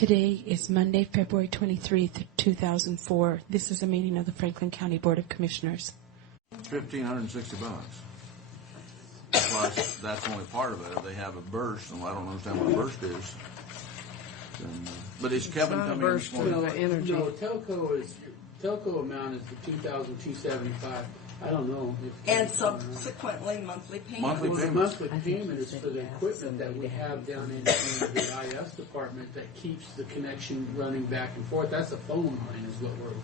Today is Monday, February 23rd, 2004. This is a meeting of the Franklin County Board of Commissioners. $1,560. Plus, that's only part of it. They have a burst, and I don't understand what a burst is. And, but is Kevin not a coming burst in? of energy. No, telco amount is the $2,275. I don't know. And subsequently monthly payment. Monthly payment. Monthly payment is for the equipment that we have down in the IS department that keeps the connection running back and forth. That's a phone line is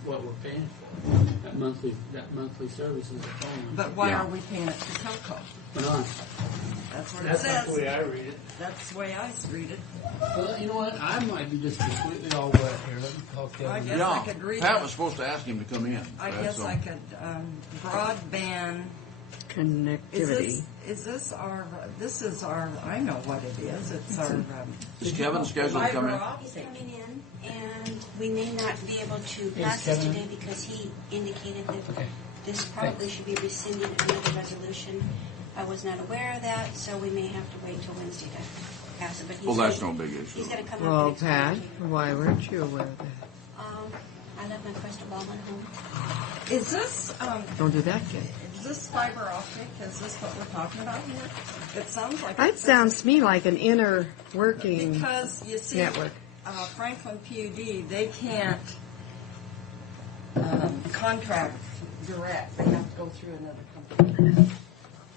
what we're paying for. That monthly service is a phone line. But why are we paying it to telco? That's what it That's says. not the way I read it. That's the way I read it. Well, you know what? I might be just completely all wet here. Let me talk to I him. guess I could read Pat it. was supposed to ask him to come in. I guess I could, broadband. Connectivity. This is our, I know what it is. It's our, Is Kevin scheduled to come in? fiber He's optic. coming in, and we may not be able to pass this Kevin. today because he indicated that this probably should be rescinded another resolution. I was not aware of that, so we may have to wait till Wednesday to pass it. But he's Well, that's gonna- no big issue. He's going to come Well, up and explain Pat, it to you. why weren't you aware of that? I left my crystal ball at home. Is this, Don't do that, kid. is this fiber optic? Is this what we're talking about here? It sounds like That it's- sounds to me like an inner working Because, you see, network. Franklin PUD, they can't contract direct. They have to go through another company.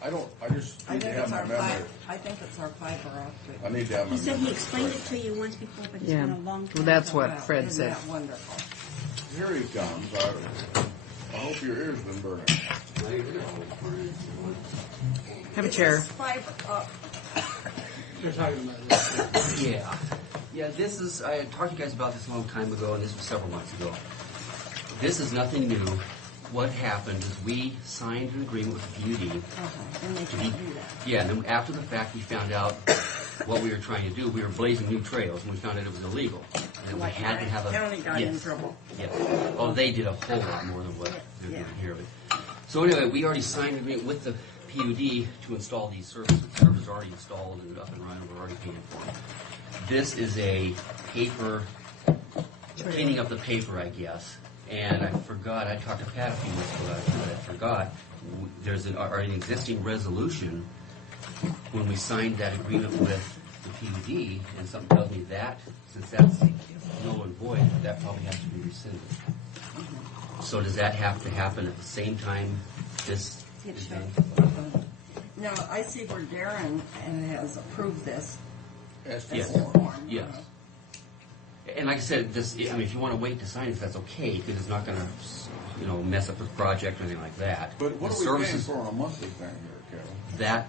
I just I need to think have it's my our memory. I think it's our fiber optic. I need to have my He said he memory. explained it to you once before, but it's Yeah. been a long time. Well, that's ago. what Wow, Fred isn't said. that wonderful? Here he comes. I hope your ears been burning. Have a chair. This is fiber You're talking about this. Yeah, this is, I had talked to you guys about this a long time ago, and this was several months ago. This is nothing new. What happened is we signed an agreement with the PUD. and they can't do that. Yeah, and then after the fact, we found out what we were trying to do. We were blazing new trails, and we found out it was illegal. And we Like had to have a... county got in yes. trouble. Yeah. Well, they did a whole lot more than what they're doing here. But, so anyway, we already signed an agreement with the PUD to install these servers. The servers are already installed and up and running. We're already paying for them. This is a paper, cleaning up the paper, I guess. And I forgot, I talked to Pat a few minutes ago, but I forgot, there's an existing resolution when we signed that agreement with the PUD, and something tells me that, since that's null and void, that probably has to be rescinded. So does that have to happen at the same time this is done? Now, I see where Darren has approved this. Yes. This form. Yes. And like I said, this, I mean, if you want to wait to sign it, that's okay, because it's not going to, mess up the project or anything like that. But what The are we paying services- for on a monthly thing here, Kevin? That,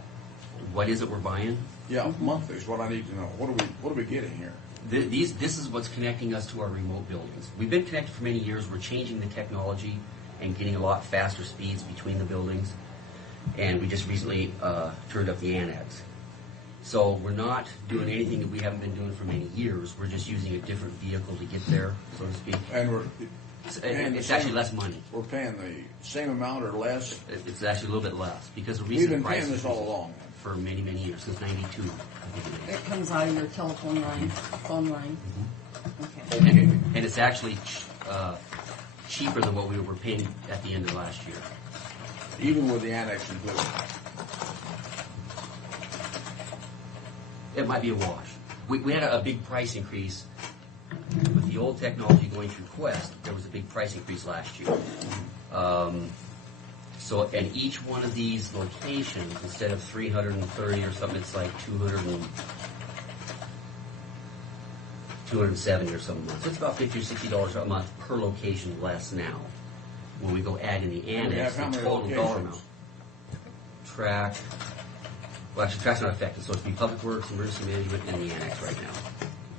what is it we're buying? Yeah, monthly is what I need to know. What are we getting here? This is what's connecting us to our remote buildings. We've been connected for many years. We're changing the technology and getting a lot faster speeds between the buildings. And we just recently turned up the annex. So we're not doing anything that we haven't been doing for many years. We're just using a different vehicle to get there, so to speak. And It's actually less money. we're paying the same amount or less. It's actually a little bit less because the We've recent been price paying this all along. for many, many years, since '92. I think it is. It comes out of your telephone line, phone line. Okay. And it's actually cheaper than what we were paying at the end of last year. Even with the annex included. It might be a wash. We had a big price increase with the old technology going through Quest. There was a big price increase last year. So, and each one of these locations, instead of 330 or something, it's like 270 or something. So it's about $50 or $60 a month per location less now. When we go add in the We annex, have how the many total dollar locations? amount. Track. Well, actually, track's not affected, so it'd be Public Works, Emergency Management, and the annex right now.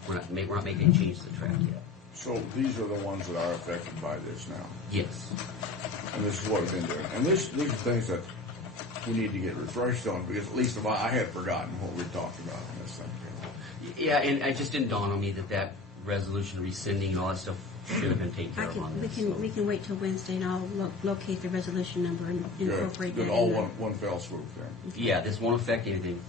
We're not making any changes to the track yet. So these are the ones that are affected by this now. Yes. And this is what we've been doing. And these are things that we need to get refreshed on, because at least I had forgotten what we talked about in this thing. Yeah, and it just didn't dawn on me that resolution rescinding and all that stuff should have been taken care of on this. We can wait till Wednesday, and I'll locate the resolution number and incorporate that. Good, all in the- one fell swoop there. Yeah, this won't affect anything.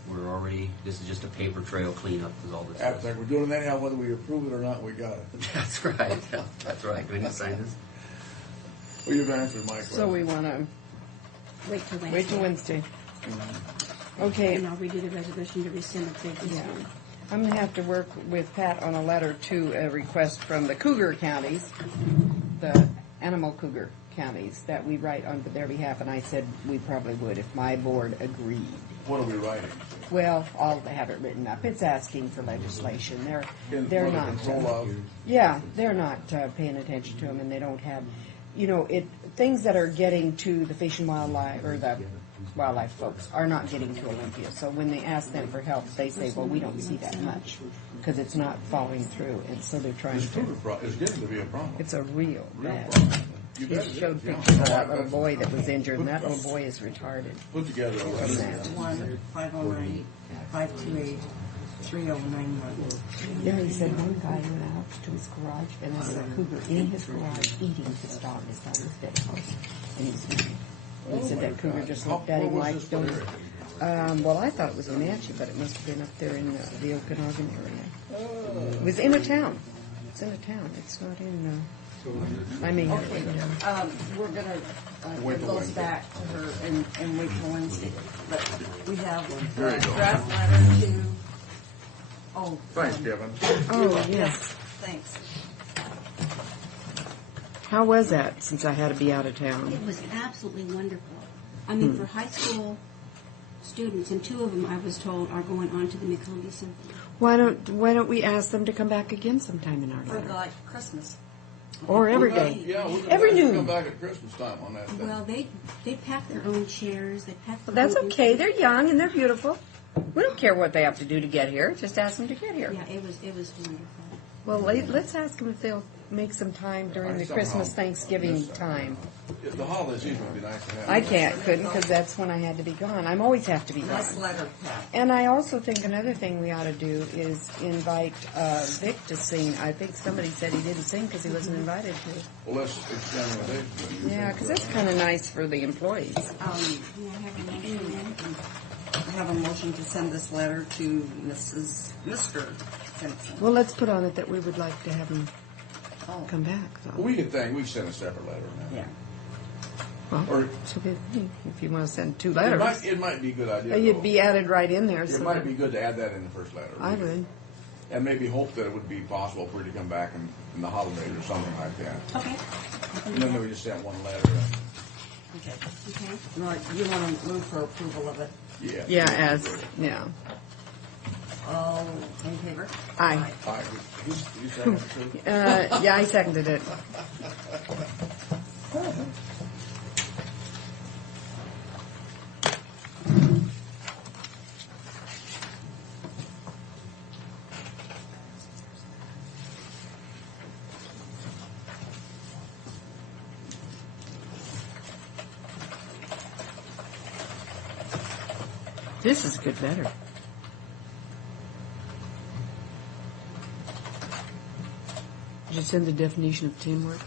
This is just a paper trail cleanup is all this is. After we're doing it anyhow, whether we approve it or not, we got it. That's right. That's right. Do we need to sign this? Well, you've answered my question. So we want to Wait till Wednesday. wait till Wednesday. Okay. And I'll redo the resolution to rescind the previous Yeah. one. I'm going to have to work with Pat on a letter to a request from the cougar counties, the animal cougar counties, that we write on their behalf, and I said we probably would if my board agreed. What are we writing? Well, I'll have it written up. It's asking for legislation. They're For the not. control of? Yeah, they're not paying attention to them, and they don't have, things that are getting to the Fish and Wildlife, or the wildlife folks, are not getting to Olympia. So when they ask them for help, they say, well, we don't see that much, because it's not following through, and so they're trying This to. cougar is getting to be a problem. It's a real bad. problem. You He bet it showed is, yeah. pictures of that Oh, little that's boy that was injured, and that little boy is retarded. Put together a letter. 1-509-528-3091. Yeah, he said one guy went out to his garage, and there was a cougar in his garage eating his dog. His dog was dead, of course, and he was eating. And he said that cougar just looked at him like, don't. Well, I thought it was Wenatchee, but it must have been up there in the Okanagan area. It was in a town. It's in a town. It's not in. I mean, Okay, we're gonna Wait give till those Wednesday. back to her and wait till Wednesday. But we have There a you go. draft letter to, oh. Thanks, Kevin. oh yes. Thanks. How was that? Since I had to be out of town. It was absolutely wonderful. I mean, for high school students, and two of them, I was told, are going on to the McCombie Symphony. Why don't we ask them to come back again sometime in our For letter, like Christmas. or every day? Yeah, we Every can noon. come back at Christmas time on that thing. Well, they pack their own chairs. They pack. Well, their that's own okay. They're young and they're beautiful. We don't care what they have to do to get here. Just ask them to get here. Yeah, it was wonderful. Well, let's ask them if they'll make some time during the Christmas, Thanksgiving time. The holiday season would be nice to have. I couldn't, because that's when I had to be gone. I'm always have to be Nice gone. letter, Pat. And I also think another thing we ought to do is invite Vic to sing. I think somebody said he didn't sing because he wasn't invited to. Well, let's extend the date. Yeah, because that's kind of nice for the employees. May I have a motion then? I have a motion to send this letter to Mr. Simpson. Well, let's put on it that we would like to have him Oh, come back. Well, So. we could send a separate letter now. yeah. Well, Or it's okay with me if you want to send 2 it letters. might be a good idea. You'd though. be added right in there. It So might be good to add that in the first letter. I would. And maybe hope that it would be possible for you to come back in the holidays or something like that. Okay. And then we just send one letter. Okay. Okay. You want to move for approval of it? Yeah. Yeah. All in favor? Aye. All right. You second it, too? Yeah, I seconded it. This is a good letter. Did you send the definition of teamwork?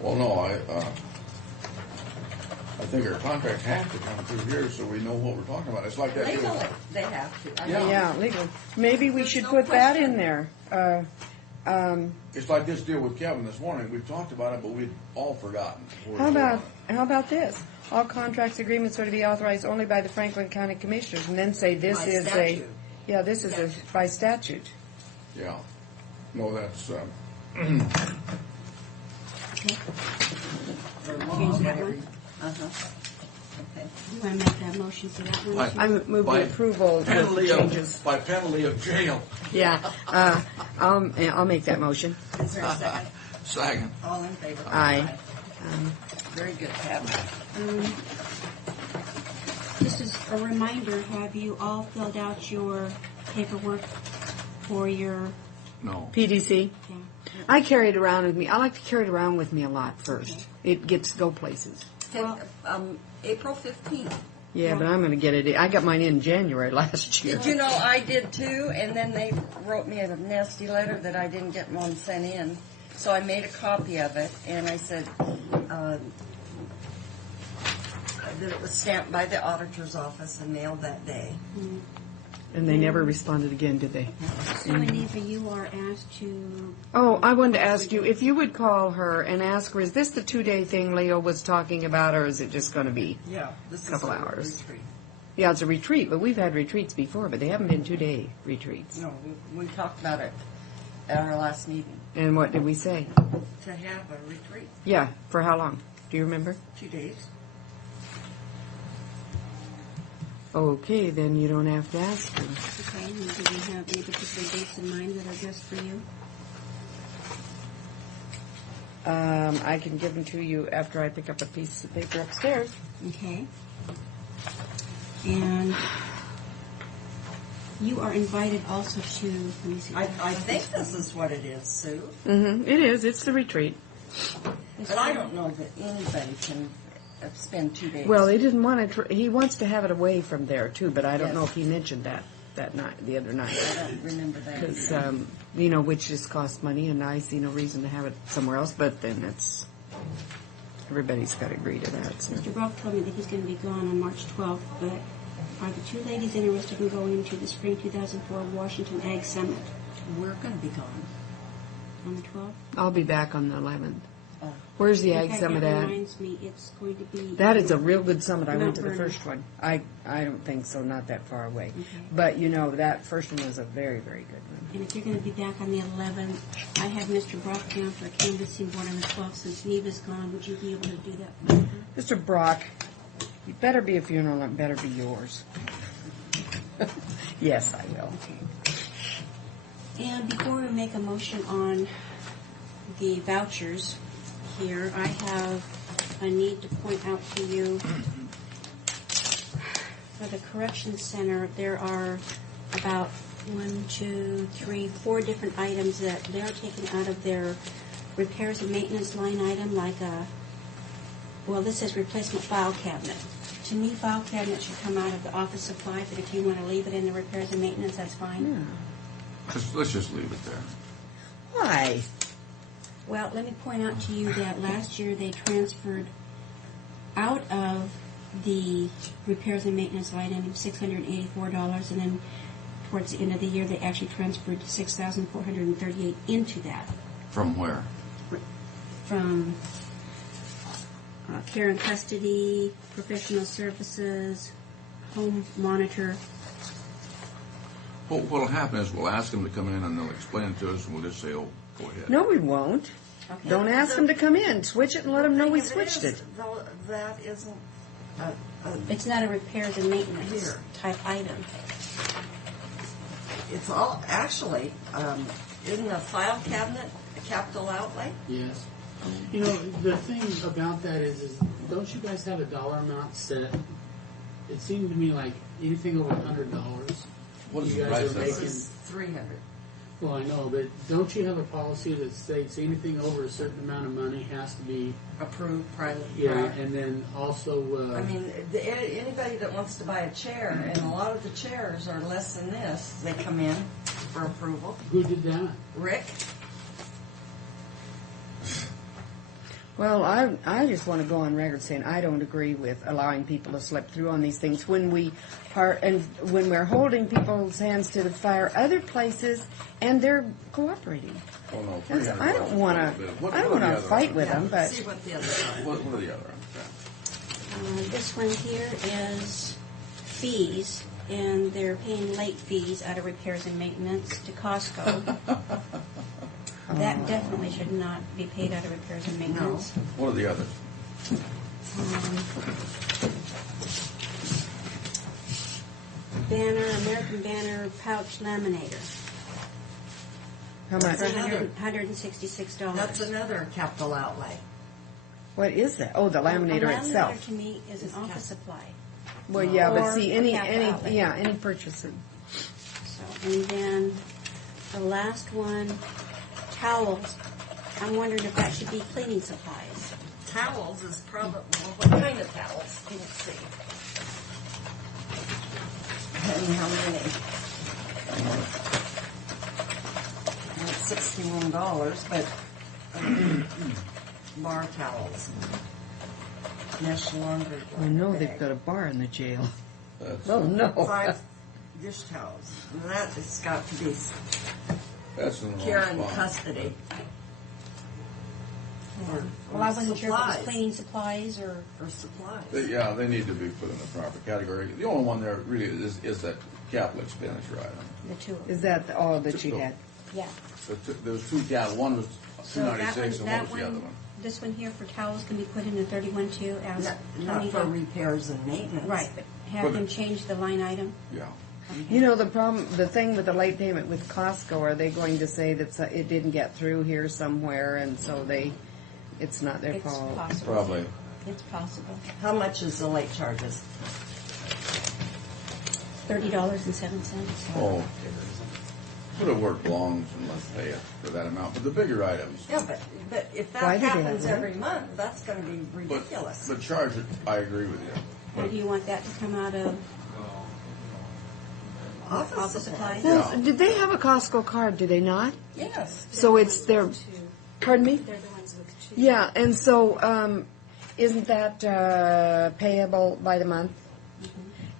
Well, no, I think our contracts have to come through here so we know what we're talking about. It's like that. too. Legally, they have to. I Yeah. mean, Yeah, legal. Maybe we There's should no put that question. in there. It's like this deal with Kevin this morning. We've talked about it, but we'd all forgotten. How about this? All contracts, agreements are to be authorized only by the Franklin County Commissioners, and then say this By is statute. this is a by statute. Yeah. No, that's, Okay. or Change that one? Uh-huh. Okay. You want to make that motion for that one? Aye. I move By the approval with penalty changes. by penalty of jail. Yeah, I'll make that motion. Is there a second? Second. All in favor? Aye. Very good, Pat. Just as a reminder, have you all filled out your paperwork for your, No. PDC. yeah. I carry it around with me. I like to carry it around with me a lot first. It gets go places. Well- April 15th. Yeah, but I'm going to get it. I got mine in January last year. Did you know I did too? And then they wrote me a nasty letter that I didn't get one sent in. So I made a copy of it, and I said that it was stamped by the auditor's office and mailed that day. And they never responded again, did they? So, Anita, you are asked to. Oh, I wanted to ask you if you would call her and ask her, is this the 2-day thing Leo was talking about, or is it just going to be? Yeah, this Couple is a hours. retreat. Yeah, it's a retreat, but we've had retreats before, but they haven't been 2-day retreats. No, we talked about it at our last meeting, And what did we say? to have a retreat, Yeah, for how long? Do you remember? 2 days. Okay, then you don't have to ask her. Okay, and do you have any particular dates in mind that are best for you? I can give them to you after I pick up a piece of paper upstairs. Okay. And you are invited also to, let me see. I think this is what it is, Sue. Mm-hmm. It is. It's the retreat. But I don't know that anybody can spend 2 days. Well, he didn't want to. He wants to have it away from there too, but I don't Yes. know if he mentioned that night, the other night, I don't remember that. because which just costs money, and I see no reason to have it somewhere else. But then it's everybody's got to agree to that. So. Mr. Brock told me that he's going to be gone on March 12th, but are the two ladies interested in going to the Spring 2004 Washington Ag Summit We're going to be gone. on the 12th? I'll be back on the 11th. Oh. Where's the In Ag fact, Summit that at? reminds me, it's going to be... That is a real good summit. I went to the Mount Vernon. first one. I don't think so, not that far away. Okay. But that first one was a very, very good one. And if you're going to be back on the 11th, I have Mr. Brock down for a canvassing board on the 12th. Since Neva's gone, would you be able to do that? Mr. Brock, it better be a funeral and it better be yours. Yes, I will. And before we make a motion on the vouchers here, I have a need to point out to you for the correction center, there are about 4 different items that they are taking out of their repairs and maintenance line item, like this says replacement file cabinet. To me, file cabinet should come out of the office supply, but if you want to leave it in the repairs and maintenance, that's fine. Let's just leave it there. Why? Well, let me point out to you that last year they transferred out of the repairs and maintenance line item $684, and then towards the end of the year they actually transferred $6,438 into that From where? from care and custody, professional services, home monitor. Well, what'll happen is we'll ask them to come in and they'll explain it to us, and we'll just say, "Oh, go ahead." No, we won't. Okay. Don't ask them to come in. Switch it and let them know we The thing switched is, it. though, that isn't It's not a repairs and maintenance Here. type item. it's all, actually, isn't a file cabinet a capital outlay? Yes. You know, the thing about that is don't you guys have a dollar amount set? It seemed to me like anything over $100. What is you the guys price are of it? This making. is 300. Well, I know, but don't you have a policy that states anything over a certain amount of money has to be, Approved private. and then also, I mean, anybody that wants to buy a chair, and a lot of the chairs are less than this, they come in for approval. who did that? Rick? Well, I just want to go on record saying I don't agree with allowing people to slip through on these things when we are, and when we're holding people's hands to the fire other places and they're cooperating. Oh, no, That's, 300 I don't bucks. want What to. I are don't want the to other fight ones? with them, but See what the other side. What are the other ones? This one here is fees, and they're paying late fees out of repairs and maintenance to Costco. That definitely should not be paid out of repairs and maintenance. What are the others? American Banner pouch laminator how much? for Another. $166. That's another capital outlay. What is that? Oh, the laminator A laminator itself. to me is an It's office cap- supply. Well, yeah, but Or see, a capital outlay. any purchasing. So, and then the last one, towels. I'm wondering if that should be cleaning supplies. Towels is probably, well, what kind of towels? Can you see? depending how many. It's $61, but bar towels. Mesh laundry. I know they've got a bar in the jail. That's, Oh, no. 5 dish towels. And that has got to be that's in the care wrong and spot. custody. Or Well, I wasn't sure if it was supplies. cleaning supplies or. Or supplies. Yeah, they need to be put in the proper category. The only one there really is that capital expenditure item. The two of them. Is that all that you had? Yeah. There was two capital, one was So that 296 one, and one that was the other one. this one here for towels can be put in the 31-2 as Not Tony for did. repairs and maintenance. Right, but have But- them change the line item. Yeah. You know, the thing with the late payment with Costco, are they going to say that it didn't get through here somewhere and so it's not their It's fault? possible. Probably. It's possible. How much is the late charges? $30.07. Oh, put a word belongs and let's pay it for that amount. But the bigger items, Yeah, but if Why that do they have happens that? every month, that's going to be but ridiculous. the charge, I agree with you. Or do you want that to come out of office supplies? Well, Yeah. did they have a Costco card? Do they not? Yes. So it's their. Pardon me? They're the ones with two. Yeah, and so isn't that payable by the month?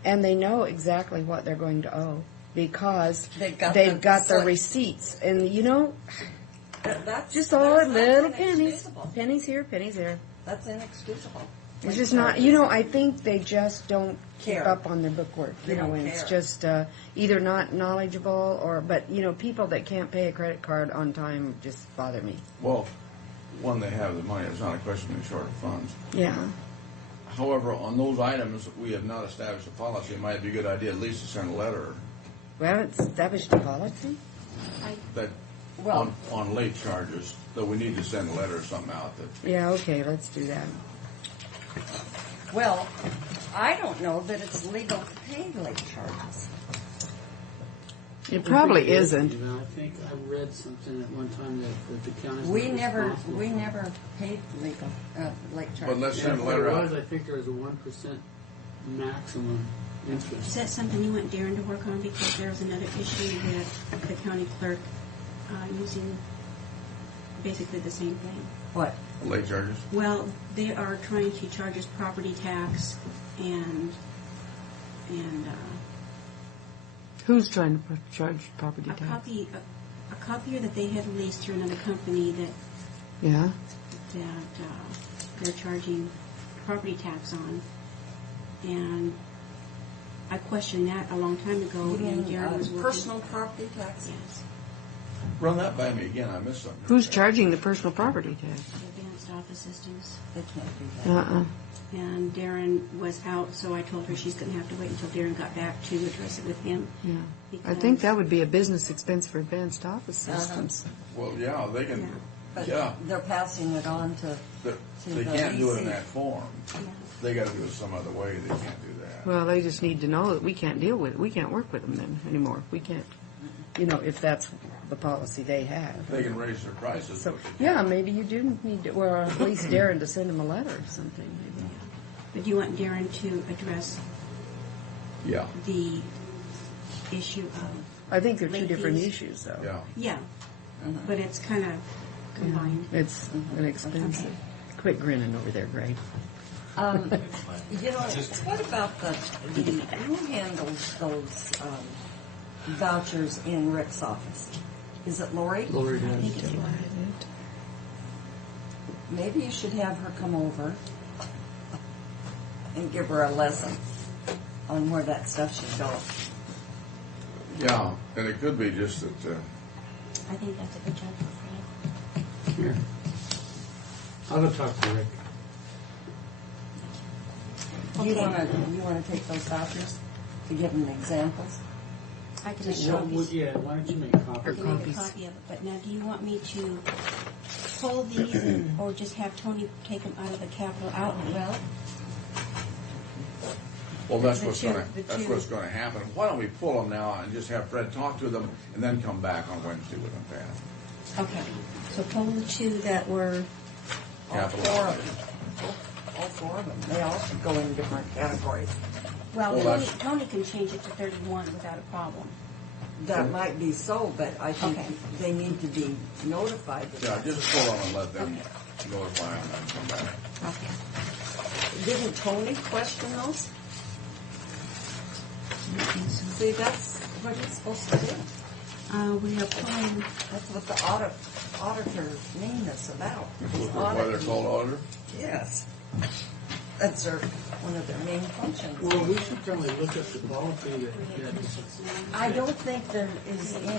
And they know exactly what they're going to owe because They've got they've the got the slip. receipts, and you know, That's just all that's little pennies, inexcusable. pennies here, pennies there. That's inexcusable. It's just not, you know, I think they just don't keep Care. up on their bookwork, They you know, don't and it's care. just either not knowledgeable or, but, you know, people that can't pay a credit card on time just bother me. Well, when they have the money, it's not a question of being short of funds. Yeah. However, on those items, we have not established a policy. It might be a good idea at least to send a letter We haven't established a policy? that Well- on late charges, that we need to send a letter or something out that, Yeah, okay, let's do that. Well, I don't know that it's legal to pay late charges. It probably I think it is, isn't. you know, I think I read something at one time that the county's We not never responsible. paid legal late but charges. let's Yeah, send a if there letter was, out. I think there was a 1% maximum Is interest. that something you want Darren to work on? Because there was another issue with the county clerk using basically the same thing. What? Late charges? Well, they are trying to charge us property tax and Who's trying to charge property a tax? copier that they had leased through another company that Yeah. they're charging property tax on. And I questioned that a long time ago, You and mean Darren was working. personal property tax? Yes, Run that by me again. I missed something. Who's charging the personal property tax? advanced office systems. They can't do that. Uh-uh. And Darren was out, so I told her she's going to have to wait until Darren got back to address it with him. Yeah. I Because- think that would be a business expense for advanced office Uh-huh. systems. Well, yeah, they can, Yeah. But yeah, they're passing it on to, but To they the can't do it in leasing. that form. Yeah. They gotta do it some other way. They can't do that. Well, they just need to know that we can't deal with it. We can't work with them then anymore. We can't, you know, if that's the policy they have. They can raise their prices. So, but they yeah, can't. maybe you do need to, or at least Darren to send them a letter or something. Maybe. But you want Darren to address Yeah, the issue of, I think they're two Late different fees. issues, though. yeah. yeah, but it's kind of combined. It's an expensive. Quit grinning over there, Greg. you know, what about who handles those vouchers in Rick's office? Is it Lori? Lori I does. think it's right. Maybe you should have her come over and give her a lesson on where that stuff should go. Yeah, and it could be just that, I think that's a good job for Fred. Here. I'll go talk to Rick. You wanna take those vouchers to give them examples? I can Just make show copies. Yeah, why don't you make I copies? can make a copy of it, but now do you want me to pull these or just have Tony take them out of the capital outlay? well, that's The what's two- gonna, the that's two. what's gonna happen. Why don't we pull them now and just have Fred talk to them and then come back on Wednesday with them, Pat? Okay, so pull the two that were, All Capital four outlay. of them. All four of them. They all should go in different categories. Well, Well, Tony, that's- Tony can change it to 31 without a problem. That might be so, but I think Okay. they need to be notified. of Yeah, that. just hold on and let them notify them and come back. Okay. Didn't Tony question those? See, that's what he's supposed to do. We are pulling, That's what the auditor name is about. Why they're called auditor? Yes. That's one of their main functions. Well, we should probably look at the policy that I don't think there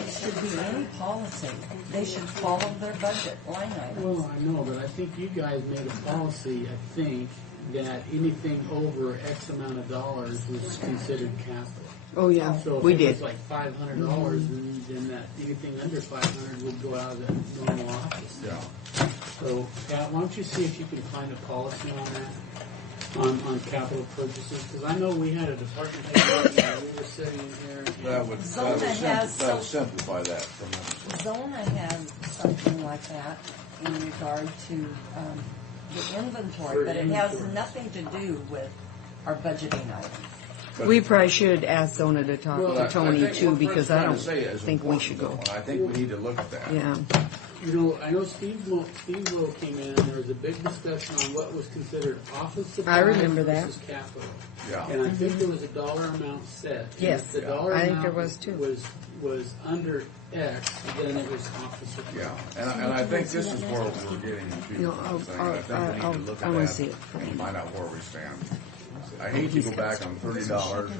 should be any policy. They should follow their budget line items. well, I know, but I think you guys made a policy, I think, that anything over X amount of dollars was considered capital. Oh, yeah, So if we it did. was like $500, then that anything under 500 would go out of the normal office. Yeah. So, Pat, why don't you see if you can find a policy on that, on capital purchases? Because I know we had a department head, and we were sitting in here. and- Zona has that'll some- simplify that tremendously. Zona has something like that in regard to the inventory, but it has nothing to do with our budgeting items. We probably should ask Zona to talk Well, to I Tony think too, what Fred's because I trying don't to say is think we important, should go. though, and I think we need to look at that. Yeah, You know, I know Steve Lowe came in, and there was a big discussion on what was considered office supplies I remember that. versus capital. Yeah. And I think there was a dollar amount set. And Yes, if the dollar I think amount there was too. was under X, then it was office supplies. Yeah, and I think this is where we're getting into. No, the thing. I'll- I think we need to look I at wanna that see it. and find out where we stand. I hate to go back on $30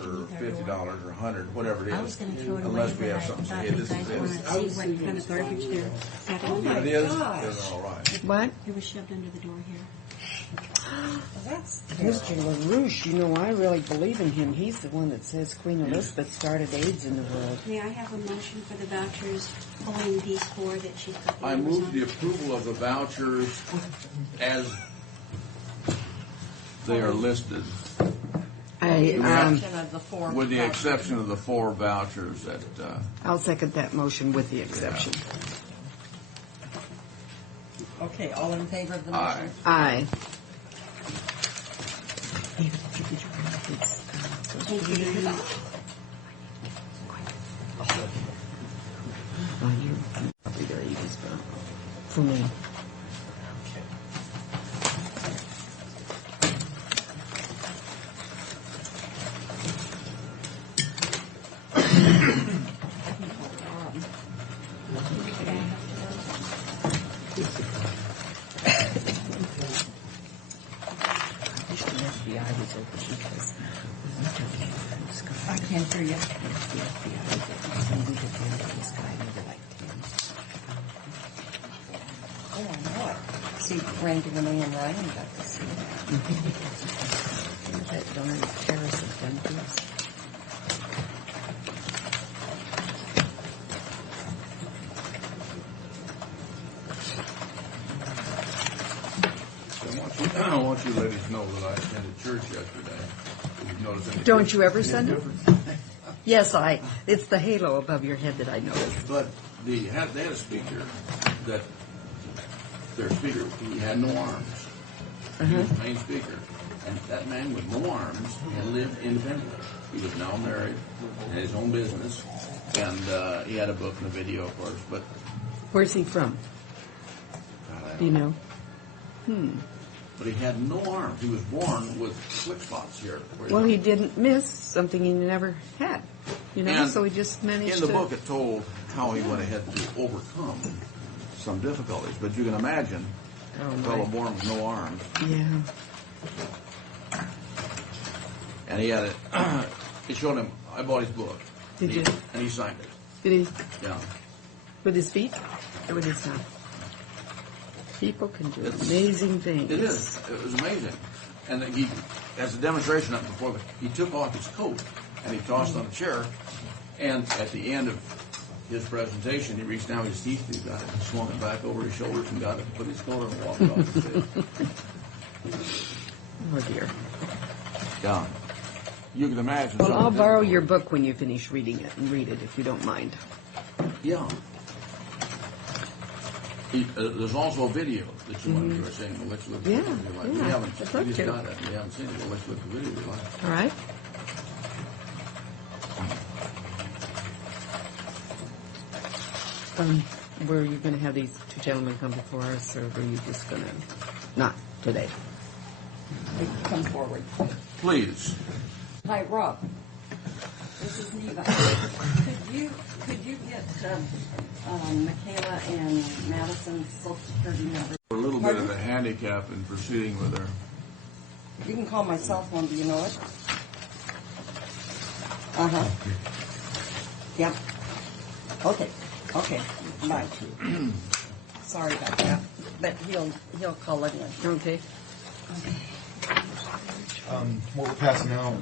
or $50 or $100, whatever it I was is, going to throw it away, unless we but I have something to thought say, you this guys is wanted it. to see what kind of garbage they're having. my It is, gosh. it's all right. what? It was shoved under the door here. That's Mr. LaRouche, you know, I really believe in him. He's the one that says Queen Elizabeth started AIDS in the world. May I have a motion for the vouchers, pulling these four that she's got? the I numbers move on? the approval of the vouchers as they are listed, exception of the four. with the exception of the 4 vouchers that, I'll second that motion with the exception. Okay, all in favor of the Aye. motion? Aye. Thank you very much. Oh, you're probably very easy spot for me. I can't hear you. Oh, I know it. See, Randy Renee and Ryan got to see it. That darn terrace has done to us. I want you ladies know that I attended church yesterday. Did you notice any Don't you ever any send it? difference? Yes, it's the halo above your head that I noticed. But they had a speaker that, their speaker, he had no arms. He was the main speaker. And that man with no arms and lived independently. He was now married, had his own business, and he had a book and a video, of course, but Where's he from? Do you know? But he had no arms. He was born with slick spots here. Well, he didn't miss something he never had. You know, And so he just managed in the to. book, it told how he went ahead to overcome some difficulties. But you can imagine Oh, a fellow my. born with no arms, Yeah. and he had it. It showed him. I bought his book. Did you? And he signed it. Did he? Yeah. With his feet or with his tongue? People can do amazing things. It is. It was amazing. And he, as a demonstration up before, he took off his coat and he tossed on a chair. And at the end of his presentation, he reached down with his teeth, he got it, swung it back over his shoulders, and got it, put his coat on, and walked off the stage. Oh dear. Yeah. You can imagine. Well, some I'll of the borrow your difficulties. book when you finish reading it and read it if you don't mind. Yeah. There's also a video that you want to saying, well, let's look at Yeah, the video. Like, we yeah, haven't, I'd we love just to. got it. We haven't seen it. Well, let's look at the video. We like. All right? Were you going to have these two gentlemen come before us, or were you just going to, not today? Come forward. Please. Hi, Rob. This is Neva. Could you get Michaela and Madison's social security number? A little bit of a handicap in proceeding with her. You can call my cell phone. Do you know it? Uh-huh. Yep. Okay. Okay. Bye. Sorry about that. But he'll call it in. Okay. What we're passing out,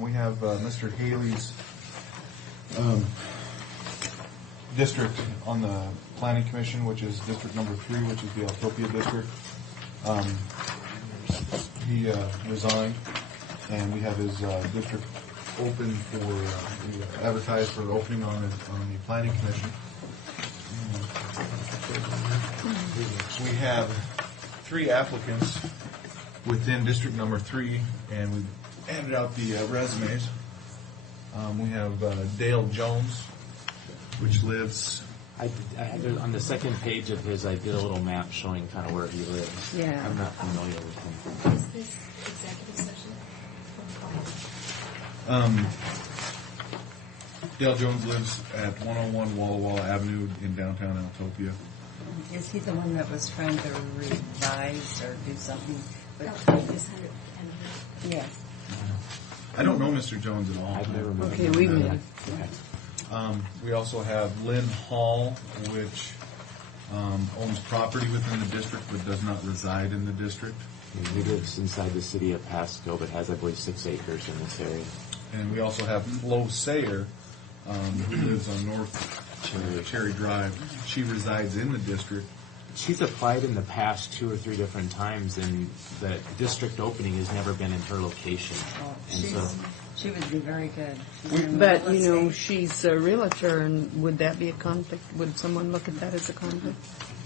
we have Mr. Haley's district on the Planning Commission, which is District Number 3, which is the Altopia District. He resigned, and we have his district open for, advertised for opening on the Planning Commission. We have 3 applicants within District Number 3, and we've handed out the resumes. We have Dale Jones, which lives... on the second page of his, I did a little map showing kind of where he lives. Yeah. I'm not familiar with him. Is this executive session? Dale Jones lives at 101 Walla Walla Avenue in downtown Altopia. Is he the one that was trying to revise or do something? Yes. I don't know Mr. Jones at all. I've never met Okay, him. we met. We also have Lynn Hall, which owns property within the district but does not reside in the district. He lives inside the city of Pasco, but has, I believe, 6 acres in this area. And we also have Flo Sayer, who lives on North Cherry Drive. She resides in the district. She's applied in the past 2 or 3 different times, and the district opening has never been in her location. Oh, And so, she would be very good. She's in But, real you know, estate. she's a realtor, and would that be a conflict? Would someone look at that as a conflict?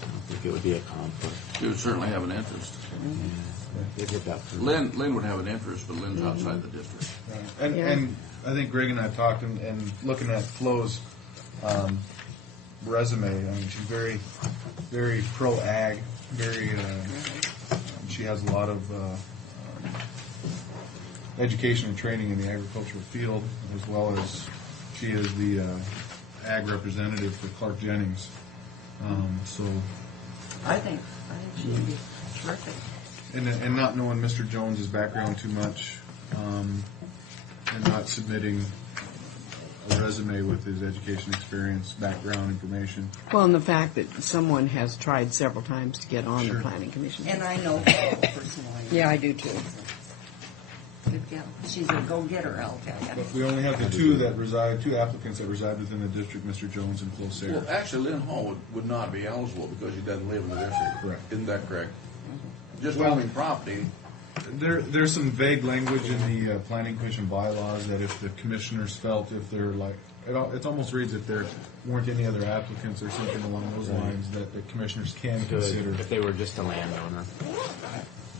I don't think it would be a conflict. She would certainly have an interest. They did that for Lynn would have an interest, but Lynn's outside the district. And, Yeah. and I think Greg and I talked, and looking at Flo's resume, I mean, she's very, very pro-ag, very, she has a lot of education and training in the agricultural field, as well as she is the ag representative for Clark Jennings. So, I think she would be terrific. and not knowing Mr. Jones's background too much, and not submitting a resume with his education experience, background information. Well, and the fact that someone has tried several times to get on Sure. the planning commission. And I know her personally. Yeah, I do too. Good gal. She's a go-getter, I'll tell you. But we only have the two applicants that reside within the district, Mr. Jones and Flo Sayer. Well, actually, Lynn Hall would not be eligible because she doesn't live in the district. Correct. Isn't that correct? Just Well- owning property. There's some vague language in the planning commission bylaws that if the commissioners felt if they're like, it almost reads if there weren't any other applicants or something along those lines that the commissioners can consider. if they were just a landowner.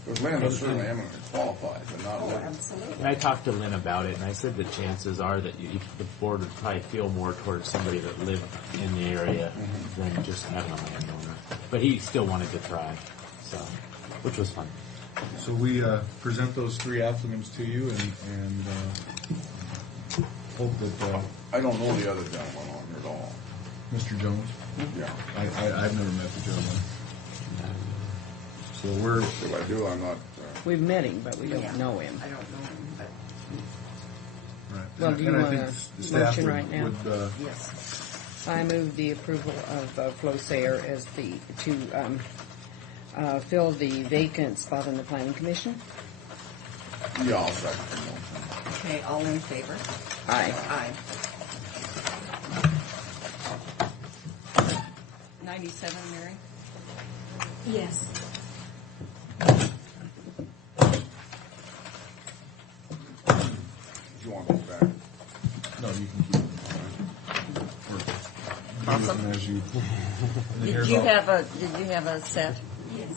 Because Lynn was certainly eminently qualified, but not Lynn. Absolutely. And I talked to Lynn about it, and I said the chances are that the board would probably feel more towards somebody that lived in the area than just having a landowner. But he still wanted to try, so, which was fun. So we present those 3 applicants to you and hope that I don't know the other gentleman on here at all. Mr. Jones, Yeah. I've never met the gentleman. So we're, If I do, I'm not. We've met him, but we Yeah. don't know him. I don't know him, but right. Well, do you And I want think a the staff motion right now? would yes. I move the approval of Flo Sayer as to fill the vacant spot on the planning commission. Yeah, I'll second the motion. Okay, all in favor? Aye. Aye. 97, Mary? Yes. Do you want this back? no, you can keep it. Or use them as you. And then Did here's you al- have a set? Yes.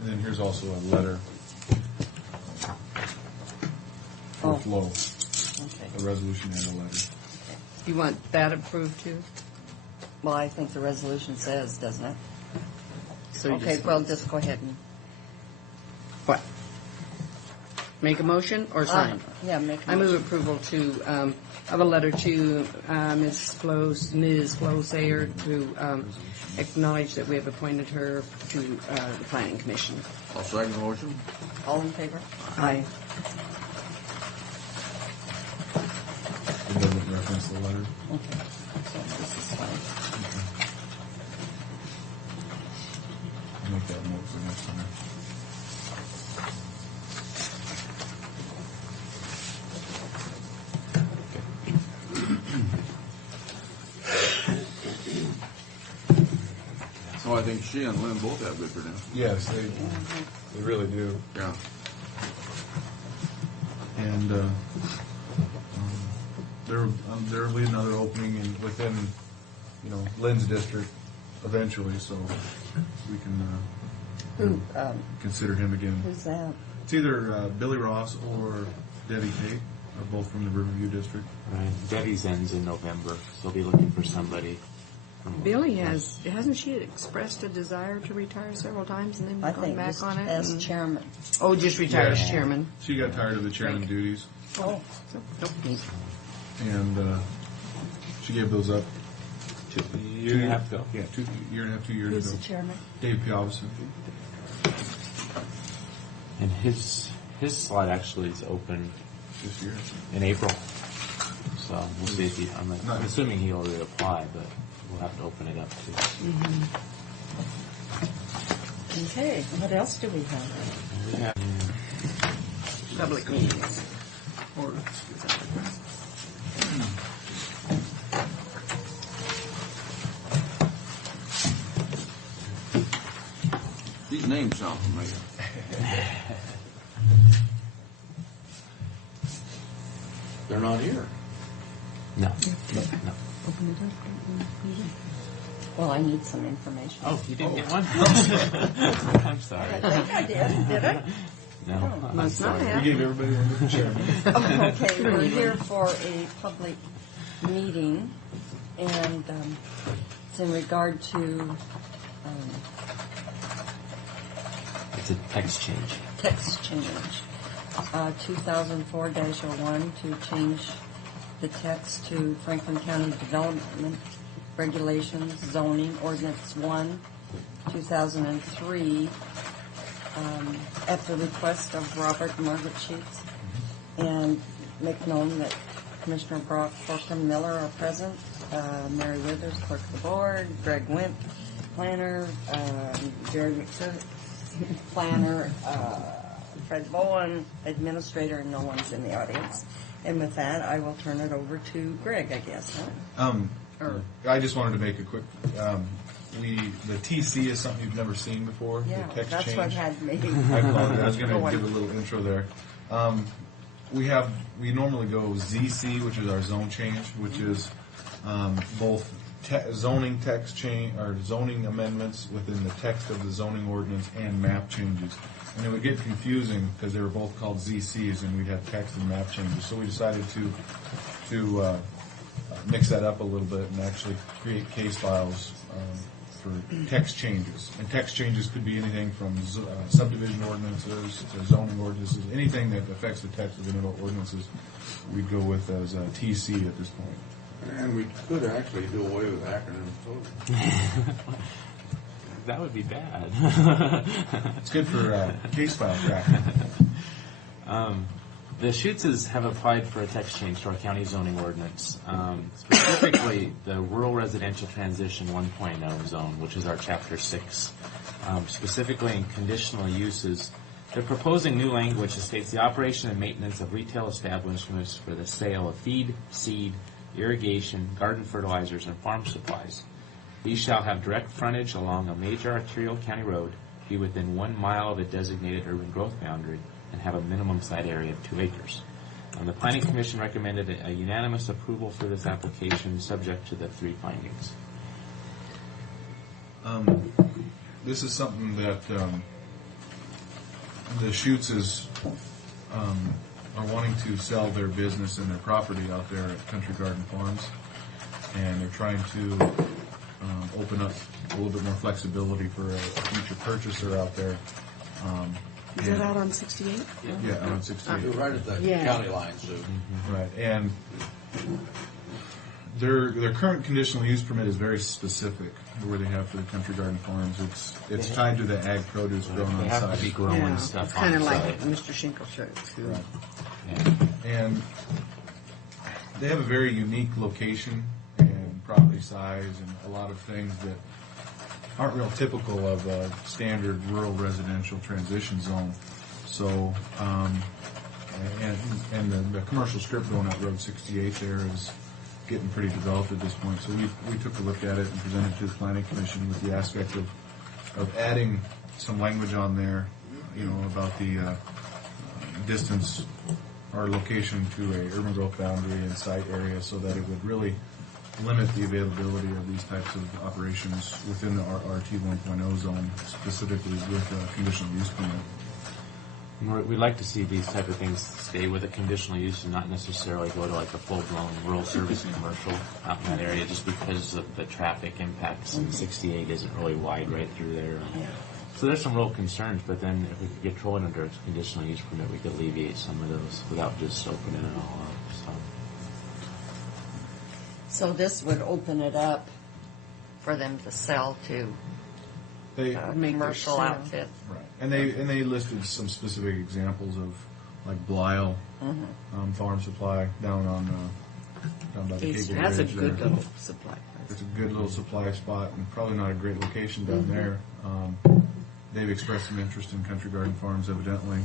And then here's also a letter for Oh. Flo, Okay. a resolution and a letter. You want that approved too? Well, I think the resolution says, doesn't it? So you Okay, well, just go ahead and. What? Make a motion or sign? Yeah, make a I move motion. approval of a letter to Ms. Flo Sayer to acknowledge that we have appointed her to the Planning Commission. I'll second the motion. All in favor? Aye. It doesn't reference the letter. Okay, so this is fine. I'll make that note for next time. So I think she and Lynn both have good credentials. Yes, they really do. Yeah. And there will be another opening within, Lynn's district eventually, so we can Who, consider him again. who's that? It's either Billy Ross or Debbie Tate, both from the Riverview district. Right. Debbie's ends in November, so they'll be looking for somebody. Billy hasn't she expressed a desire to retire several times and I then gone think back just on it? as chairman. Oh, just retired as Yeah. chairman. She got tired of the chairman Right. duties, Oh, and she gave those up. Year and a half ago. Yeah, year and a half, 2 years who's ago. the chairman? Dave Piavison. And his slot actually is open This year. in April. So we'll see if I'm assuming he'll reapply, but we'll have to open it up too. Okay, what else do we have? We have Public meetings. Or, These names sound familiar. They're not here. no. Well, I need some information. Oh, you didn't get one? I'm sorry. I think I did I? No, I'm Must not sorry. have. We gave everybody one to the chairman. Okay, we're here for a public meeting, and it's in regard to It's a text change. text change, 2004-01, to change the text to Franklin County Development Regulations Zoning Ordinance 1, 2003, at the request of Robert and Margaret Sheets, and make known that Commissioner Brock Corcoran Miller are present, Mary Withers, Clerk of the Board, Greg Wimp, Planner, Jerry McPherson, Planner, Fred Bowen, Administrator, and no one's in the audience. And with that, I will turn it over to Greg, I guess, huh? I just wanted to make a quick. The TC is something you've never seen before. Yeah, the text that's change. what had me. I apologize. I was going Go to on. give a little intro there. We normally go ZC, which is our zone change, which is both zoning text change or zoning amendments within the text of the zoning ordinance and map changes. And it would get confusing because they were both called ZCs, and we'd have text and map changes. So we decided to mix that up a little bit and actually create case files for text changes. And text changes could be anything from subdivision ordinances to zoning ordinances, anything that affects the text of the ordinances, we'd go with as a TC at this point. And we could actually do away with acronyms totally. That would be bad. It's good for case file tracking. The Schutzes have applied for a text change to our county zoning ordinance, specifically the Rural Residential Transition 1.0 zone, which is our Chapter 6. Specifically in conditional uses, they're proposing new language that states the operation and maintenance of retail establishments for the sale of feed, seed, irrigation, garden fertilizers, and farm supplies. These shall have direct frontage along a major arterial county road, be within 1 mile of a designated urban growth boundary, and have a minimum site area of 2 acres. The Planning Commission recommended a unanimous approval for this application, subject to the 3 findings. This is something that the Schutzes are wanting to sell their business and their property out there at Country Garden Farms, and they're trying to open up a little bit more flexibility for a future purchaser out there. Is that out on 68? Yeah, on 68. You're right at the Yeah. county line, Sue. Right, and their current conditional use permit is very specific, where they have for the Country Garden Farms. It's tied to the ag produce grown They on have to be site. growing Yeah, stuff it's kind of on like site. Mr. Schinkel showed too. Right. Yeah. And they have a very unique location and property size and a lot of things that aren't real typical of a standard rural residential transition zone. So, and the commercial strip going out Road 68 there is getting pretty developed at this point. So we took a look at it and presented it to the Planning Commission with the aspect of adding some language on there, about the distance or location to a urban growth boundary and site area, so that it would really limit the availability of these types of operations within the RT 1.0 zone, specifically with a conditional use permit. We'd like to see these type of things stay with a conditional use and not necessarily go to like a full-blown rural service commercial out in that area, just because of the traffic impacts. And 68 isn't really wide right through there. So there's some real concerns, but then if we could get Troy under a conditional use permit, we could alleviate some of those without just opening it all up. So this would open it up for them to sell to They, commercial sale. outfit. right. And they listed some specific examples of like Blyle Farm Supply down by the Cable That's a Bridge good there. little supply place. It's a good little supply spot and probably not a great location down there. They've expressed some interest in Country Garden Farms, evidently,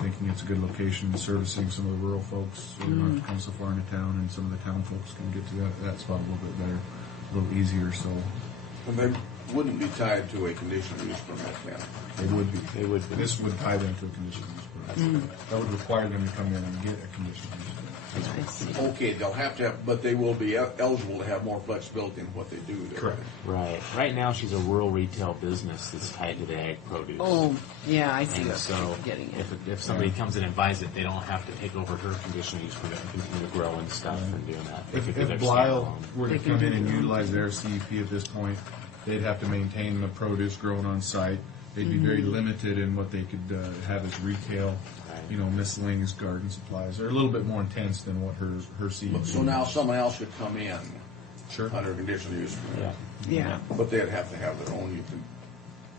thinking it's a good location, servicing some of the rural folks who don't have to come so far into town, and some of the town folks can get to that spot a little bit better, a little easier. So And they wouldn't be tied to a conditional use permit then. they would be. They would be. This would tie them to a conditional use permit. That would require them to come in and get a conditional use permit. I see. Okay, they'll have to have, but they will be eligible to have more flexibility in what they do there. Correct. Right. Right now, she's a rural retail business that's tied to the ag produce. Oh, yeah, I see And what so, you're getting at. if somebody comes in and buys it, they don't have to take over her conditional use permit and continue growing stuff and doing that. They could do their If Blyle standalone. were to They can come in do and their own. utilize their CEP at this point, they'd have to maintain the produce grown on site. They'd be very limited in what they could have as retail, miscellaneous garden supplies. They're a little bit more intense than what her CEP. So now someone else could come in Sure. under a conditional use permit, Yeah. but they'd have to have their own.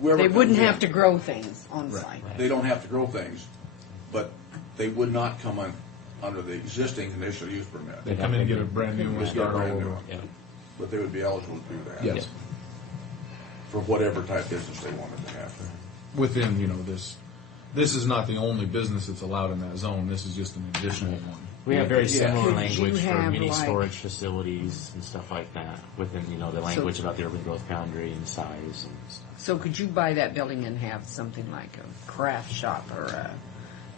Whoever They wouldn't comes in, have to grow things on Right. site. They don't have to grow things, but they would not come under the existing conditional use permit. They come in and get a brand new one, Just get a start all brand new over. one. But they would be eligible to do that. Yes. For whatever type business they wanted to have. Within, this is not the only business that's allowed in that zone. This is just an additional one. We have very Yeah. similar Could language you for have, mini like- storage facilities and stuff like that within, the language about the urban growth boundary and size and stuff. So could you buy that building and have something like a craft shop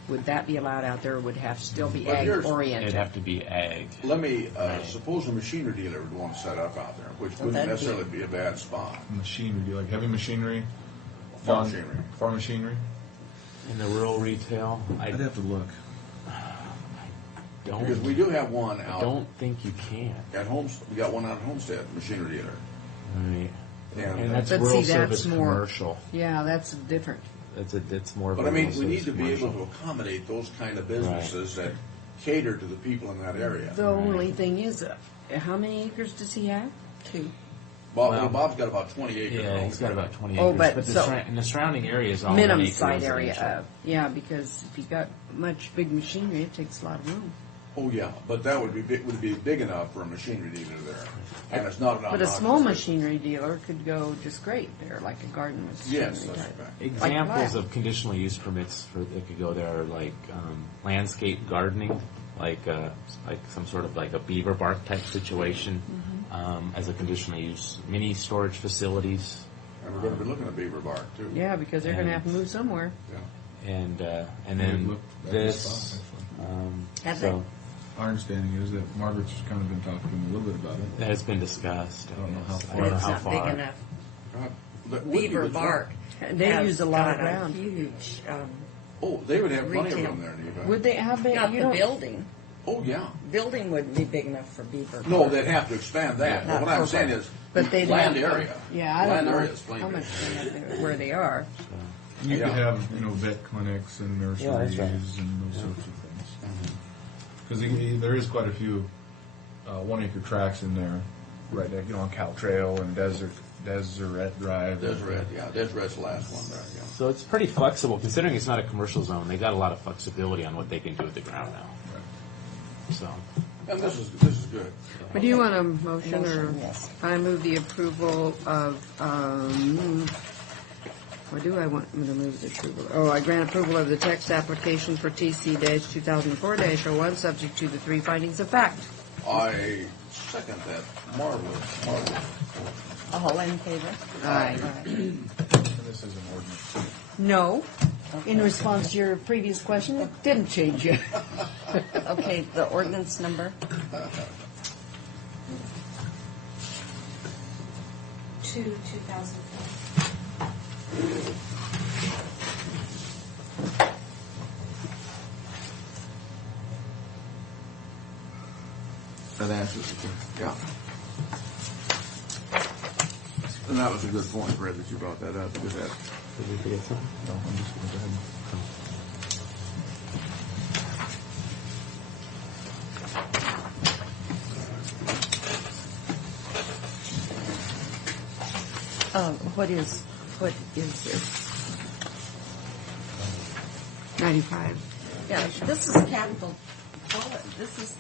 would that be allowed out there, or would it have to still be But ag here's- It'd oriented? have to be ag. Let me, suppose a machinery dealer would want to set up out there, which wouldn't that'd be- necessarily be a bad spot. Machinery, do you like heavy machinery? Farm machinery. Farm machinery? In the rural retail, I I'd have to look. Because we do have one out don't think you can. at Homestead. We got one out at Homestead, machinery dealer. Right. And, And that's But rural see, that's service more- commercial. Yeah, that's different. It's more of but a I mean, rural we need service to be able commercial. to accommodate those kind of businesses that cater to the people in that area. The only thing is, how many acres does he have? 2. Well, Bob's got about 20 acres. Yeah, he's got about 20 Oh, acres. but the so- and the surrounding area is all Minimum 1 acre site area residential. of. Yeah, because if you got much big machinery, it takes a lot of room. Oh, yeah, but that would be big enough for a machinery dealer there. And it's not an But a obnoxious small business. machinery dealer could go just great there, like a garden machinery Yes, that's type. correct. Examples Like of conditional use permits for that could go there are like landscape gardening, like some sort of like a beaver bark type situation as a conditional use. Mini storage facilities, And we're going to be looking at beaver bark, too. Yeah, because they're going to have to move somewhere. Yeah. and We've then looked at this this. spot, Have So Our understanding is that Margaret's kind of been talking to him a little bit about it. that has been discussed. I don't know how guess. far. I don't know It's how not far. big enough. That would be Beaver good fun. bark. They has use a lot of got ground. Huge. Oh, they would have plenty of Retail. room there, Neva. Would they have been? Not you the don't- building. Oh, yeah. Building wouldn't be big enough for Beaver. No, they'd have to expand that. Yeah. But what I'm saying is, But they'd land have to- area. Yeah, I don't Land know area is plenty. how much they have there, where they are. You Yeah. could have, vet clinics and nurseries Yeah, that's right. and those sorts of things. Because there is quite a few 1 acre tracts in there, right there, on Cal Trail and Deseret Drive. Deseret, yeah. Deseret's the last one there, yeah. So it's pretty flexible, considering it's not a commercial zone. They got a lot of flexibility on what they can do with the ground now. So, And this is good. But do you want a motion or? Motion, yes. I move the approval of, what do I want me to move the approval? Oh, I grant approval of the text application for TC-2004-01, subject to the 3 findings of fact. I second that. Marvelous, marvelous. All in favor? Aye. And this is an ordinance. No. In response to your previous question, it didn't change yet. Okay, the ordinance number? 2004. That answers it, yeah. And that was a good point, Fred, that you brought that up, because that, did we forget something? No, I'm just going to go ahead What is this? 95. Yeah, this is capital, this is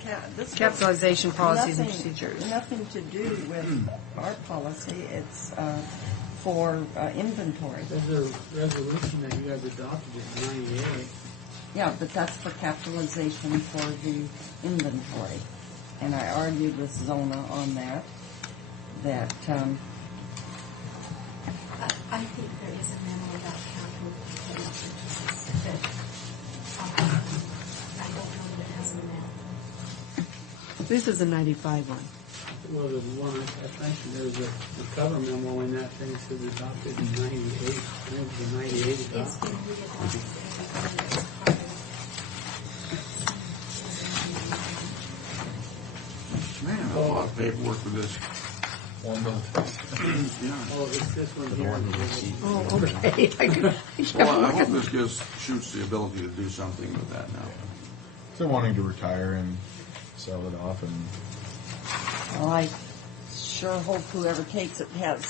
Capitalization policies and nothing- procedures. Nothing to do with our policy, it's for inventory. There's a resolution that you guys adopted in '98. Yeah, but that's for capitalization for the inventory. And I argued with Zona on that, I think there is a memo about capital equipment purchases that, I don't know that it has an amount. This is a 95 one. Well, the one I mentioned, there's a cover memo in that thing that says adopted in '98. I think it was a '98 It's adopted. been readopted every time it's part of man, a lot of paperwork for this. One month. Yeah. Oh, it's this one here. Oh, okay. Well, I hope this just shoots the ability to do something with that now. They're wanting to retire and sell it off, and well, I sure hope whoever takes it has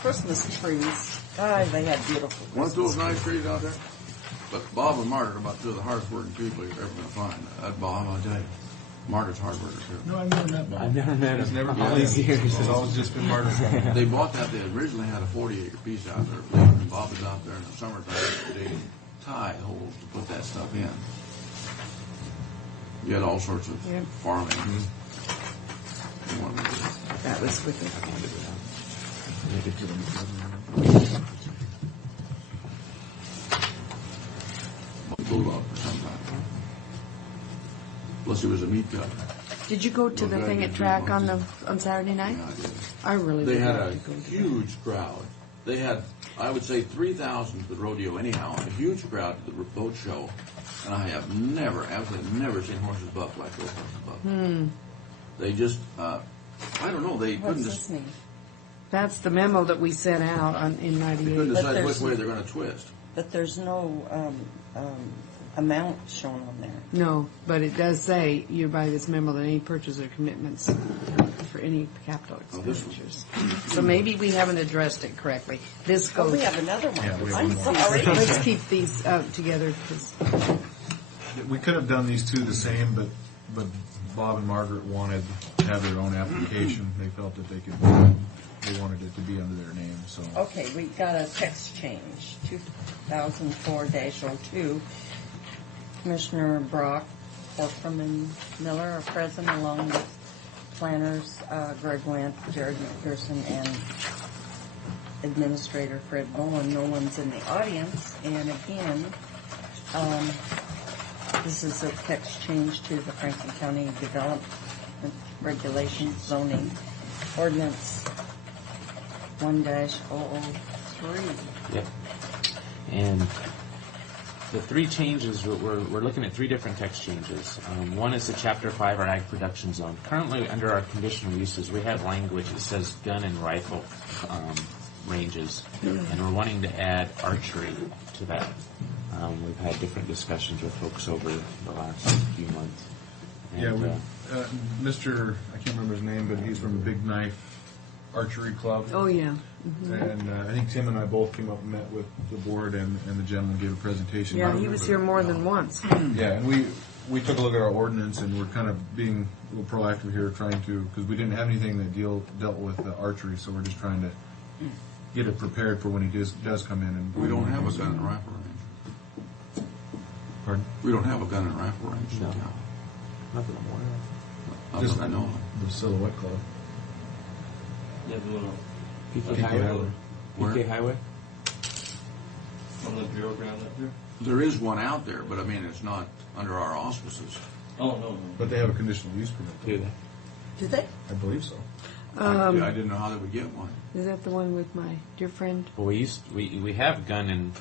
Christmas trees. God, they had beautiful Want Christmas those nice trees out there? But Bob and Margaret are about 2 of the hardest working people you're ever going to find. Bob, I'll tell you. Margaret's a hard worker, too. no, I've never met Bob. I've never met He's him. never been All these there. years. It's always just been Margaret. They bought that. They originally had a 40-acre piece out there. And Bob was out there in the summertime digging tide holes to put that stuff in. You had all sorts of farming. You wanted to do it. That was with it. Bulldog for some time. Plus, it was a meat cut. Did you go to the thing at track on Saturday night? Yeah, I did. I really They would had like a to go to that. huge crowd. They had, I would say, 3,000 to the rodeo anyhow. A huge crowd to the boat show. And I have never, absolutely never seen horses buck like those horses buck. They just, I don't know, they couldn't, What's this mean? That's the memo that we sent out in they couldn't 98. decide there's- which way they're going to twist. But there's no amount shown on there. No, but it does say, you by this memo, that any purchase or commitments for any capital Oh, this one. expenditures. So maybe we haven't addressed it correctly. This Oh, goes, we have another one. Yeah, we have I'm one more. sorry. let's keep these together, 'cause We could have done these two the same, but Bob and Margaret wanted to have their own application. They felt that they wanted it to be under their name, so. Okay, we got a text change, 2004-02. Commissioner Brock, Corcoran, and Miller are present along with planners Greg Wendt, Jared McPherson, and Administrator Fred Bowen. No one's in the audience. And again, this is a text change to the Franklin County Development Regulations Zoning Ordinance 1-003. Yep. And The three changes, we're looking at three different text changes. One is the Chapter 5, our ag production zone. Currently, under our conditional uses, we have language that says gun and rifle ranges, and we're wanting to add archery to that. We've had different discussions with folks over the last few months. And, Mr. I can't remember his name, but he's from the Big Knife Archery Club. Oh, yeah. And I think Tim and I both came up and met with the board, and the gentleman gave a presentation. I Yeah, don't he was remember here more than once. Yeah, and we took a look at our ordinance, and we're kind of being a little proactive here, trying to, because we didn't have anything that dealt with archery, so we're just trying to get it prepared for when he does come in. And We don't have a gun and rifle range. Pardon? We don't have a gun and rifle range in No. town. Nothing more of. Not Just that I know of. the Silhouette Club. Yeah, the one PK Highway? Where? PK Highway? on the Bureau ground up there. There is one out there, but I mean, it's not under our auspices. Oh, no. But they have a conditional use permit. Do they? Do they? I believe so. I didn't know how they would get one. Is that the one with my dear friend? Well, we have gun and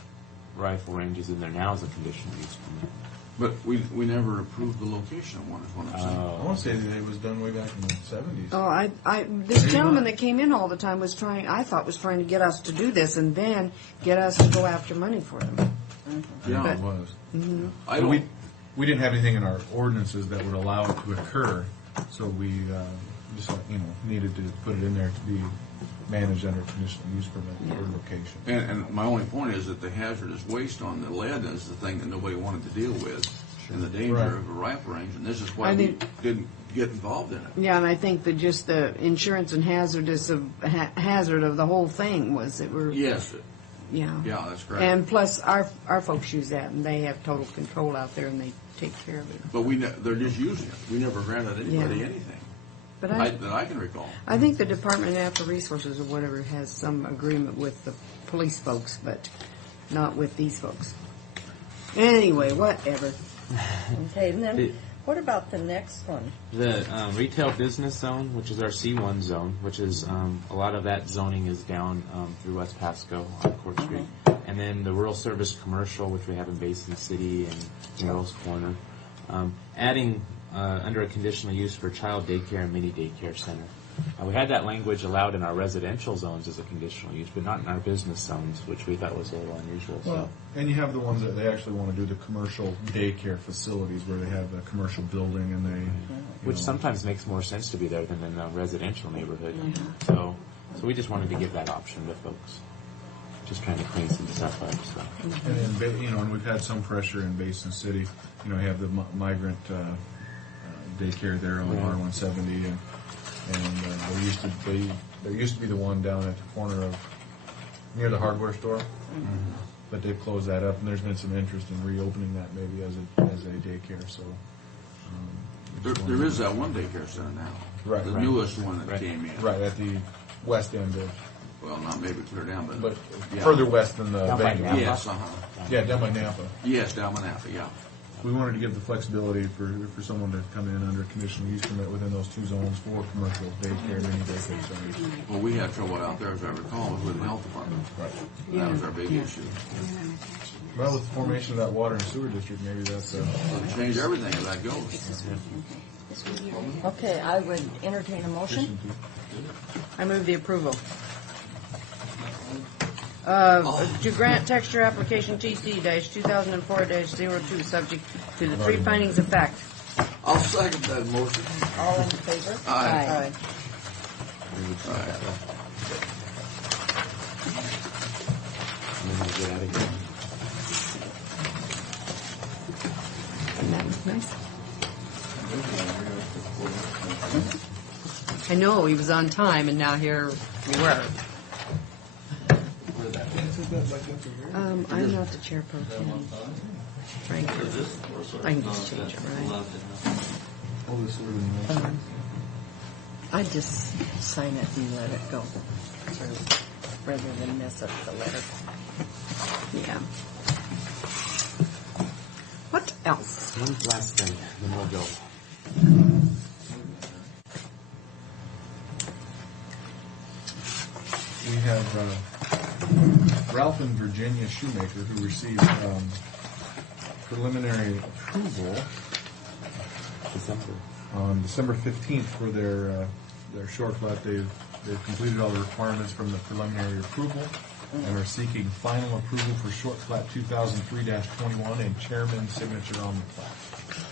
rifle ranges in there now as a conditional use permit. But we never approved the location of one, is what I'm saying. I want to say that it was done way back in the 70s. Oh, this gentleman that came in all the time was trying to get us to do this and then get us to go after money for them. Yeah, It was. I But don't. we didn't have anything in our ordinances that would allow it to occur, so we just needed to put it in there to be managed under conditional use permit or location. And my only point is that the hazardous waste on the lead is the thing that nobody wanted to deal with, and the danger Right. of a rifle range, and this is why I we think- didn't get involved in it. Yeah, and I think that just the insurance and hazard of the whole thing was that we're Yes, yeah. yeah, that's correct. And plus, our folks use that, and they have total control out there, and they take care of it. But they're just using it. We never granted anybody Yeah. anything But that I can recall. I think the Department of Natural Resources or whatever has some agreement with the police folks, but not with these folks. Anyway, whatever. Okay, and then what about the next one? The retail business zone, which is our C1 zone, which is a lot of that zoning is down through West Pasco on Court Street. And then the rural service commercial, which we have in Basin City and Merrill's Corner. Adding under a conditional use for child daycare and mini daycare center. We had that language allowed in our residential zones as a conditional use, but not in our business zones, which we thought was a little unusual. Well, and you have the ones that they actually want to do the commercial daycare facilities where they have a commercial building and they... Which sometimes makes more sense to be there than in a residential neighborhood. So we just wanted to give that option to folks. Just trying to clean some stuff up. So. And then, and we've had some pressure in Basin City. You have the migrant daycare there on R170, and there used to be the one down at the corner of near the hardware store, but they've closed that up, and there's been some interest in reopening that maybe as a daycare. So There is that one daycare center now. Right, The right. newest one that came in. right at the west end of, Well, not maybe clear down, but yeah. further west than the Down by bank. Napa? Yes, Yeah, down by Napa. Yes, down in Napa, yeah. We wanted to give the flexibility for someone to come in under conditional use permit within those two zones for commercial daycare, mini daycare centers. Well, we had trouble out there, as I recall, with the health department. Right. That was our big issue. Well, with the formation of that water and sewer district, maybe that's Change everything as that goes. Okay, I would entertain a motion. I move the approval. To grant texture application TC-2004-02, subject to the three findings of fact. I'll second that motion. All in favor? Aye. And then we'll get out of here. And that was nice. I know, he was on time, and now here we were. I'm not the chair pro tem. Frank, I can just change it, right? I just sign it and let it go, rather than mess up the letter. Yeah. What else? One last thing, then we'll go. we have Ralph and Virginia Shoemaker who received preliminary approval on December 15th for their short plat. They've completed all the requirements from the preliminary approval and are seeking final approval for short plat 2003-21 and chairman's signature on the plat.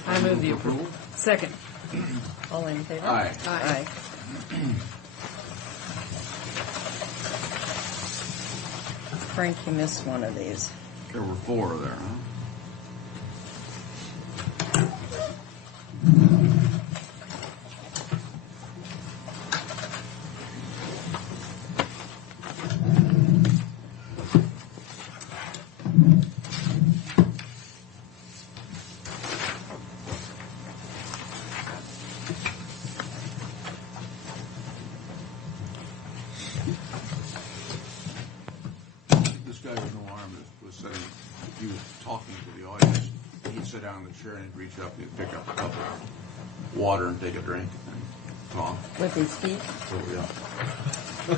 I move the approval. Second. All in favor? Aye. Aye. Frank, you missed one of these. There were 4 there, huh? This guy with no arm was saying, he was talking to the audience. He'd sit down in the chair and he'd reach up and he'd pick up a cup of water and take a drink and talk. With his feet? So, yeah.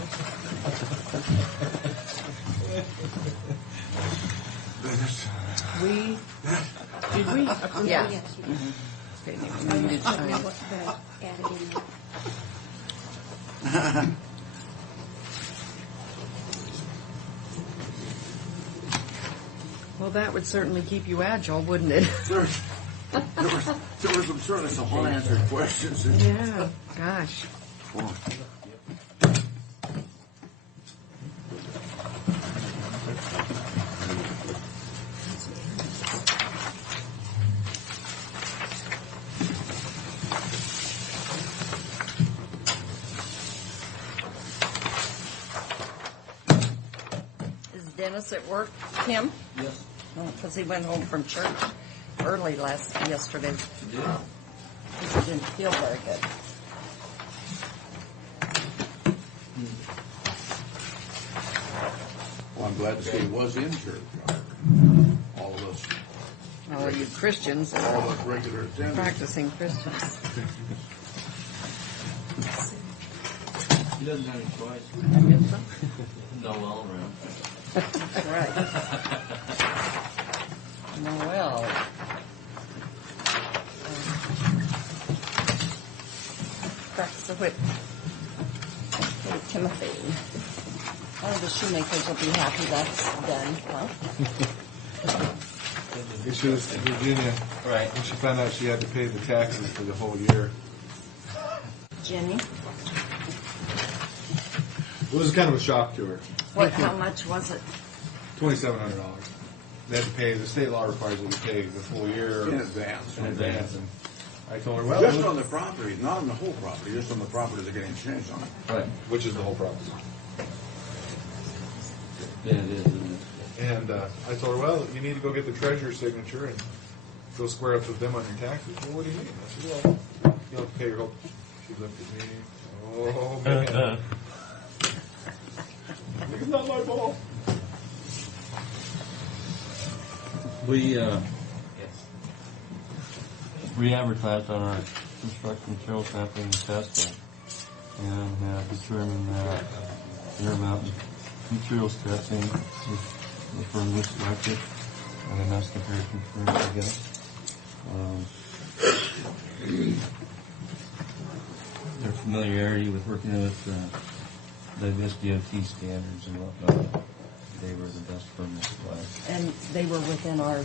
Did we approve? Yeah. Yes, you did. Okay, I maybe we was did talking sign. about the added in there. Well, that would certainly keep you agile, wouldn't it? There were certainly some unanswered questions. Yeah, gosh. Well, Is Dennis at work, Kim? Yes. Because he went home from church early yesterday. You did? He didn't feel very good. well, I'm glad to see he was in church. All of us, All you Christians, all of us regular attenders. practicing Christians. He doesn't have any choice. I miss him. No all around. That's right. Noel. Cracks the whip. Okay, Timothy. Oh, the shoemakers will be happy that's done. Well, She was Virginia. Right. When she found out she had to pay the taxes for the whole year. Jenny, It was kind of a shock to her. how much was it? $2,700. They had to pay. The state law requires them to pay the full year In advance. in advance. And I told her, well, Just on the property, not on the whole property, just on the property they're getting changed on. right, which is the whole problem. Yeah, it is, isn't it? And I told her, well, you need to go get the treasurer's signature and go square up with them on your taxes. Well, what do you mean? I said, well, you have to pay your whole. She looked at me. Oh, man. It's not my fault. We advertised on our construction material sampling and testing and have determined that Intermountain Materials Testing is the firm we selected and a nice comparison firm, I guess. Their familiarity with working with the DOT standards and whatnot, they were the best firm to select. And they were within our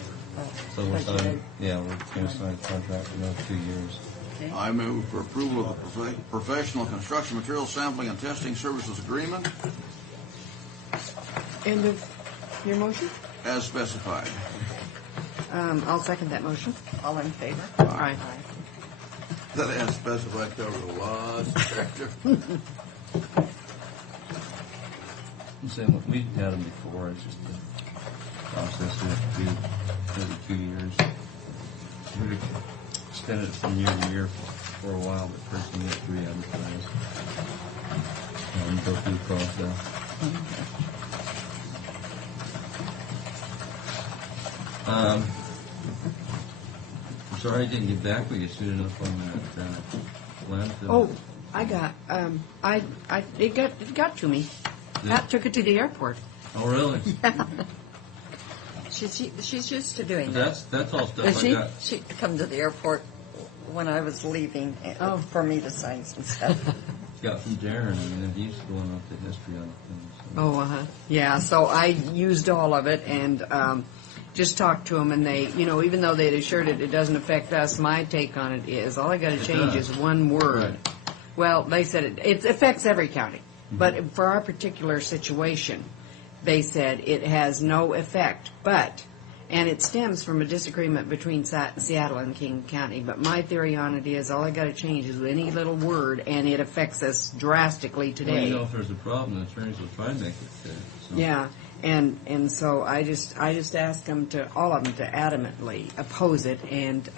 So we're budgeted. signing, yeah, we're going to sign a contract for another 2 years. Okay. I move for approval of the professional construction material sampling and testing services agreement End of your motion? as specified. I'll second that motion. All in favor? Aye. That as specified covers a lot. Same, we've had them before, it's just the process we have to do every 2 years. We've extended it from year to year for a while, but first we have to re-advertise and go through the process. I'm sorry I didn't get back with you soon enough on that landfill. Oh, I got, it got to me. Pat took it to the airport. Oh, really? She's used to doing But that. that's all stuff Is I she? got. She'd come to the airport when I was leaving for me to sign some stuff. Got from Darren. I mean, he's going off the history on things. So. Oh, yeah. So I used all of it and just talked to them, and they, even though they'd assured it doesn't affect us, my take on it is all I got to change does. is one word. Right. Well, they said it affects every county, but for our particular situation, they said it has no effect, and it stems from a disagreement between Seattle and King County. But my theory on it is all I got to change is any little word, and it affects us drastically today. Well, if there's a problem, the attorneys will try and make it fit. So. Yeah, and so I just asked them all of them to adamantly oppose it, and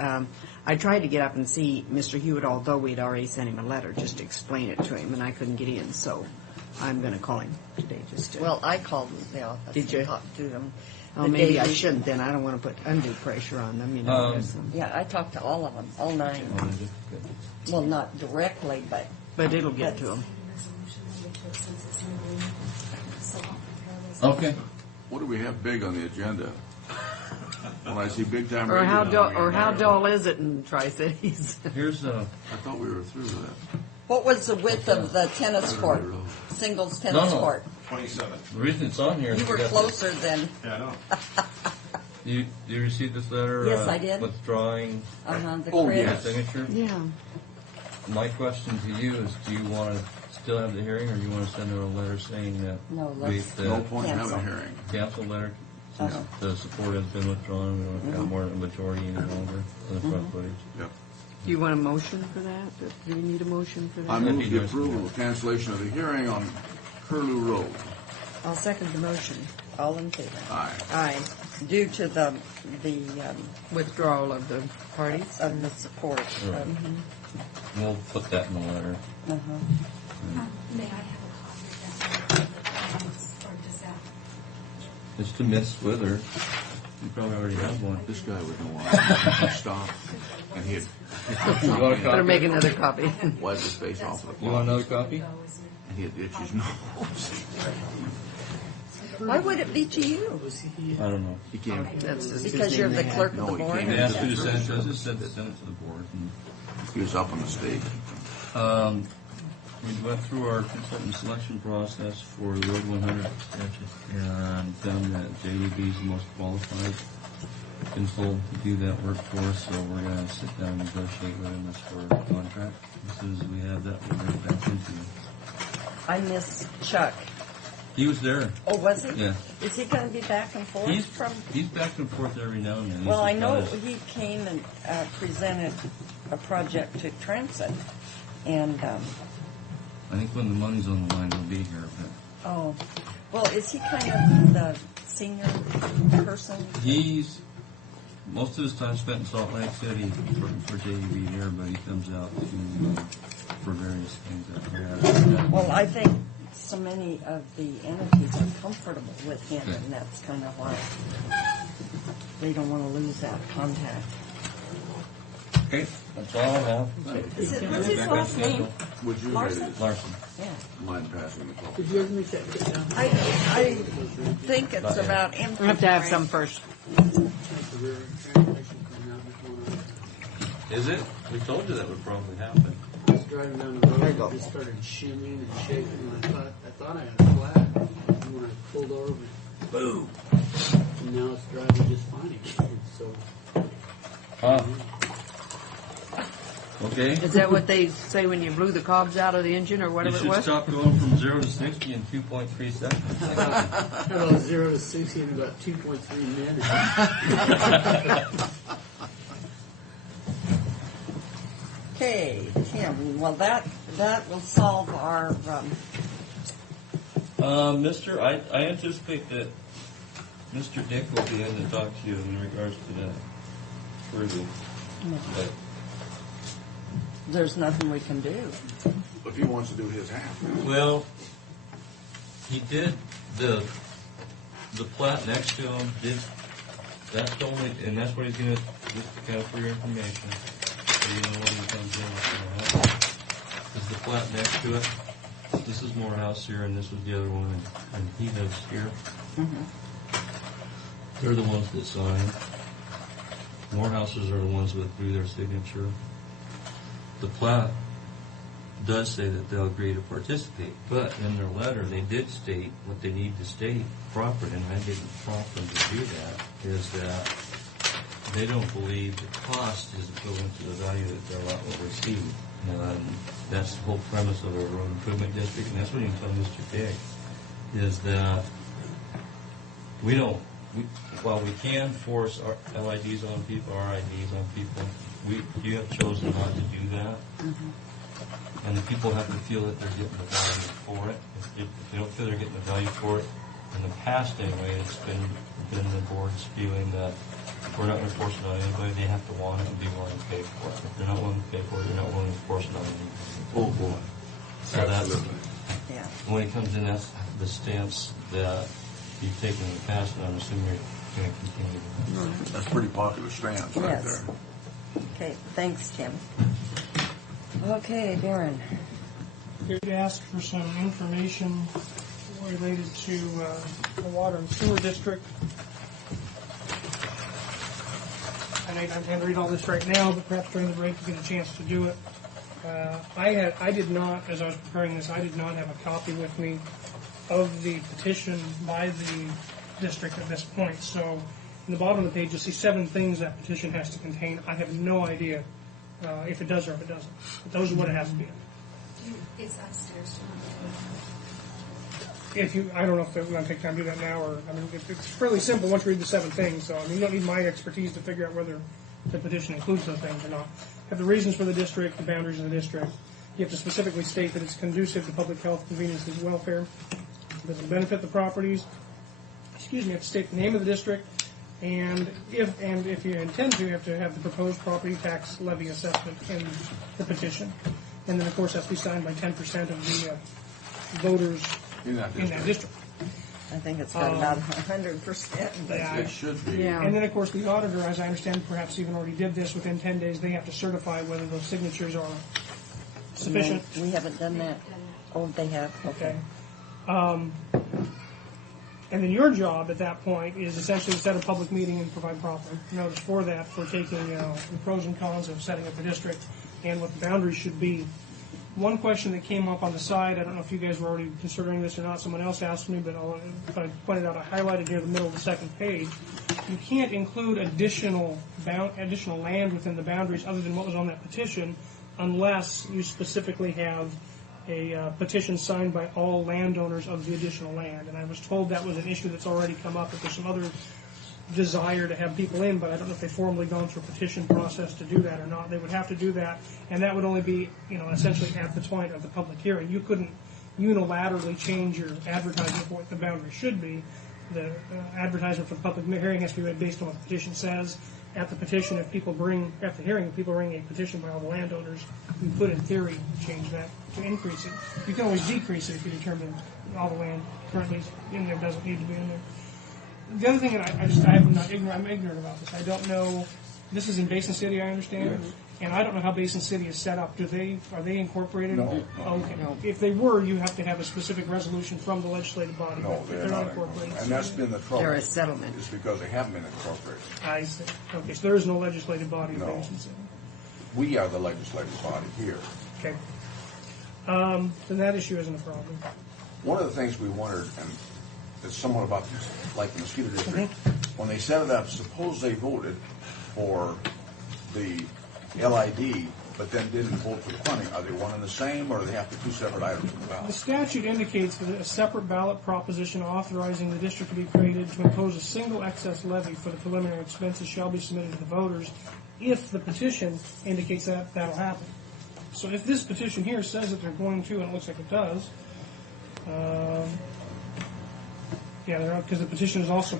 I tried to get up and see Mr. Hewitt, although we'd already sent him a letter just to explain it to him, and I couldn't get in, so I'm going to call him today just to. Well, I called the office Did you? and talked to them. Oh, the maybe day I we- shouldn't then. I don't want to put undue pressure on them, Yeah, I talked to all of them, all 9. Well, not directly, But it'll get to them. Okay. What do we have big on the agenda? When I see big time Or radio. how dull is it in Tri-Cities? Here's I thought we were through with that. what was the width of the tennis court? Singles tennis No. court? 27. the reason it's on here. is You were we got closer than, Yeah, I know. You received this letter? Yes, I did. Withdrawing the Oh, crib. yes. signature? Yeah. My question to you is, do you want to still have the hearing, or do you want to send out a letter saying that No, we let's No point in Cancel. having a hearing. cancel letter since the support has been withdrawn, we don't have more than a majority any longer on the front page? Yep. Do you want a motion for that? Do you need a motion for that? I move the approval of cancellation of the hearing on Curlew Road. I'll second the motion. All in favor? Aye. Aye. Due to the Withdrawal of the parties. of the support. Right. We'll put that in the letter. May I have a copy of that? Or does that? It's to Miss Wither. You probably already have one. This guy would know why. He stopped, and he had You want a Better copy? make another copy. wiped his face off with a You want cloth. another copy? And he had itched his nose. Why would it be to you? I don't know. He can't. That's just Because you're the clerk of No, the he board? can't. They asked me to send it, I just sent it to the board. He was up on the stage. We went through our consultant selection process for the Road 100 extension and found that JDB is the most qualified consultant to do that work for us, so we're going to sit down and negotiate with him as for a contract. As soon as we have that, we'll bring it back into you. I miss Chuck. He was there. Oh, was he? Yeah. Is he going to be back and forth from? He's back and forth every now and then. He's Well, I just know got his- he came and presented a project to Transit, and I think when the money's on the line, he'll be here. But oh, well, is he kind of the senior person? he's most of his time spent in Salt Lake City working for JEB here, but he comes out to for various things that we have. Well, I think so many of the entities are comfortable with him, and that's kind of why they don't want to lose that contact. Okay, that's all I have. What's his last name? Would you Larson? Larson. Yeah. mind passing the call? Did you ever make that get down? I think it's about empty. We have to have some first. The rear transmission coming out before Is it? We told you that would probably happen. I was driving down the road, and it just started shimmying and shaking, and I thought I had a flat. And when I pulled over, boom! And now it's driving just fine again. So Huh? Okay. Is that what they say when you blew the cobs out of the engine or You whatever it should was? stop going from 0 to 60 in 2.3 seconds. I was 0 to 60 in about 2.3 minutes. Okay, Tim. Well, that will solve our. I anticipate that Mr. Dick will be in to talk to you in regards to that further. But There's nothing we can do. If he wants to do his half. well, he did the plat next to him did. That's the only, and that's what he's gonna just kind of for your information. So you know when he comes in. Is the plat next to it? This is Morehouse here, and this was the other one, and he lives here. They're the ones that sign. Morehouses are the ones that withdrew their signature. The plat does say that they'll agree to participate, but in their letter, they did state what they need to state properly, and I didn't prompt them to do that, is that they don't believe the cost is equivalent to the value that their lot will receive. And that's the whole premise of a road improvement district, and that's what you tell Mr. Digg, is that while we can force our LIDs on people, RIDs on people, you have chosen not to do that. Mm-hmm. And the people have to feel that they're getting the value for it. If they don't feel they're getting the value for it, in the past anyway, it's been the board's feeling that we're not going to force it on anybody. They have to want it and be willing to pay for it. If they're not willing to pay for it, they're not willing to force it on anybody. Oh, boy. So that's, Yeah. when it comes in, that's the stance that you've taken in the past, and I'm assuming you're going to continue to do. That's a pretty popular stance right Yes. there. Okay, thanks, Tim. Okay, Darren. We asked for some information related to the water and sewer district. And I can't read all this right now, but perhaps during the break you get a chance to do it. I did not, as I was preparing this, I did not have a copy with me of the petition by the district at this point. So in the bottom of the page you'll see 7 things that petition has to contain. I have no idea if it does or if it doesn't. But those are what it has to be. It's upstairs. I don't know if we're going to take time to do that now, or it's fairly simple once you read the 7 things. So you don't need my expertise to figure out whether the petition includes those things or not. You have the reasons for the district, the boundaries of the district. You have to specifically state that it's conducive to public health, convenience, and welfare. It doesn't benefit the properties. You have to state the name of the district, and if you intend to, you have to have the proposed property tax levy assessment in the petition, and then of course it has to be signed by 10% of the voters in that district. I think it's got about 100%. Yeah, It should be. Yeah. and then of course the auditor, as I understand, perhaps even already did this within 10 days. They have to certify whether those signatures are sufficient. No, we haven't done that. Oh, they have? Okay. And then your job at that point is essentially to set a public meeting and provide proper notice for that, for taking the pros and cons of setting up the district and what the boundaries should be. One question that came up on the side, I don't know if you guys were already considering this or not, someone else asked me, but I pointed out, I highlighted near the middle of the second page. You can't include additional land within the boundaries other than what was on that petition unless you specifically have a petition signed by all landowners of the additional land. And I was told that was an issue that's already come up, that there's some other desire to have people in, but I don't know if they've formally gone through a petition process to do that or not. They would have to do that, and that would only be, essentially at the point of the public hearing. You couldn't unilaterally change your advertisement for what the boundary should be. The advertisement for the public hearing has to be read based on what the petition says. At the petition, at the hearing, if people bring a petition by all the landowners, you could, in theory, change that to increase it. You can always decrease it if you determine all the land currently in there doesn't need to be in there. The other thing that I'm ignorant about this. I don't know. This is in Basin City, I understand, Yes. and I don't know how Basin City is set up. Are they incorporated? No. Okay. If they were, you have to have a specific resolution from the legislative body. No, But they're if not incorporated. incorporated. And that's been the trouble. They're a settlement. It's because they haven't been incorporated. I see. Okay, so there is no legislative body in No. Basin City. We are the legislative body here. Okay. Then that issue isn't a problem. One of the things we wondered, and it's somewhat about this, like the mosquito district, Mm-hmm. when they set it up, suppose they voted for the LID, but then didn't vote for the funding. Are they one and the same, or do they have to be 2 separate items on the The ballot? statute indicates that a separate ballot proposition authorizing the district to be created to impose a single excess levy for the preliminary expenses shall be submitted to the voters if the petition indicates that that'll happen. So if this petition here says that they're going to, and it looks like it does, because the petition is also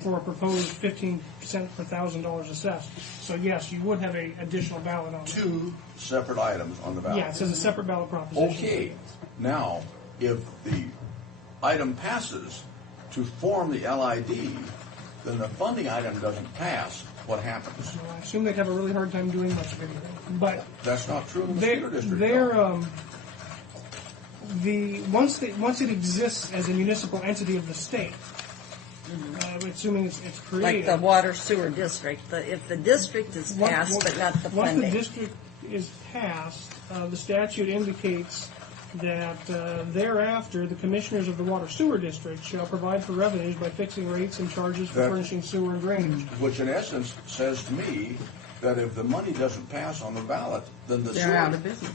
for a proposed 15% per $1,000 assessed. So yes, you would have an additional ballot on it. 2 separate items on the ballot. Yeah, it says a separate ballot proposition. Okay. Now, if the item passes to form the LID, then the funding item doesn't pass. What happens? So I assume they'd have a really hard time doing much of anything. But That's not true in the mosquito district. though. once it exists as a municipal entity of the state, assuming it's Like created. the water sewer district. If the district is passed, but not the Once the funding. district is passed, the statute indicates that thereafter, the commissioners of the water sewer district shall provide for revenues by fixing rates and charges for That- furnishing sewer and drainage. Which in essence says to me that if the money doesn't pass on the ballot, then the They're sewer. out of business.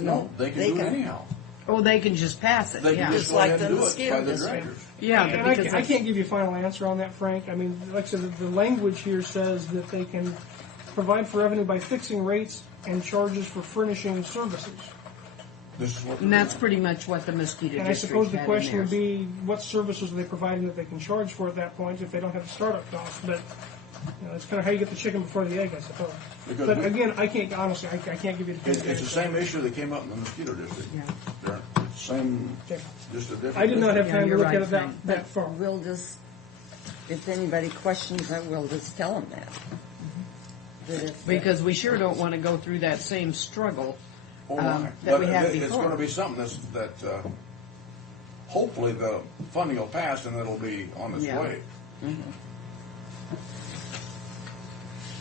No, they can They do it can- anyhow. Oh, they can just pass it, They yeah. can just Just go like ahead and the do it mosquito by the district. directors. Yeah, And but because I it's- can't give you a final answer on that, Frank. I mean, like I said, the language here says that they can provide for revenue by fixing rates and charges for furnishing services. This is what. And that's pretty much what the mosquito And I district suppose the had in question would theirs. be, what services are they providing that they can charge for at that point if they don't have the startup costs? But, it's kind of how you get the chicken before the egg, I suppose. Because But we- again, I can't, honestly, I can't give you the. It's the same issue that came up in the mosquito district. Yeah. They're same, Okay. just a different. I did not have Yeah, time to you're look right, at it that, Frank. that far. We'll just, if anybody questions that, we'll just tell them that. That if the- Because we sure don't want to go through that same struggle Oh, my. that But we had it's before. going to be something that hopefully the funding will pass and it'll be on its Yeah. way.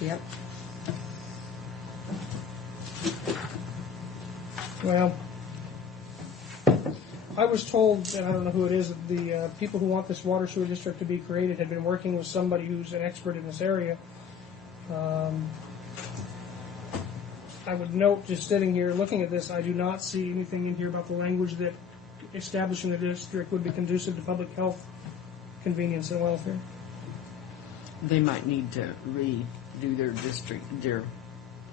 Yep. Well, I was told, and I don't know who it is, that the people who want this water sewer district to be created had been working with somebody who's an expert in this area. I would note, just sitting here looking at this, I do not see anything in here about the language that establishing the district would be conducive to public health, convenience, and welfare. They might need to redo their district, their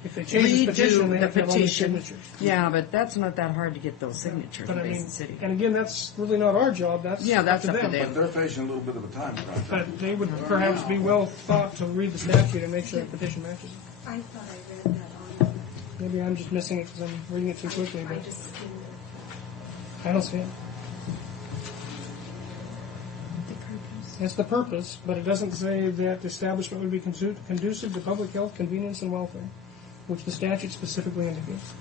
If they change the petition, they redo have to the have all the petition. signatures. Yeah, but that's not that hard to get those signatures But in I mean, Basin City. and again, that's really not our job. That's Yeah, that's up up to to them. But they're facing a little bit of a time crunch. But they would perhaps be well thought to read the statute and make sure the petition matches it. I thought I read that on, Maybe I'm just missing it because I'm reading it too quickly, I but just skimmed I don't see it. The purpose. It's the purpose, but it doesn't say that the establishment would be conducive to public health, convenience, and welfare, which the statute specifically indicates.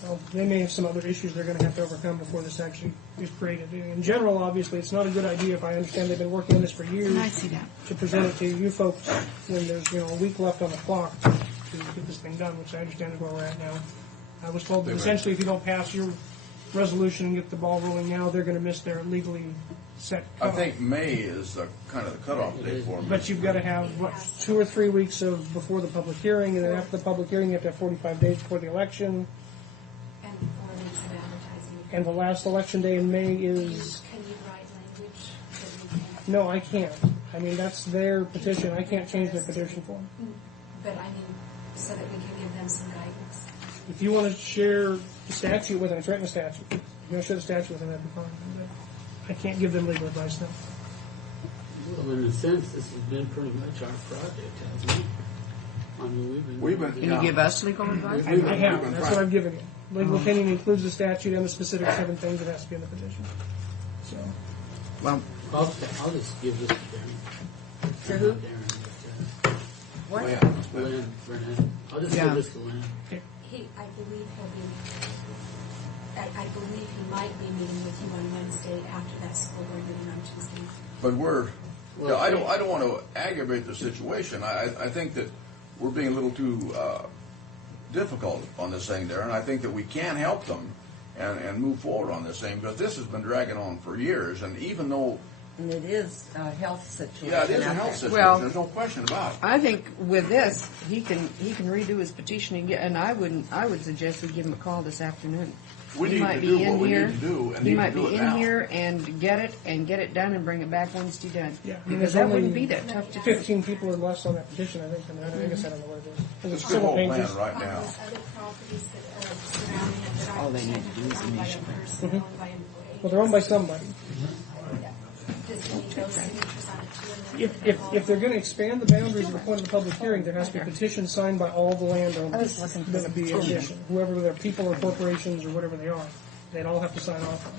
So they may have some other issues they're going to have to overcome before this actually is created. In general, obviously, it's not a good idea, if I understand they've been working on this for years, I see that. to present it to you folks when there's, a week left on the clock to get this thing done, which I understand is where we're at now. I was told that essentially if you don't pass your resolution and get the ball rolling now, they're going to miss their legally set I cutoff. think May is kind of the cutoff date for them. But you've got to have, 2 or 3 weeks of before the public hearing, and then after the public hearing, you have to have 45 days before the election, and 4 weeks of advertising. and the last election day in May is, Can you write language that we can, no, I can't. I mean, that's their petition, I can't change their petition form. but I mean, so that we can give them some guidance. If you want to share the statute with them, it's right in the statute. If you want to share the statute with them, that'd be fine. But I can't give them legal advice now. Well, in a sense, this has been pretty much our project, hasn't it? I mean, We've been. Can you give us legal advice? I have, that's what I've given you. Legal opinion includes the statute and the specific 7 things that has to be in the petition. So, Well, I'll just give this to Darren. To who? Darren, What? but, Lynn, Brennan. I'll just Yeah. give this to Lynn. I believe he'll be, I believe he might be meeting with you on Wednesday after that school board meeting on Tuesday. But we're, Well, I don't want to aggravate the situation. I think that we're being a little too difficult on this thing there, and I think that we can help them and move forward on this thing, because this has been dragging on for years, and even though, And it is a health situation. yeah, it is a out health there. situation, Well- there's no question about it. I think with this, he can redo his petition and get, and I would suggest we give him a call this afternoon. We He need might to be do in what we here. need to do, and He need might to do be it in now. here and get it done and bring it back Wednesday done. Yeah, I mean, Because there's that only wouldn't be that tough to do. 15 people are less on that petition, I think, and I guess I don't know what it is. It's It's a several whole plan pages. right On now. those other properties that are surrounding it that All aren't they need to do is owned by a initial. person, owned by an Well, they're owned by somebody. Does he need those signatures on it too? If they're going to expand the boundaries at the point of the public hearing, there has to be a petition signed by all the I landowners. was looking for That would be the petition. addition, whoever they're people or corporations or whatever they are. They'd all have to sign off on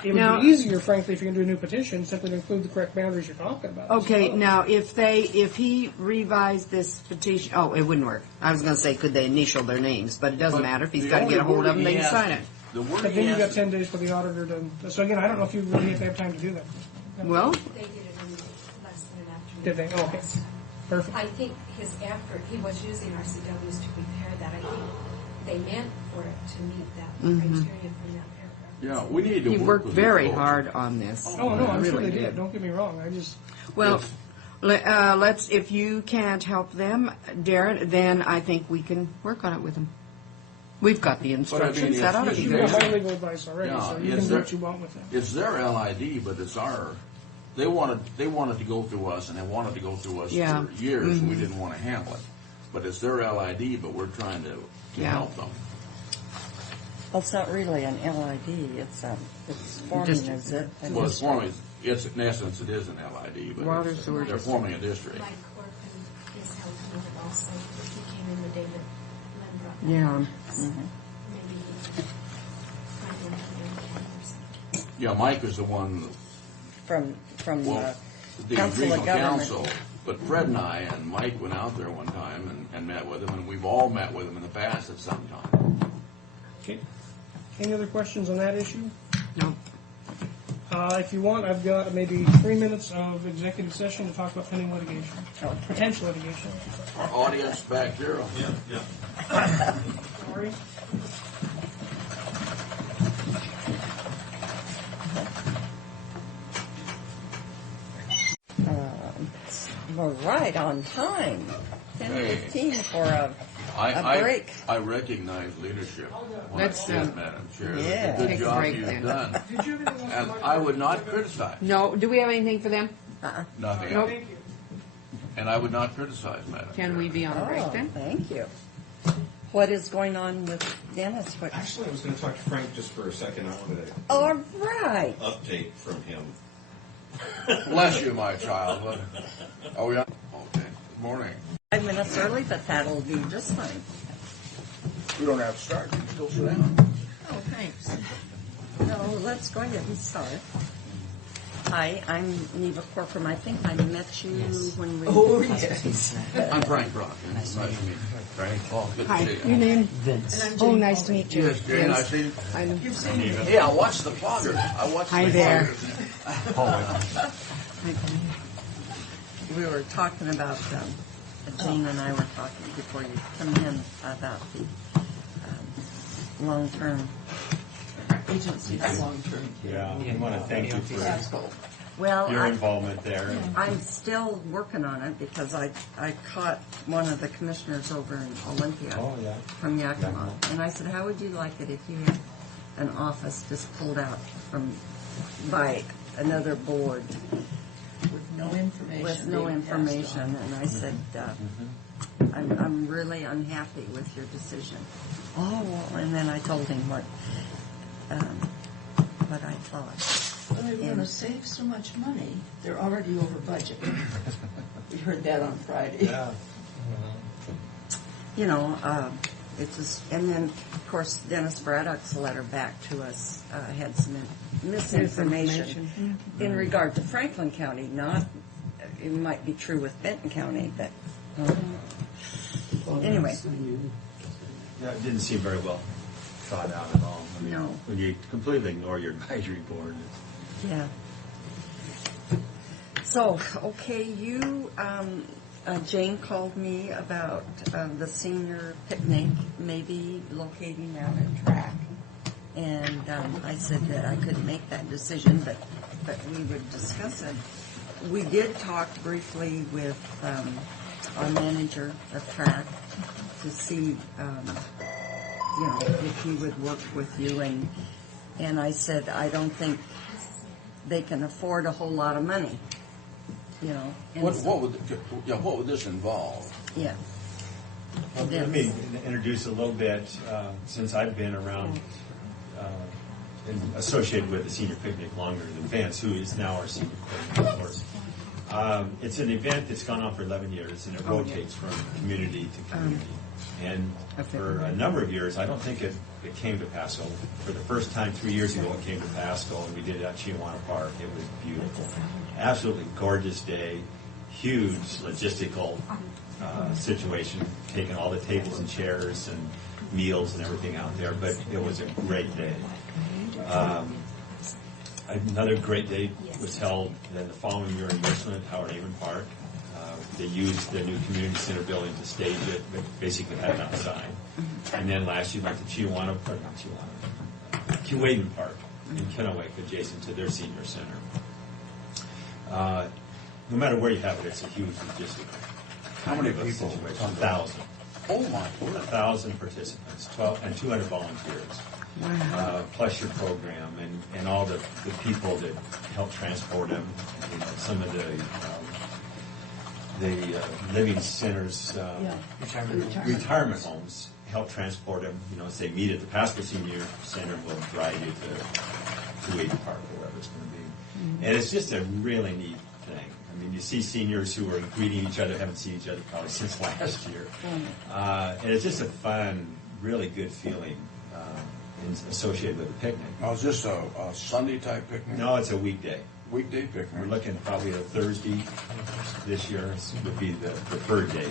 it. It would Now- be easier, frankly, if you're going to do a new petition, simply to include the correct boundaries you're talking about. Okay, now if he revised this petition, oh, it wouldn't work. I was going to say, could they initial their names? But it doesn't But matter. If he's the got to only get a hold of word them, they he can has- sign it. The word But he then you've got has 10 days for the auditor to, so again, I don't know if you really have to have time to do that. Well, They did it Did they? Okay. Perfect. I think his effort, he was using RCWs to prepare that. I think they meant for it to meet that criteria from that paragraph. Yeah, we need to He work worked with very the hard on this. Oh, no, I'm sure Really they did. Don't get me wrong. I just, Well, let's, if you can't help them, Darren, then I think we can work on it with them. We've got the instructions. That ought to be you good. got my legal advice already, Yeah, so you yes, can do sir. what you want with that. It's their LID, but it's our. They wanted to go through us, and they wanted to go through us Yeah. for years. We didn't want to handle it, but it's their LID. But we're trying to Yeah. help them. Well, it's not really an LID, it's forming, is it? Well, it's forming. It's in essence, it is an LID, but Water, sewer they're district. forming a district. Mike Corcoran is helping with it also. He came in the day that Lynn brought that Yeah. up. Maybe find one from the county or something. Yeah, Mike was the one. From Well, the Council of regional Government. council. But Fred and I and Mike went out there one time and met with him, and we've all met with him in the past at some time. Okay. Any other questions on that issue? No. If you want, I've got maybe 3 minutes of executive session to talk about pending litigation. Potential litigation. Our audience back here. Sorry. We're right on time. 10:15 for a break. I recognize leadership when Let's, I see it, Madam Chair. yeah. Good Take a job break you've then. done. And I would not criticize. No, do we have anything for them? Nothing. Nope. And I would not criticize, Madam Chair. Can we be on a break Oh, then? thank you. What is going on with Dennis? What? Actually, I was going to talk to Frank just for a second. I wanted All right. an update from him. Bless you, my child. Oh, yeah. Okay. Good morning. 5 minutes early, but that'll do just fine. We don't have to start. You can still sit down. Oh, thanks. No, let's go ahead and start. Hi, I'm Neva Corcoran. I think I met you when we... Oh, yes. I'm Frank Brock. Nice to meet you. Frank. Good to Hi, see you. your name? Vince. Oh, nice to meet you. Yes, Jane, I see. I know. Yeah, I watch the vloggers. I watch Hi the there. vloggers. We were talking about, Jane and I were talking before you come in about the long-term agency long-term care. Yeah, I want to thank you for Well, your involvement there. I'm still working on it because I caught one of the commissioners over in Olympia from Yakima. And I said, how would you like it if you had an office just pulled out by another board With no information. with no being passed information? on. And I said, I'm really unhappy with your decision. Oh, and then I told him what I thought. Well, they were going to save so much money. They're already over budget. We heard that on Friday. Yeah. You know, it's just, and then, of course, Dennis Braddock's letter back to us had some misinformation in regard to Franklin County. Not, it might be true with Benton County, but anyway. That didn't seem very well thought out at all. I mean, No. when you completely ignore your advisory board. Yeah. So, okay, you, Jane called me about the senior picnic maybe locating out at Track. And I said that I couldn't make that decision, but we would discuss it. We did talk briefly with our manager of Track to see, you know, if he would work with you. And I said, I don't think they can afford a whole lot of money, you know. And What would this involve? Yeah. Let me introduce a little bit, since I've been around and associated with the senior picnic longer than Vance, who is now our senior picnic, of course. It's an event that's gone on for 11 years, and it rotates from community to community. And for a number of years, I don't think it came to Pasco. For the first time 3 years ago, it came to Pasco, and we did it at Chiawana Park. It was beautiful. Absolutely gorgeous day. Huge logistical situation, taking all the tables and chairs and meals and everything out there, but it was a great day. Another great day was held then the following year in Richmond, Howard Avon Park. They used the new community center building to stage it, but basically had it outside. And then last year went to Keewaydin Park in Kennewick, adjacent to their senior center. No matter where you have it, it's a huge logistic. How many kind of a people? situation. 1,000. Oh my word. 1,000 participants, 200 volunteers. Plus your program and all the people that help transport them. You know, some of the living centers, retirement homes help transport them. You know, say meet at the Pasco Senior Center, we'll drive you to Keewaydin Park or wherever it's going to be. And it's just a really neat thing. I mean, you see seniors who are greeting each other, haven't seen each other probably since last year. And it's just a fun, really good feeling associated with the picnic. Now, is this a Sunday type picnic? No, it's a weekday. Weekday picnic. We're looking probably a Thursday this year. This would be the preferred day.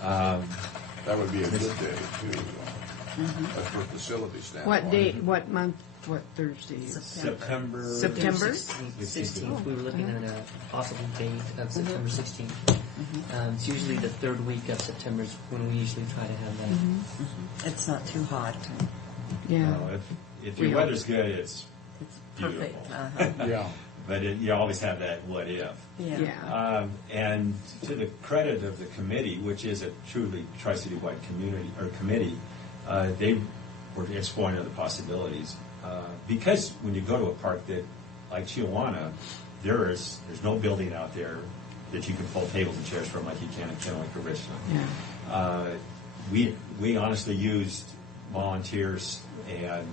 That would be a good day, too. That's for facility standpoint. What date, what month, what Thursday? September. 16th. We were looking at a possible date of September 16th. It's usually the third week of September is when we usually try to have that. It's not too hot. Yeah. No, if your weather's good, it's Perfect. beautiful. Yeah. But you always have that what if. Yeah. And to the credit of the committee, which is a truly Tri-City-wide committee, they were exploring other possibilities. Because when you go to a park that, like Chiawana, there's no building out there that you can pull tables and chairs from like you can in Kennewick or Richland. Yeah. We honestly used volunteers and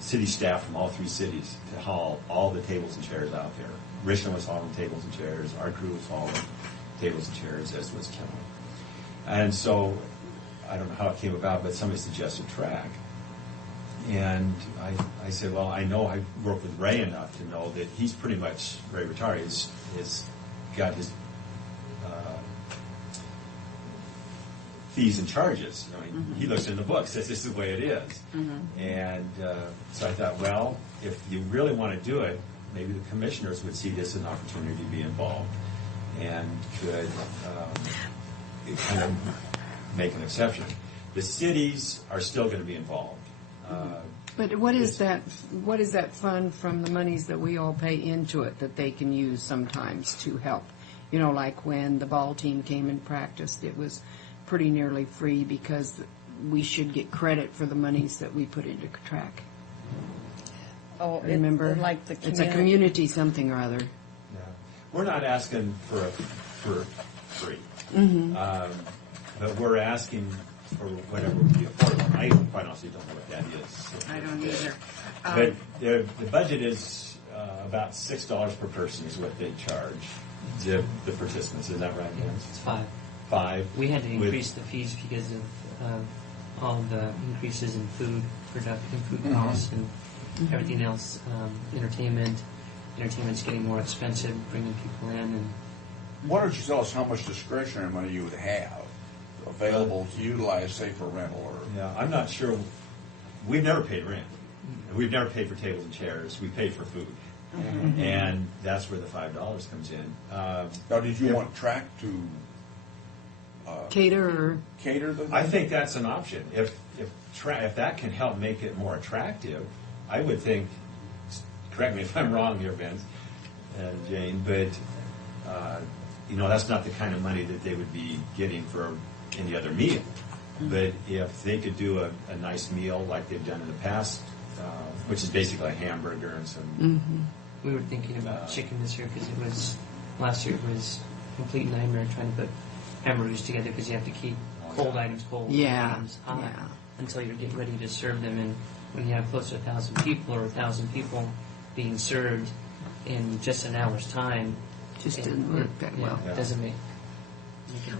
city staff from all three cities to haul all the tables and chairs out there. Richland was hauling tables and chairs. Our crew was hauling tables and chairs, as was Kennewick. And so, I don't know how it came about, but somebody suggested track. And I said, well, I know I worked with Ray enough to know that he's pretty much, Ray retired, he's got his fees and charges. I mean, he looks in the book, says this is the way it is. And so I thought, well, if you really want to do it, maybe the commissioners would see this as an opportunity to be involved and could kind of make an exception. The cities are still going to be involved. But what is that fund from the monies that we all pay into it that they can use sometimes to help? You know, like when the ball team came and practiced, it was pretty nearly free because we should get credit for the monies that we put into track. Oh, Remember? like the It's a community something or other. Yeah. We're not asking for free. But we're asking for whatever would be affordable. I quite honestly don't know what that is. I don't either. But the budget is about $6 per person is what they charge the participants. Is that right, Hans? It's $5. $5. We had to increase the fees because of all the increases in food production, food costs, and everything else. Entertainment's getting more expensive, bringing people in. And why don't you tell us how much discretionary money you would have available to utilize, say, for rental or? Yeah, I'm not sure. We've never paid rent. We've never paid for tables and chairs. We paid for food. And that's where the $5 comes in. Now, did you want track to cater the? I think that's an option. If that can help make it more attractive, I would think. Correct me if I'm wrong here, Vince, Jane, but that's not the kind of money that they would be getting for any other meal. But if they could do a nice meal like they've done in the past, which is basically a hamburger and some. We were thinking about chicken this year because last year it was a complete nightmare trying to put hamburgers together because you have to keep cold items cold, items hot until you're getting ready to serve them. And when you have close to 1,000 people or 1,000 people being served in just an hour's time, Just didn't work that well. It doesn't make.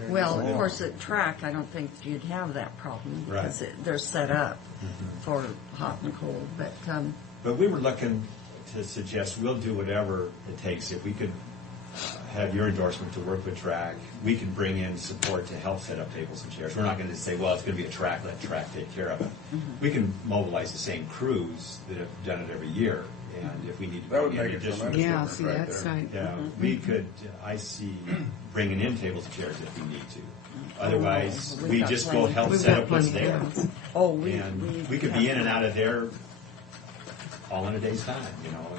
Well, of course, at track, I don't think you'd have that problem because they're set up for hot and cold. But we were looking to suggest we'll do whatever it takes. If we could have your endorsement to work with track, we can bring in support to help set up tables and chairs. We're not going to say, well, it's going to be a track, let track take care of it. We can mobilize the same crews that have done it every year and if we need to That would bring in make a additional. tremendous Yeah, difference see, right that's there. right. Yeah, Mhm. we could, I see bringing in tables and chairs if we need to. Otherwise, we've we got just plenty. go help We've set got up what's plenty of there. tables. Oh, And we could be in and out of there all in a day's time,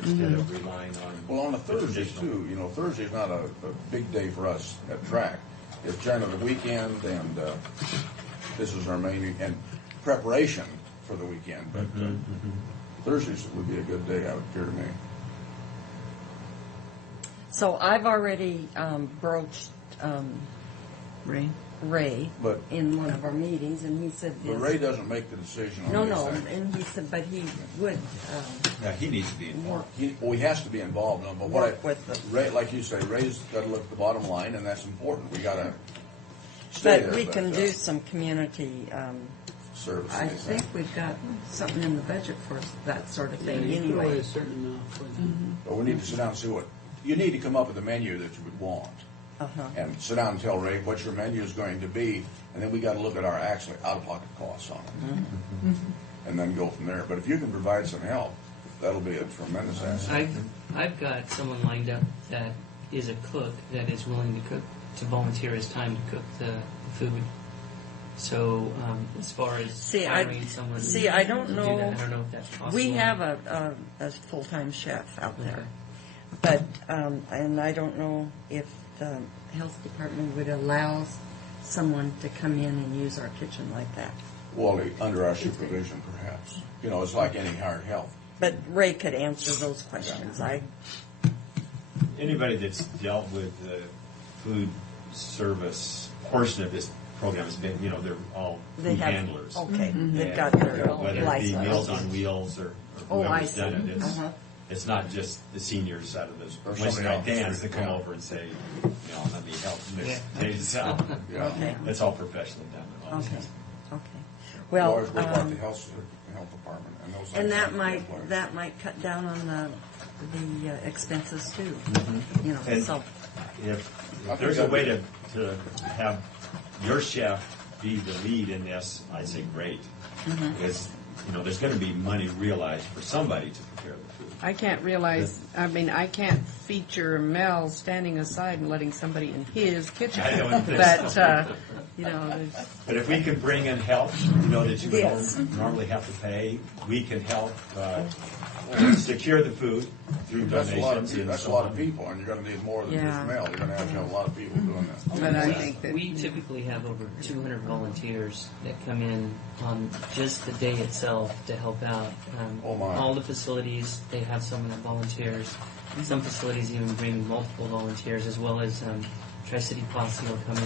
instead of relying on. Well, on a the Thursday traditional. too, Thursday's not a big day for us at track. It's generally the weekend, and this is our main and preparation for the weekend. But Thursdays would be a good day, it would appear to me. So I've already broached Ray But- in one of our meetings, and he said But this. Ray doesn't make the decision on No, these no, things. and he said, but he would Yeah, he needs to be involved. He has to be involved in it, but work with them. Ray, like you say, Ray's got to look at the bottom line, and that's important. We got to stay there. But we can do some community. Service. I think we've got something in the budget for that sort of thing. You put away Anyway, a certain amount for that. But we need to sit down and see you need to come up with a menu that you would want. And sit down and tell Ray what your menu is going to be, and then we got to look at our actually out-of-pocket costs on it, and then go from there. But if you can provide some help, that'll be a tremendous asset. I've got someone lined up that is a cook that is willing to volunteer his time to cook the food. So as far as hiring someone, I don't to do know. that, I don't know if that's possible. We have a full-time chef out there, but and I don't know if the health department would allow someone to come in and use our kitchen like that. Well, under our supervision, perhaps. It's like any hired help. But Ray could answer those questions. Anybody that's dealt with the food service portion of this program has been, they're all They food have- handlers. okay, they've And got their whether it be license. Meals on Wheels or Oh, I whoever's done see. it, it's not just the seniors out of those Or Wednesday somebody night else. dance that come over and say, let me help this day's out. Okay. That's all professionally done. Okay. Okay. We Well, always work like the health department. And those and things that might cut down on the expenses too. And So if there's a way to have your chef be the lead in this, I say great. Because, there's going to be money realized for somebody to prepare the food. I can't I can't feature Mel standing aside and letting somebody in his kitchen. I don't think But, so. there's But if we can bring in help, that you Yes. would normally have to pay, we can help secure the food through That's a lot of donations people. and That's a so lot of on. people, and you're going to need more than Yeah. just mail. You're going to have a lot of people doing this. But I think that we typically have over 200 volunteers that come in on just the day itself to help out. Oh, my. All the facilities, they have someone that volunteers. Some facilities even bring multiple volunteers, as well as Tri-City Posse will come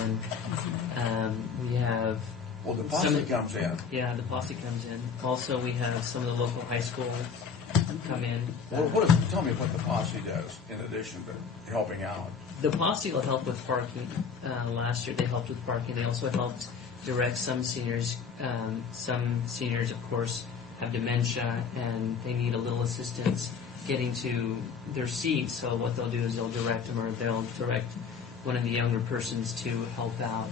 in. We have... Well, the posse comes in. Yeah, the posse comes in. Also, we have some of the local high school come in. Well, tell me what the posse does in addition to helping out. The posse will help with parking. Last year they helped with parking. They also helped direct some seniors. Some seniors, of course, have dementia and they need a little assistance getting to their seats. So what they'll do is they'll direct them, or they'll direct one of the younger persons to help out.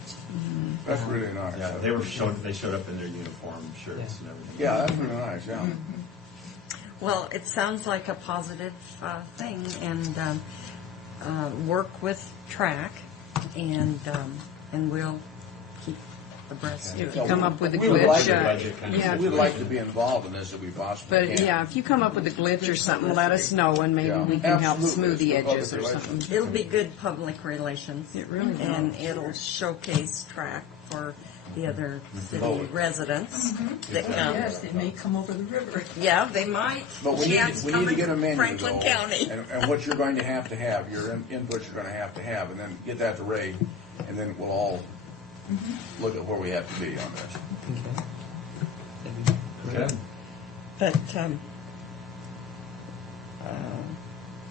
That's really nice. Yeah, they showed up in their uniform shirts and everything. Yeah, that's really nice, yeah. well, it sounds like a positive thing, and work with track, and we'll keep abreast of if it. you come up with a We would like glitch, We'd like to be involved in this if we possibly but can. yeah, if you come up with a glitch or something, let us know, and maybe Yeah. we can help Absolutely. smooth the It's edges or public something. relations. It'll be good public relations. It really will. And it'll showcase track for the other city Public. residents that come. Yes, they may come over the river. Yeah, they might. But we Chance need to coming get a from menu, Franklin though, County. and what you're going to have, your inputs you're going to have, and then get that to Ray, and then we'll all look at where we have to be on this. Okay. But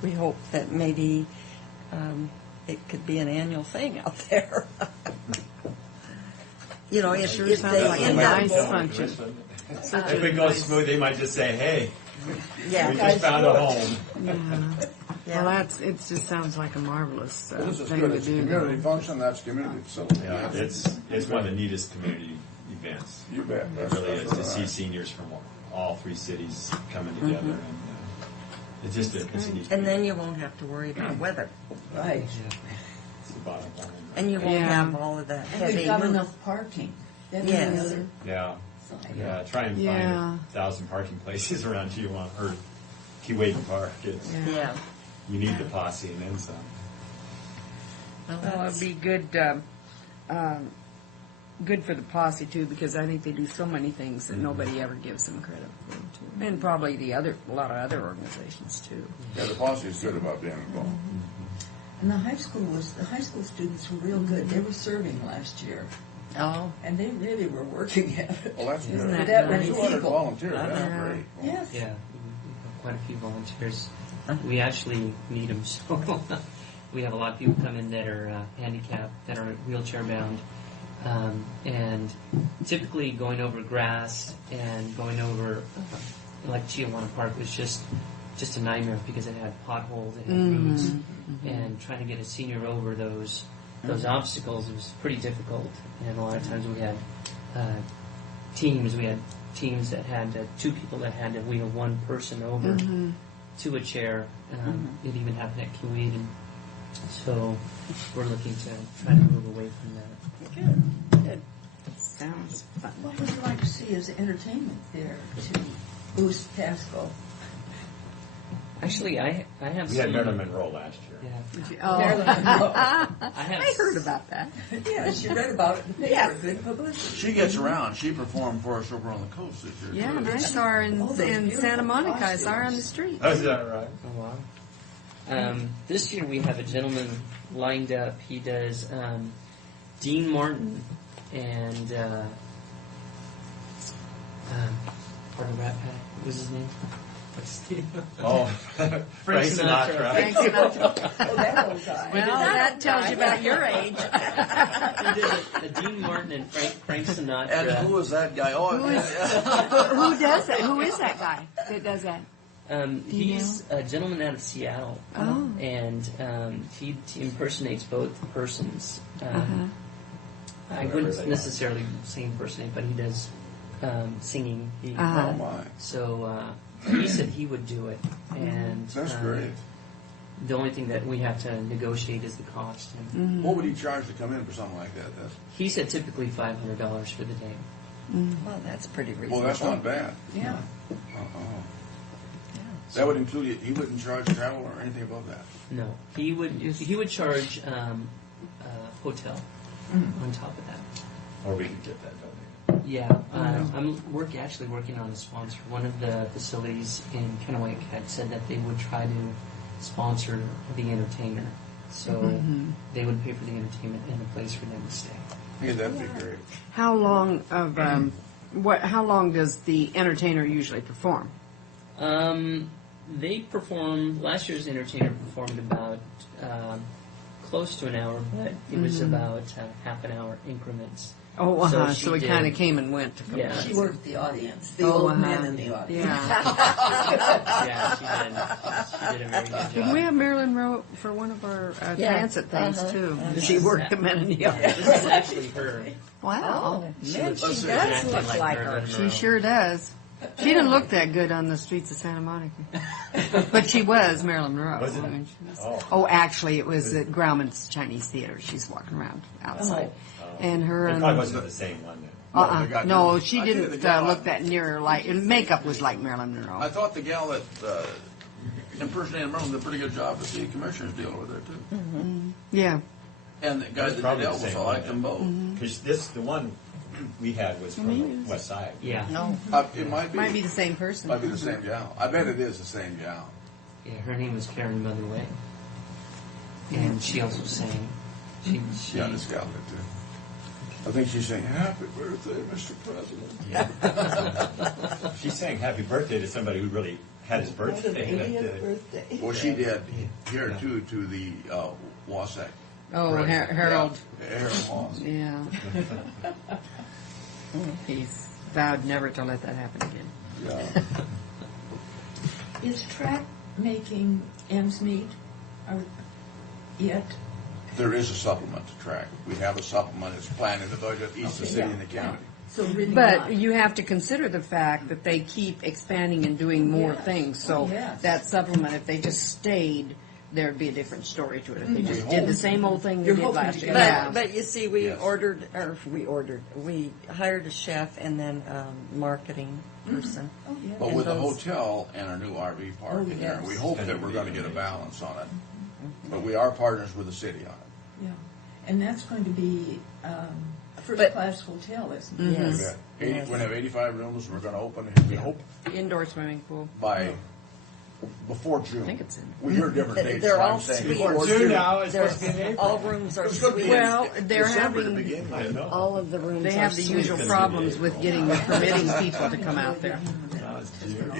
we hope that maybe it could be an annual thing out there. If Sure they sounds like a end nice up, function. If it goes smooth, they might just say, hey, yeah, we just found a home. Yeah. Well, it just sounds like a marvelous Well, this is thing good. to It's a do. community function. That's community facility. Yeah, it's one of the neatest community events. You bet. It That's really is really to see nice. seniors from all three cities coming together. And It's just a, it's an And then you won't have to worry about weather. Right. It's the bottom line. And you won't Yeah. have all of that And heavy. we've got move. enough parking. That's Yes. another Yeah. side. Yeah, try and Yeah. find 1,000 parking places around Tijuana, or Keewaydin Park. It's, Yeah. you need the posse and then some. Well, it'd be good, good for the posse too, because I think they do so many things that nobody ever gives them credit for too. And probably a lot of other organizations too. Yeah, the posse is good about being involved. And the high school students were real good. They were serving last year. Oh. And they really were working at it. Well, that's good. Isn't that That nice? 200 volunteers, that's Uh-huh. great. Yes. Yeah, we have quite a few volunteers. We actually need them, so we have a lot of people come in that are handicapped, that are wheelchair bound, and typically going over grass and going over like Tijuana Park was just a nightmare because it had potholes, it had roots, and trying to get a senior over those obstacles was pretty difficult. And a lot of times we had teams that had two people that had to wheel one person over to a chair. It even happened at Keewaydin. So we're looking to try to move away from that. Good. Good. Sounds fun. What would you like to see as entertainment there to boost Pasco? Actually, I have We some. had Marilyn Monroe last year. Yeah. Oh. I heard about that. Yes, you read about it in the paper. Yes. Good publicity. She gets around. She performed for us over on the coast this year. Yeah, too. and I saw her in, Oh, those in beautiful Santa Monica. I saw her on the costumes. street. Oh, is that right? Oh, wow. This year we have a gentleman lined up. He does Dean Martin and part of Rat Pack. What was his name? Oh, Frank Sinatra. Frank Sinatra. Oh, that old guy. Well, that tells you about your age. He did a Dean Martin and Frank Sinatra. And who was that guy? Oh, Who does that? Who is that guy that does that? He's a gentleman out of Seattle, Oh. and he impersonates both persons. I wouldn't necessarily say impersonate, but he does singing. Oh, my. So he said he would do it, and That's great. the only thing that we have to negotiate is the cost. And What would he charge to come in for something like that? he said typically $500 for the day. Well, that's pretty reasonable. Well, that's not bad. Yeah. That would include it. He wouldn't charge travel or anything above that. No, he would charge hotel on top of that. Or we could get that donated. Yeah, I'm actually working on a sponsor. One of the facilities in Kennewick had said that they would try to sponsor the entertainer, so they would pay for the entertainment and a place for them to stay. Yeah, that'd be great. How long of how long does the entertainer usually perform? They performed, last year's entertainer performed about close to an hour, but it was about half an hour increments. Oh, So so she he kind of did- came and went. Yeah. She worked the audience, the Oh, old men in the audience. Yeah. Yeah, she did a very good job. Didn't we have Marilyn Monroe for one of our transit things too? This She is- worked the men in the audience. This is actually her. Wow. She Man, looks she exactly does look like her. Marilyn She Monroe. sure does. She didn't look that good on the streets of Santa Monica. But she was Marilyn Monroe. Was it? I mean, she was- Oh. Oh, actually, it was at Grauman's Chinese Theater. She's walking around outside. And her It and... probably wasn't the same one then. No, she I think didn't the gal- look that near like... and makeup was like Marilyn Monroe. I thought the gal that impersonated Marilyn did a pretty good job with the commissioner's deal over there, too. Yeah. And the guy that did Elvis, I liked them both. Because the one we had was from the west side. Yeah. No. It might be. Might be the same person. Might be the same gal. I bet it is the same gal. Yeah, her name was Karen Motherway. And she also sang. Yeah, this gal did, too. I think she's saying, "Happy birthday, Mr. President." She's saying happy birthday to somebody who really had his birthday. birthday. Well, she did here, too, to the Wasatch. Oh, president. Harold. Yeah, Harold Moss. Yeah. He's vowed never to let that happen again. Yeah. Is track making ends meet yet? There is a supplement to track. We have a supplement. It's planned in the budget, each the city and the county. So really But not. you have to consider the fact that they keep expanding and doing more Yes. things. So Oh, yes. that supplement, if they just stayed, there'd be a different story to it. If they Mhm. just We did hope- the same old thing they You're did hoping last to year. get Yeah. But you see, we hired a chef and then marketing person. Oh, yeah. But And with the those- hotel and our new RV park Oh, in there, yes. we hope that we're gonna get a balance on it. But we are partners with the city on it. Yeah, and that's going to be a first-class hotel, isn't it? Yes. We've got 80 Yes. We're gonna have 85 rooms, and we're gonna open, we hope, Indoor swimming pool. by, before June. I think it's in. We hear different dates. They're so I'm all saying suites. before June now, it's There's- supposed to be in April. all rooms are It's gonna be in suites. Well, they're December to having, begin I with. know. All of the rooms they are have the suites. usual problems with getting the permitting people to come out there. No, it's June.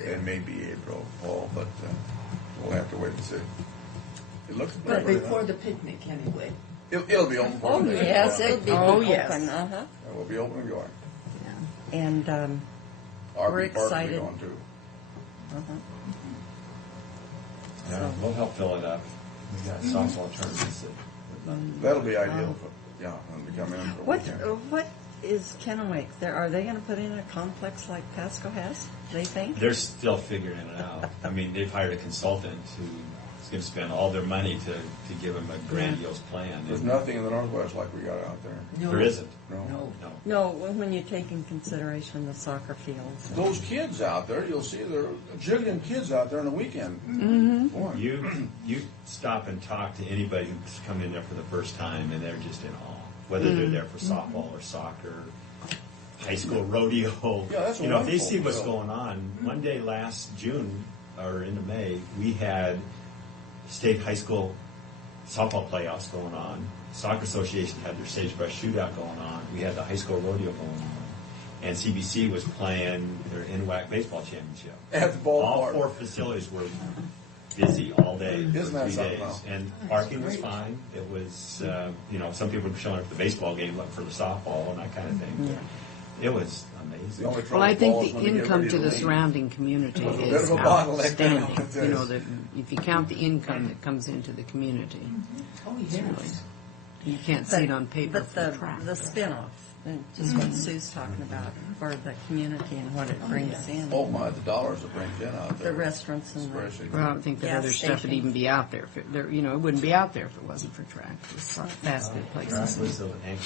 It may be April, Paul, but we'll have to wait and see. It looks But pretty before the picnic, anyway. It'll be open for Oh, the day. yes, it'll be Oh, open, yes. uh-huh. We'll be open and going. And, RV We're park will be excited. going too. Yeah, we'll help fill it up. We got softball tournaments That'll be ideal for, when we come in for a what, weekend. what is Kennewick? Are they gonna put in a complex like Pasco has, they think? They're still figuring it out. I mean, they've hired a consultant who's going to spend all their money to give them a grandiose plan. There's And nothing in the Northwest like we got out there. No. there isn't. No. No. No, when you take in consideration the soccer fields. Those kids out there, you'll see there are a jillion kids out there on the weekend. Mm-hmm. Boy. You stop and talk to anybody who's come in there for the first time, and they're just in awe. Whether they're there for softball or soccer, high school rodeo. Yeah, that's if they wonderful. see what's going on. One day last June or into May, we had state high school softball playoffs going on. Soccer Association had their sagebrush shootout going on. We had the high school rodeo going on. And CBC was playing their NWAC baseball championship. At the ballpark. All four facilities were busy all day for Isn't that 3 something days. else? And parking was fine. It was, some people were showing up at the baseball game looking for the softball and that kind of thing. It was amazing. The only trouble Well, I with ball think is the when they get income ready to the leave. surrounding community It's a bit is of a bottleneck outstanding. now, it You know, is. that if you count the income that comes into the community, Oh, yes. you can't see it on paper But from track. the spin-off, and just what Sue's talking about for the community and what it brings in. Oh my, the dollars it brings in out there. The restaurants and the Especially. Well, I don't think that gas other stuff would stations. even be out there. If it wouldn't be out there if it wasn't for track. It's fast food That places. was an anchor.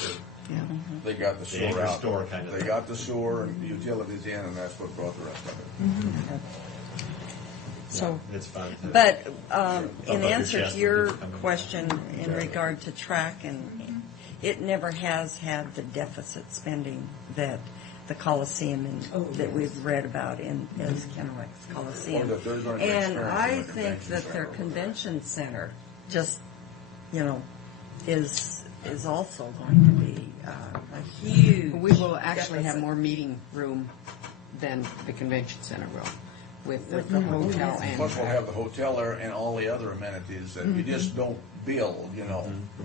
Yeah. They got the The sewer anchor out. store kind of They thing. got the sewer and the utilities in, and that's what brought the rest of it. So, It's fun. but in about your answer chest to when your you come in. question in regard to track, and it never has had the deficit spending that the Coliseum that we've read about in as Kennewick's Coliseum. Well, that they're going to And experience I in the think convention that their center. convention center just, is also going to be a huge. We will actually have deficit. more meeting room than the convention center will, with the With hotel and Plus, we'll have the hotel there and all the other amenities that you just don't build,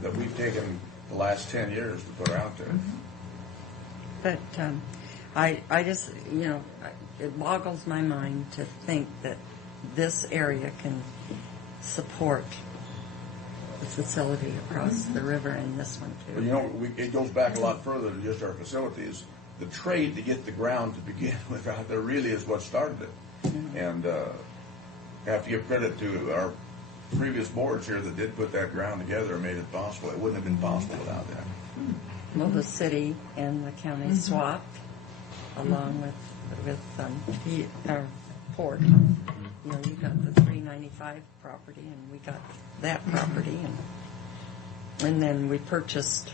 that we've taken the last 10 years to put out there. But I just, it boggles my mind to think that this area can support the facility across the river and this one But too. it goes back a lot further than just our facilities. The trade to get the ground to begin with out there really is what started it. And I have to give credit to our previous boards here that did put that ground together and made it possible. It wouldn't have been possible without that. Well, the city and the county swapped along with our port. You got the 395 property and we got that property and then we purchased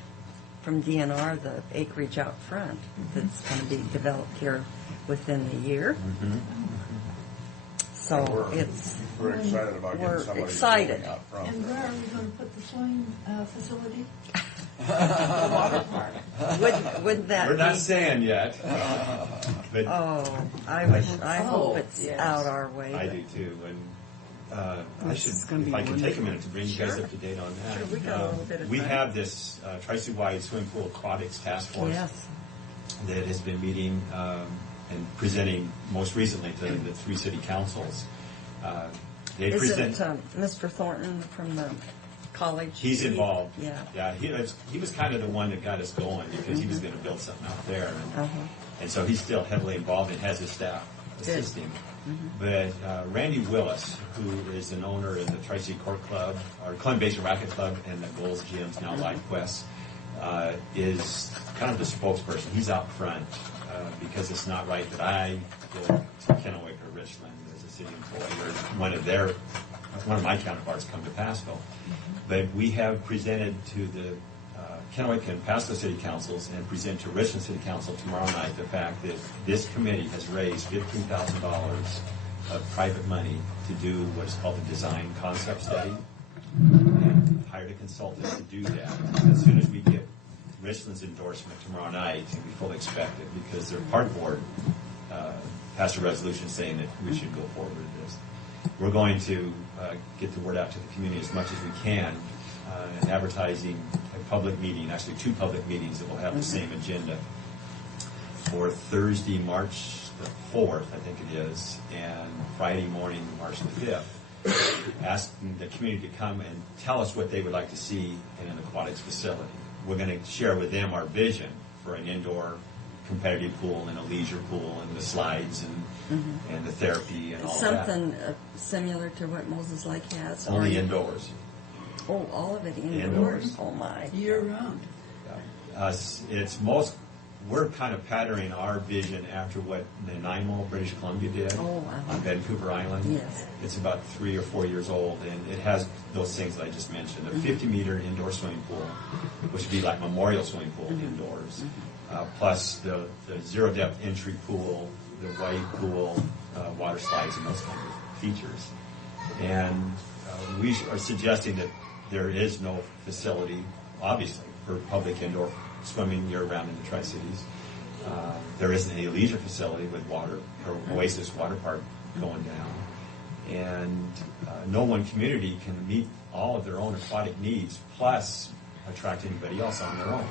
from DNR the acreage out front that's going to be developed here within the year. So We're excited about getting we're somebody excited. building out front. And where are we going to put the swimming facility? Wouldn't that We're not be? saying yet. But Oh, I hope it's out our way. I do too. And I should, is gonna if be I can take a wonderful. minute to bring you guys Sure. up to date on that. Sure, we got a little bit of We time. have this Tri-City-wide swimming pool aquatics task force Yes. that has been meeting and presenting most recently to the 3 city councils. They present. Isn't Mr. Thornton from the college. He's involved. Yeah. He was kind of the one that got us going because he was going to build something out there. And, Uh-huh. and so he's still heavily involved and has his staff assisting. But Randy Willis, who is an owner in the Tri-City Court Club, or Columbia Basin Racket Club, and the Goals Gyms, now Life Quest, is kind of the spokesperson. He's out front because it's not right that I go to Kennewick or Richland as a city employee or one of my counterparts come to Pasco. But we have presented to the Kennewick and Pasco City Councils and present to Richland City Council tomorrow night the fact that this committee has raised $15,000 of private money to do what is called the design concept study and hired a consultant to do that. As soon as we get Richland's endorsement tomorrow night, and we fully expect it because their park board passed a resolution saying that we should go forward with this. We're going to get the word out to the community as much as we can and advertising a public meeting, actually 2 public meetings that will have the same agenda for Thursday, March the 4th, I think it is, and Friday morning, March the 5th, asking the community to come and tell us what they would like to see in an aquatics facility. We're going to share with them our vision for an indoor competitive pool and a leisure pool and the slides and the therapy and all that. Something similar to what Moses Lake has. Only indoors. Oh, all of it indoors. Oh my. Year round. We're kind of patterning our vision after what Nanaimo, British Columbia did on Vancouver Island. Yes. It's about 3 or 4 years old, and it has those things that I just mentioned. A 50-meter indoor swimming pool, which would be like Memorial swimming pool indoors, plus the zero-depth entry pool, the white pool, water slides, and those kinds of features. And we are suggesting that there is no facility, obviously, for public indoor swimming year-round in the Tri-Cities. There isn't any leisure facility with water, or Oasis Water Park going down. And no one community can meet all of their own aquatic needs, plus attract anybody else on their own.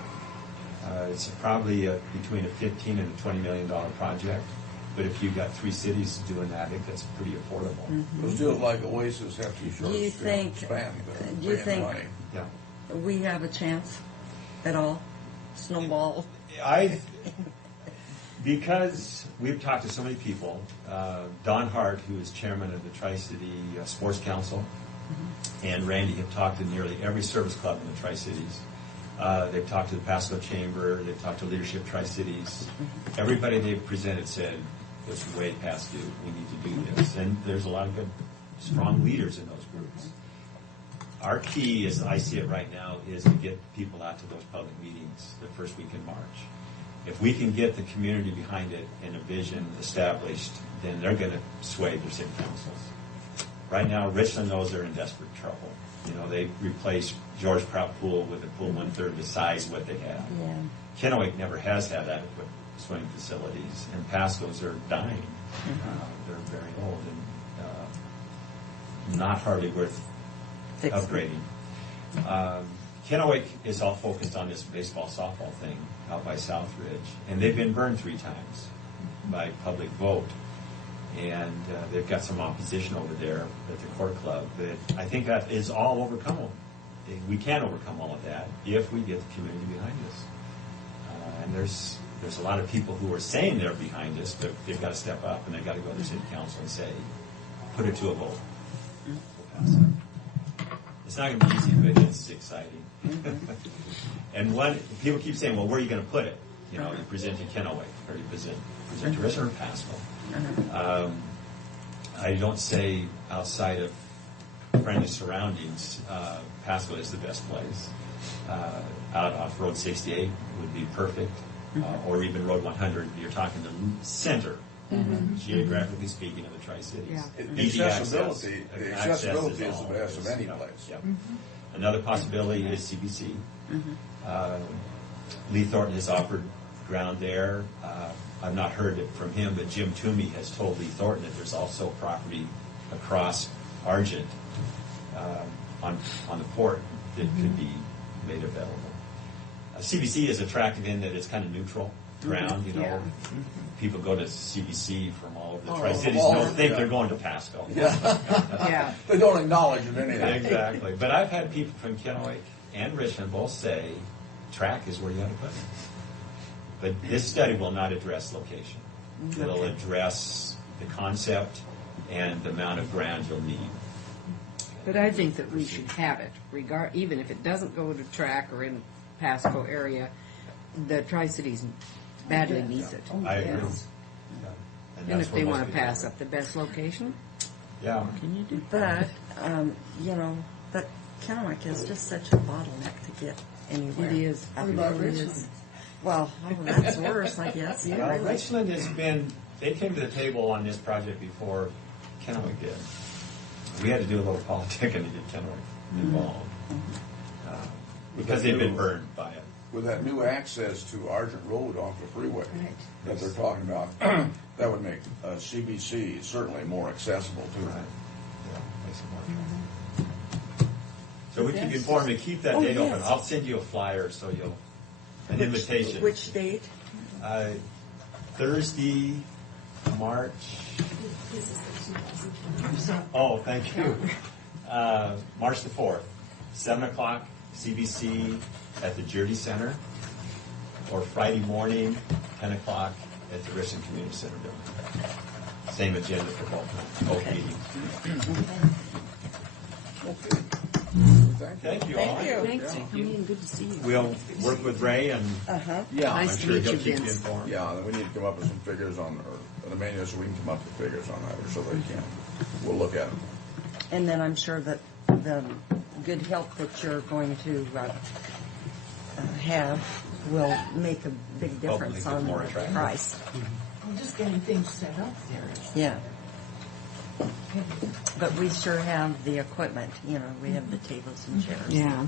It's probably between a $15 and a $20 million project. But if you've got 3 cities doing that, I think that's pretty affordable. It feels like Oasis have to be short. Do you think we have a chance at all? Snowball? Because we've talked to so many people, Don Hart, who is chairman of the Tri-City Sports Council, and Randy have talked to nearly every service club in the Tri-Cities. They've talked to the Pasco Chamber, they've talked to Leadership Tri-Cities. Everybody they've presented said, it's way past due, we need to do this. And there's a lot of good, strong leaders in those groups. Our key, as I see it right now, is to get people out to those public meetings the first week in March. If we can get the community behind it and a vision established, then they're going to sway their city councils. Right now, Richland knows they're in desperate trouble. You know, they replaced George Prout Pool with a pool 1/3 the size of what they have. Yeah. Kennewick never has had adequate swimming facilities, and Pasco's are dying. They're very old and not hardly worth upgrading. Kennewick is all focused on this baseball softball thing out by Southridge, and they've been burned 3 times by public vote. And they've got some opposition over there at the court club, but I think that is all overcomable. We can overcome all of that if we get the community behind us. And there's a lot of people who are saying they're behind us, but they've got to step up and they've got to go to the city council and say, put it to a vote. We'll pass it. It's not going to be easy, but it's exciting. And people keep saying, well, where are you going to put it? You know, you present to Kennewick, or you present to Richland or Pasco. I don't say outside of friendly surroundings, Pasco is the best place. Out off Road 68 would be perfect, or even Road 100. You're talking the center, geographically speaking, of the Tri-Cities. Easy Accessibility is the best of any place. Another possibility is CBC. Lee Thornton has offered ground there. I've not heard it from him, but Jim Toomey has told Lee Thornton that there's also property across Argent on the port that could be made available. CBC is attractive in that it's kind of neutral. ground, you know. Yeah. People go to CBC from all over the Oh, Tri-Cities, from all don't over, think yeah. they're going to Pasco. Yeah. They don't acknowledge it anyway. Exactly. But I've had people from Kennewick and Richmond both say track is where you ought to put it. But this study will not address location. It'll address the concept and the amount of ground you'll need. But I think that we should have it, even if it doesn't go to track or in Pasco area, the Tri-Cities badly needs it. I agree. Yes. And And that's if where they most want to people pass are. up the best location, Yeah. what can you do? But, you know, but Kennewick is just such a bottleneck to get anywhere. It is. It What about really Richmond? is. Well, that's worse, I guess. Well, Yeah. Richland has been, they came to the table on this project before Kennewick did. We had to do a little politicking to get Kennewick involved. Because they've been burned by it. With that new access to Argent Road off the freeway that they're talking about, that would make CBC certainly more accessible to them. So we keep you informed to keep that Oh, date open. yes. I'll send you a flyer so you'll, an invitation. Which date? Thursday, March. Oh, thank you. March the 4th, 7 o'clock, CBC at the Jury Center, or Friday morning, 10 o'clock at the Richland Community Center building. Same agenda for both meetings. Thank you all. Thanks for coming in. Good to see you. We'll work with Ray and Uh-huh. Yeah, I'm Nice to sure meet he'll you, keep you Vince. informed. Yeah, we need to come up with some figures on, or the manual, so we can come up with figures on that, or so they can. We'll look at them. And then I'm sure that the good help that you're going to have will make a big difference Hopefully on more the attractive. price. Well, just getting things set up there. Yeah. But we sure have the equipment, you know, we have the tables and chairs. Yeah.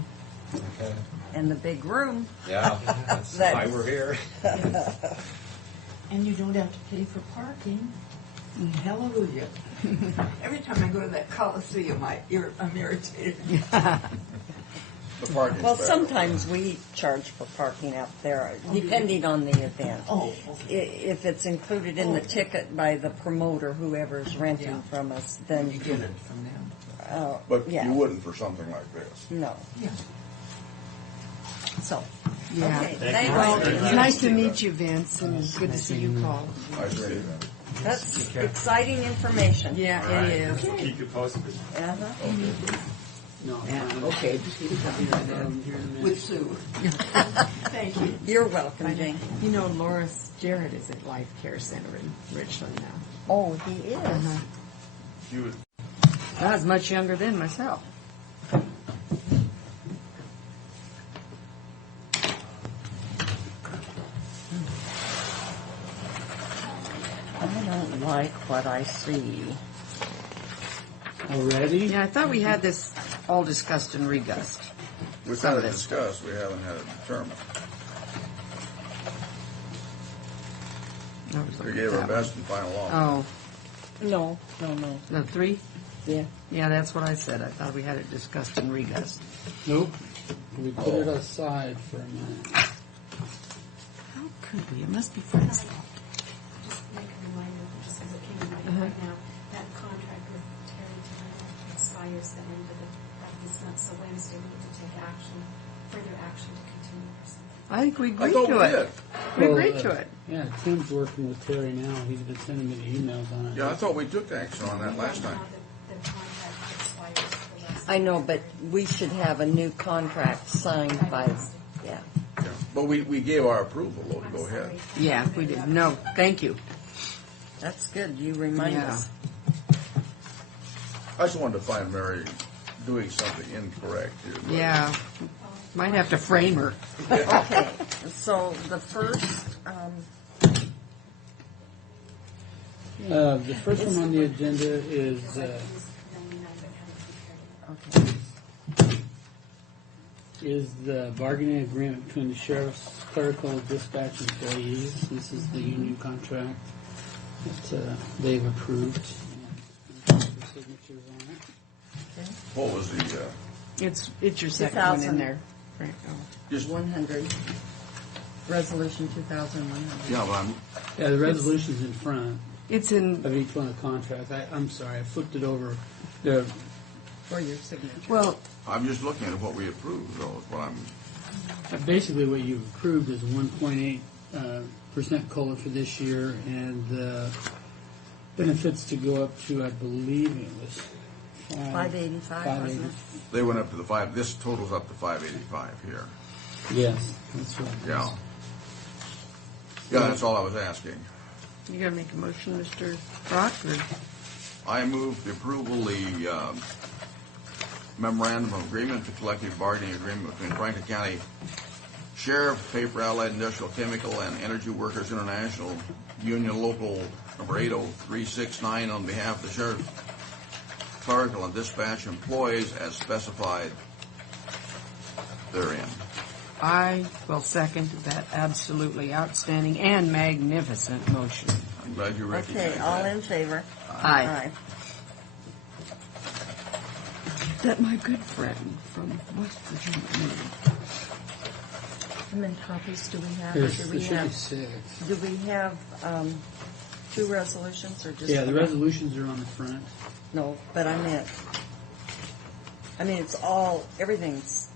Okay. And the big room. Yeah, that's why we're here. And you don't have to pay for parking. Hallelujah. Every time I go to that Coliseum, I'm irritated. The parking's Well, better. sometimes we charge for parking out there, depending on the event. Oh, okay. If it's included in the ticket by the promoter, whoever's renting from us, then. You get it from them. But yeah. you wouldn't for something like this. No. Yeah. So. Yeah. Okay, Thank you. Well, thanks. it's nice to meet you, Vince, and good to see you, Paul. Nice to meet you. That's exciting information. Yeah, All right. it is. We'll keep you posted. Uh-huh. No, Okay. With Sue. Thank you. You're welcome, Jane. You know, Loris Jarrett is at Life Care Center in Richland now. Oh, he is. You would, I was much younger than myself. I don't like what I see. Already? Yeah, I thought we had this all discussed and rediscussed. we've Some kind of of this. discussed, we haven't had it determined. I was We looking gave at our that best and final offer. one. No. Oh, the 3? Yeah. Yeah, that's what I said. I thought we had it discussed and rediscussed. Nope. We put it aside for a minute. How could we? It must be friends. Just make a reminder, just as it came to mind right now, that contract with Terry Tyler expires the end of this month, so Wednesday we need to take action, further action to continue or something. I think we I agreed thought to we it. did. We Well, agreed to it. Yeah, Tim's working with Terry now. He's been sending me the emails on it. Yeah, I thought we took action on that last time. Now the contract expires for the rest. I know, but we should have a new contract signed by, yeah. Yeah. But we gave our approval, though, to I'm go ahead. sorry. Yeah, we did. No, thank you. That's good. You remind Yeah. us. I just wanted to find Mary doing something incorrect here. but- Yeah. Might have to frame her. Okay, so the first, The first one on the agenda is Then we know that how to prepare it. okay, is the bargaining agreement between the sheriff's clerical dispatch employees. This is the union contract that they've approved. And the signatures on it. What was the, It's your second one in 2,000. there. Frank. Oh. just 100. Resolution 2100. Yeah, but I'm, Yeah, the resolution's in front It's in, of each one of the contracts. I'm sorry, I flipped it over. The For your signature. well, I'm just looking at what we approved, though, is what I'm, basically what you've approved is a 1.8% COLA for this year, and benefits to go up to, I believe it was 585, wasn't it? they went up to the 5, this totals up to 585 here. Yes, that's right. Yeah. Yeah, that's all I was asking. you gotta make a motion, Mr. Brock, or? I move the approval, the memorandum of agreement, the collective bargaining agreement between Franklin County Sheriff, Paper Allied Industrial Chemical, and Energy Workers International Union Local number 80369 on behalf of the Sheriff, clerical, and dispatch employees as specified therein. I will second that absolutely outstanding and magnificent motion. I'm glad you recognize Okay, all that. in favor? Aye. That my good friend from West Virginia. How many copies do we have? There's, Or do there we should be have, 6. do we have two resolutions or just? Yeah, the one? resolutions are on the front. No, but I mean, it's all, everything's,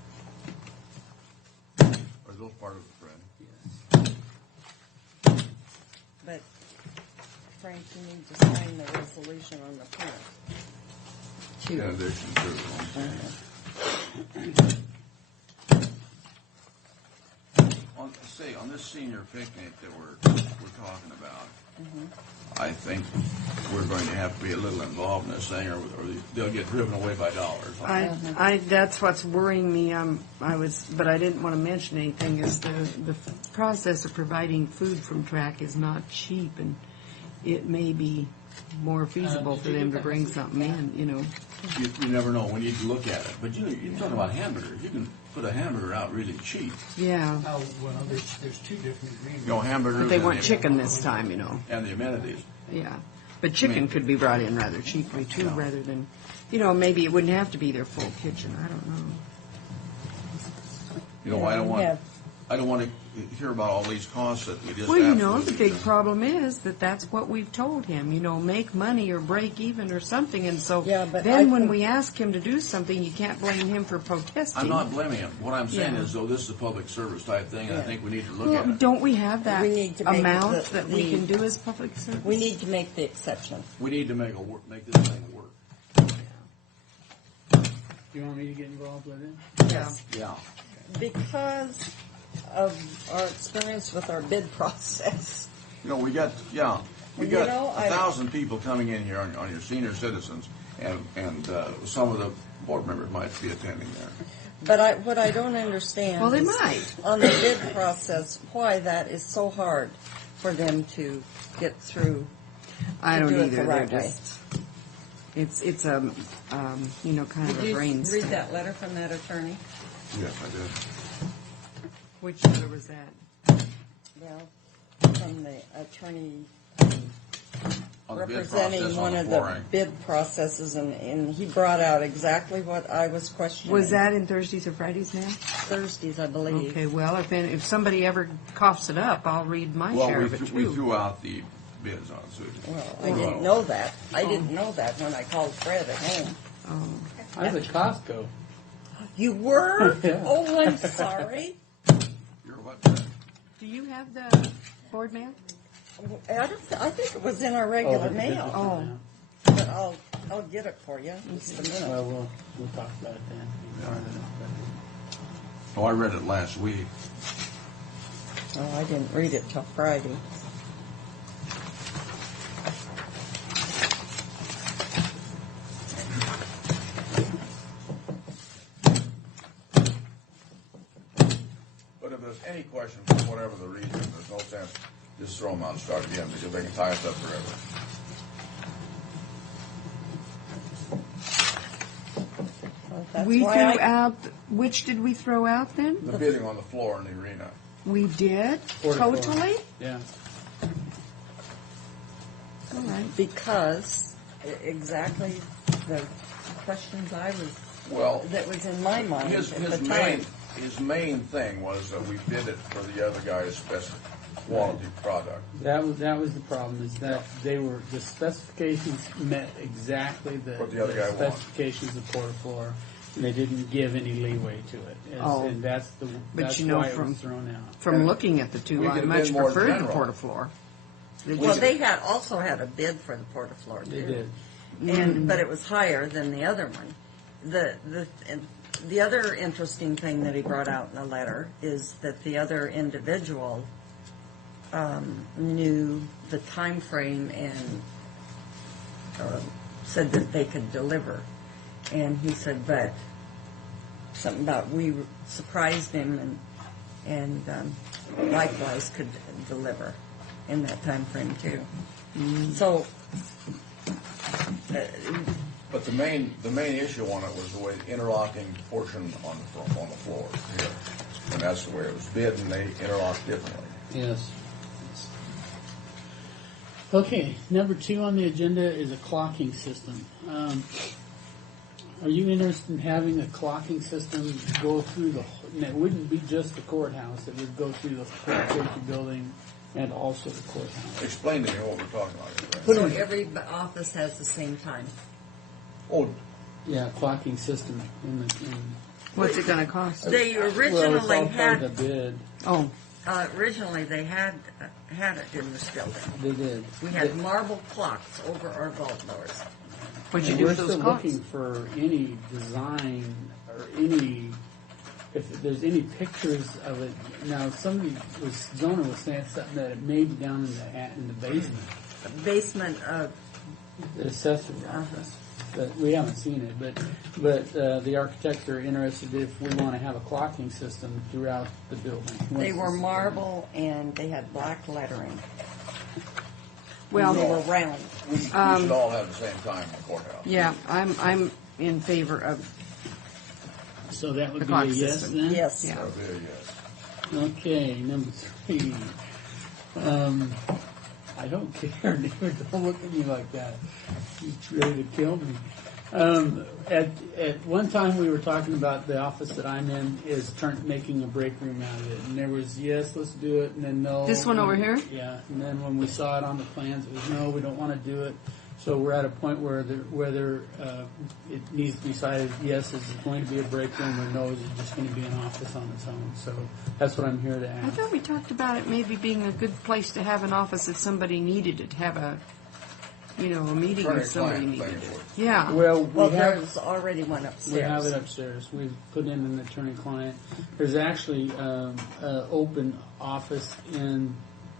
Are those part of the thread? but Frank, you need to sign the resolution on the front. In addition to, on this senior picnic that we're talking about, I think we're going to have to be a little involved in this thing, or they'll get driven away by dollars. That's what's worrying me. But I didn't want to mention anything. Is the process of providing food from track is not cheap, and it may be more feasible for them to bring something in. You never know. We need to look at it. But you're talking about hamburgers. You can put a hamburger out really cheap. Yeah. Oh, well, there's 2 different agreements. Hamburgers. But they and want the- chicken this time. And the amenities. Yeah. But chicken could be brought in rather cheaply too, rather than, maybe it wouldn't have to be their full kitchen. I don't know. I don't want to hear about all these costs that we just. Well, the absolutely big don't. problem is that's what we've told him. Make money or break even or something. And so Yeah, but then I when think- we ask him to do something, you can't blame him for protesting. I'm not blaming him. What I'm saying Yeah. is, though, this is a public service type thing, and I Yeah. think we need to look Well, at it. don't we have that We need to make amount the- that we can do as public service? We need to make the exception. We need to make this thing work. You want me to get involved with it? Yeah. Yeah. Because of our experience with our bid process. We got You 1,000 people coming in here on your senior citizens, and some of the board members might be attending there. But what I don't understand Well, they is might. on the bid process, why that is so hard for them to get through. I to don't do it either. the right They're way. just it's kind of Did a you brain read stuff. that letter from that attorney? Yes, I did. Which letter was that? Well, from the attorney On the bid representing process, one on of the the flooring. bid processes, and he brought out exactly what I was questioning. Was that in Thursdays or Fridays now? Thursdays, I believe. Okay, well, if somebody ever coughs it up, I'll read my Well, share we of it we too. threw out the bids on Susan. Well, I didn't know that. I didn't know that when I called Fred at home. Oh. I was at Costco. You were? Yeah. Oh, I'm sorry. You're what? Do you have the board mail? I think it was in our regular the mail. digital mail. But I'll get it for you in just a minute. Well, we'll talk about it then. Oh, I read it last week. Oh, I didn't read it till Friday. But if there's any question, for whatever the reason, there's no sense just throw them out and start again, because they can tie us up forever. Well, that's We why threw out, which did we throw out then? The bidding on the floor in the arena. We did? 44. Totally? Yeah. All right. Because exactly the questions I was Well, that was in my mind his at the main time. his main thing was that we bid it for the other guy's best quality product. That was the problem, is that the specifications met exactly the What the other guy wanted. specifications of Portaflora, and they didn't give any leeway to it. Oh. And that's But you know, why it from was thrown out. from looking at the two, We I could have much been more preferred the general. Portaflora. Well, they also had a bid for the Portaflora too. They did. And but it was higher than the other one. The other interesting thing that he brought out in the letter is that the other individual knew the time frame and said that they could deliver. And he said, but something about we surprised him and likewise could deliver in that time frame too. So. But the main issue on it was the way the interlocking portion on the floor here, and that's the way it was bid, and they interlocked differently. Yes. Okay, number 2 on the agenda is a clocking system. Are you interested in having a clocking system go through and it wouldn't be just the courthouse, it would go through the court safety building and also the courthouse. Explain to me what we're talking about here. So every office has the same time. Oh, yeah, clocking system. What's it going to cost? They originally well, it's all had. part of the bid. Oh, Originally, they had it in this building. They did. We had marble clocks over our vault doors. what'd you And do we're with those still clocks? looking for any design or if there's any pictures of it. Now, Zona was saying something that it may be down in the basement. Basement of The assessor's office. But we haven't seen it, but the architects are interested if we want to have a clocking system throughout the building. They were marble and they had black lettering. Well, and they were round. We should all have the same time in the courthouse. Yeah, I'm in favor of. So that would The be a clock yes system. then? Yes. Yeah. That would be a yes. Okay, number 3. I don't care, David. Don't look at me like that. You're ready to kill me. At one time we were talking about the office that I'm in is making a break room out of it. And there was, yes, let's do it, and then no. This one over here? Yeah. And then when we saw it on the plans, it was, no, we don't want to do it. So we're at a point where it needs to be decided, yes, is it going to be a break room, or no, is it just going to be an office on its own? So that's what I'm here to I ask. thought we talked about it maybe being a good place to have an office if somebody needed it, to have a meeting if somebody needed it. Yeah. Well, there's already one upstairs. We have it upstairs. We've put in an attorney-client. There's actually an open office in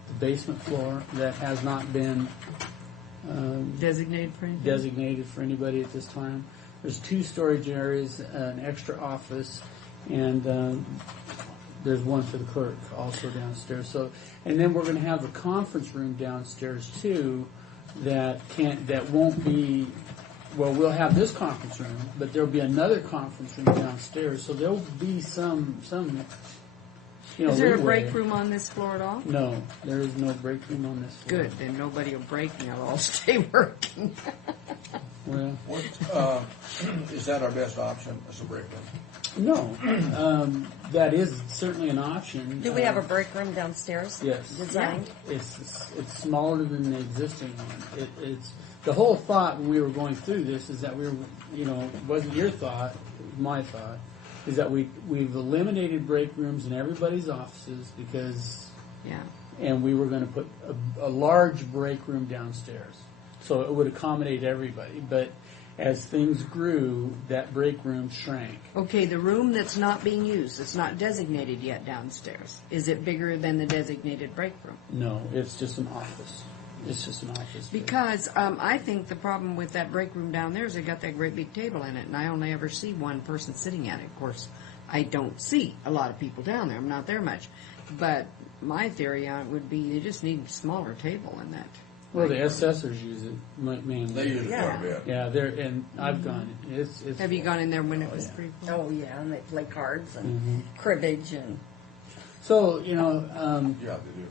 the basement floor that has not been Designated for anything? designated for anybody at this time. There's 2 storage areas, an extra office, and there's one for the clerk also downstairs. So, and then we're going to have a conference room downstairs too. That won't be. Well, we'll have this conference room, but there'll be another conference room downstairs. So there'll be some. Is there a leeway. break room on this floor at all? No, there is no break room on this floor. Good, then nobody will break and they'll all stay working. Well, Is that our best option as a break room? no, that is certainly an option. Do we have a break room downstairs? Yes. Designed? It's smaller than the existing one. It's the whole thought when we were going through this is that it wasn't your thought, it was my thought, is that we've eliminated break rooms in everybody's offices because, and we were going to put a large break room downstairs, so it would accommodate everybody. But as things grew, that break room shrank. Okay, the room that's not being used, it's not designated yet downstairs. Is it bigger than the designated break room? No, it's just an office. It's just an office. Because I think the problem with that break room down there is they got that great big table in it, and I only ever see one person sitting at it. Of course, I don't see a lot of people down there. I'm not there much. But my theory on it would be they just need a smaller table in that. Well, the assessors use it mainly. They use it quite a bit. Yeah, and I've gone. It's Have you gone in there when it was pretty full? Oh, yeah, and they play cards and cribbage and... So, Yeah, they do.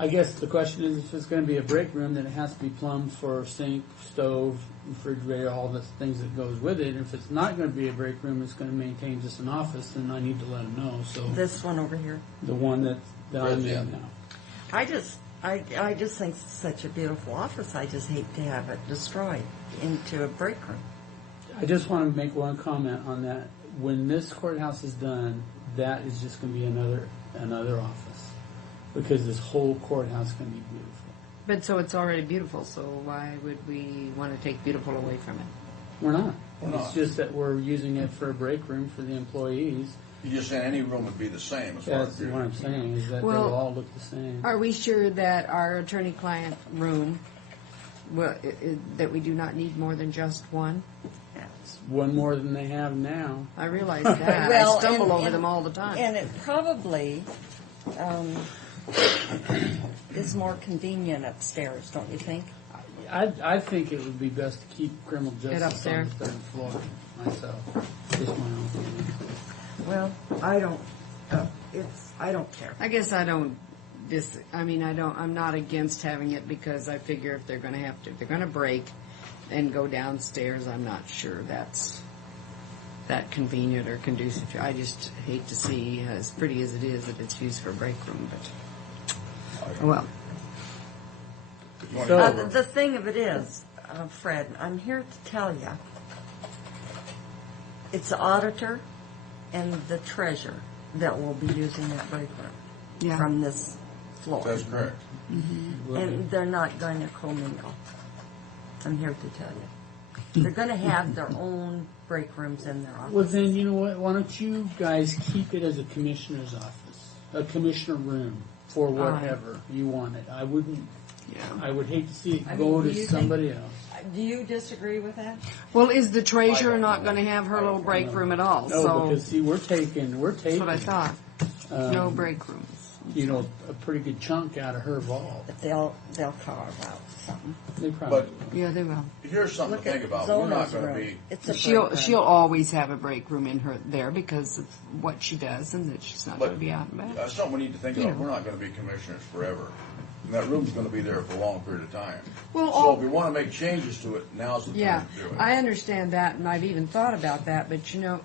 I guess the question is, if it's going to be a break room, then it has to be plumbed for sink, stove, refrigerator, all the things that goes with it. If it's not going to be a break room, it's going to maintain just an office, then I need to let them know. So This one over here. the one that I'm in now. I just think it's such a beautiful office. I just hate to have it destroyed into a break room. I just want to make one comment on that. When this courthouse is done, that is just going to be another office, because this whole courthouse is going to be beautiful. But so it's already beautiful, so why would we want to take beautiful away from it? We're not. We're It's not. just that we're using it for a break room for the employees. You just saying any room would be the same as far as That's what I'm saying, is that Well, they'll all look the same. Are we sure that our attorney-client room, that we do not need more than just one? It's one more than they have now. I realize that. Well, I stumble and- over and- them all the time. And it probably is more convenient upstairs, don't you think? I think it would be best to keep criminal justice on upstairs. the third floor myself. Just my own opinion. Well, I don't. I don't care. I guess I don't. I'm not against having it, because I figure if they're going to have to, if they're going to break and go downstairs, I'm not sure that's that convenient or conducive. I just hate to see, as pretty as it is, that it's used for a break room. But well, The thing of it is, Fred, I'm here to tell you, it's the auditor and the treasurer that will be using that break room from this floor. That's correct. And they're not going to commingle. I'm here to tell you. They're going to have their own break rooms in their office. Well, then, you know what? Why don't you guys keep it as a commissioner's office, a commissioner room, for whatever you want it. I wouldn't. I would hate to see it go to somebody else. Do you disagree with that? well, is the treasurer not going to have her little break room at all? No, so because see, we're taking. that's what I thought. No break rooms. You know, a pretty good chunk out of her vault. But they'll carve out something. They probably. Yeah, they will. Here's something Look to think at about. We're not Zona's going to room. be. It's a She'll break room. she'll always have a break room in her there because of what she does, and that she's not going to be out and about. That's something we need to think about. We're not going to be commissioners forever. And that room's going to be there for a long period of time. Well, so if we want to make changes to it, now's the Yeah, time to do it. I understand that, and I've even thought about that. But you know,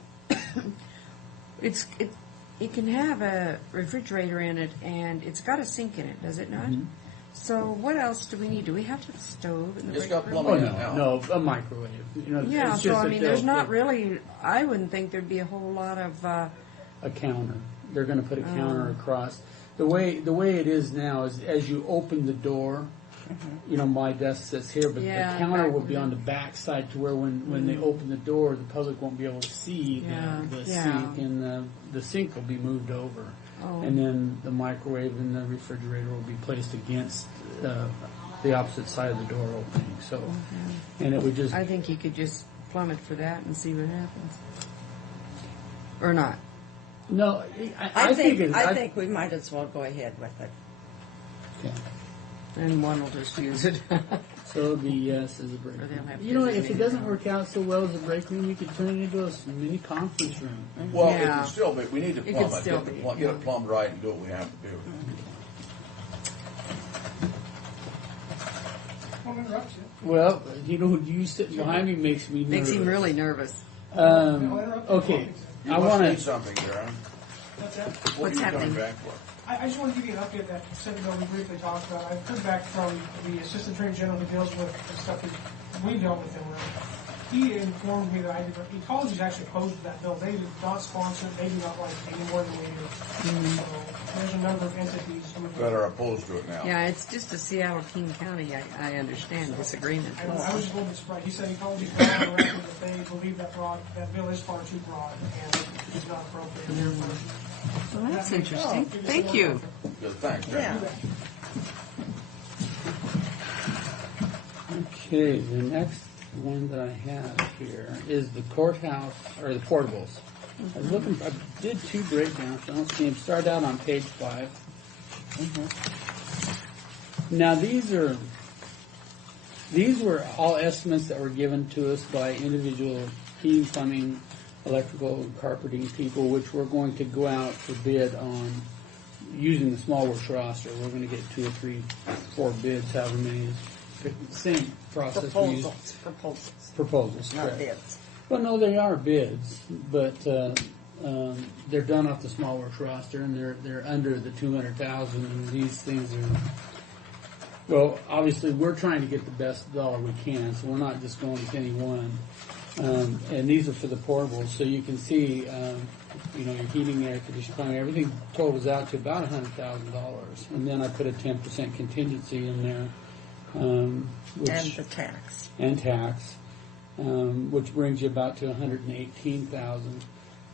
it can have a refrigerator in it, and it's got a sink in it, does it not? So what else do we need? Do we have to have a stove in the It's break got room? plumbing No, a microwave. You know, Yeah, it's so just I that mean, there's they'll not put really. I wouldn't think there'd be a whole lot of. a counter. They're going to put a counter across. The way it is now is, as you open the door, you know, my desk sits here, but Yeah, the counter back will be there. on the back side to where when they open the door, the public won't be able to see the sink, and the sink will be moved over. Oh. And then the microwave and the refrigerator will be placed against the opposite side of the door opening. So, and it would just. I think you could just plumb it for that and see what happens, or not. No, I think we might as well go ahead with it. Okay. And one will just use it. So it'll be yes as a break Or they'll room. have You know, if it designated doesn't work out so well as a break room, you could turn it into a mini conference room. Well, it Yeah. can still be. We need to It plumb could it. still Get, be, get it plumbed right and do what we have to do. Well, you know, you sitting behind me makes me nervous. Makes him really nervous. Okay, You I must want need to. something, Darren. What's that? What What's are you happening? coming back for? I just want to give you an update that Senate we briefly talked about. I've heard back from the Assistant Attorney General who deals with the stuff that we dealt with him with. He informed me that Ecology's actually opposed to that bill. They did not sponsor it. They do not like it any more than we do. So there's a number of entities That are opposed to it now. Yeah, it's just a Seattle, King County. I understand disagreement. I was just a little bit surprised. He said Ecology's not on the record that they believe that bill is far too broad and it's not appropriate in their version. Well, that's interesting. Thank you. Good, thanks, Darren. Okay, the next one that I have here is the courthouse or the portables. I was looking. I did two breakdowns. I don't see them. Start out on page 5. Now these were all estimates that were given to us by individual heating, plumbing, electrical, and carpeting people, which we're going to go out for bid on using the small works roster, we're going to get 2 or 3, 4 bids, however many is same process we use. Proposals, not correct. bids. Well, no, they are bids, but they're done off the small works roster, and they're under the 200,000. And these things are, well, obviously we're trying to get the best dollar we can, so we're not just going with any one. And these are for the portables, so you can see, your heating, air conditioning, plumbing, everything totals out to about $100,000. And then I put a 10% contingency in there, which And the tax. and tax, which brings you about to $118,000.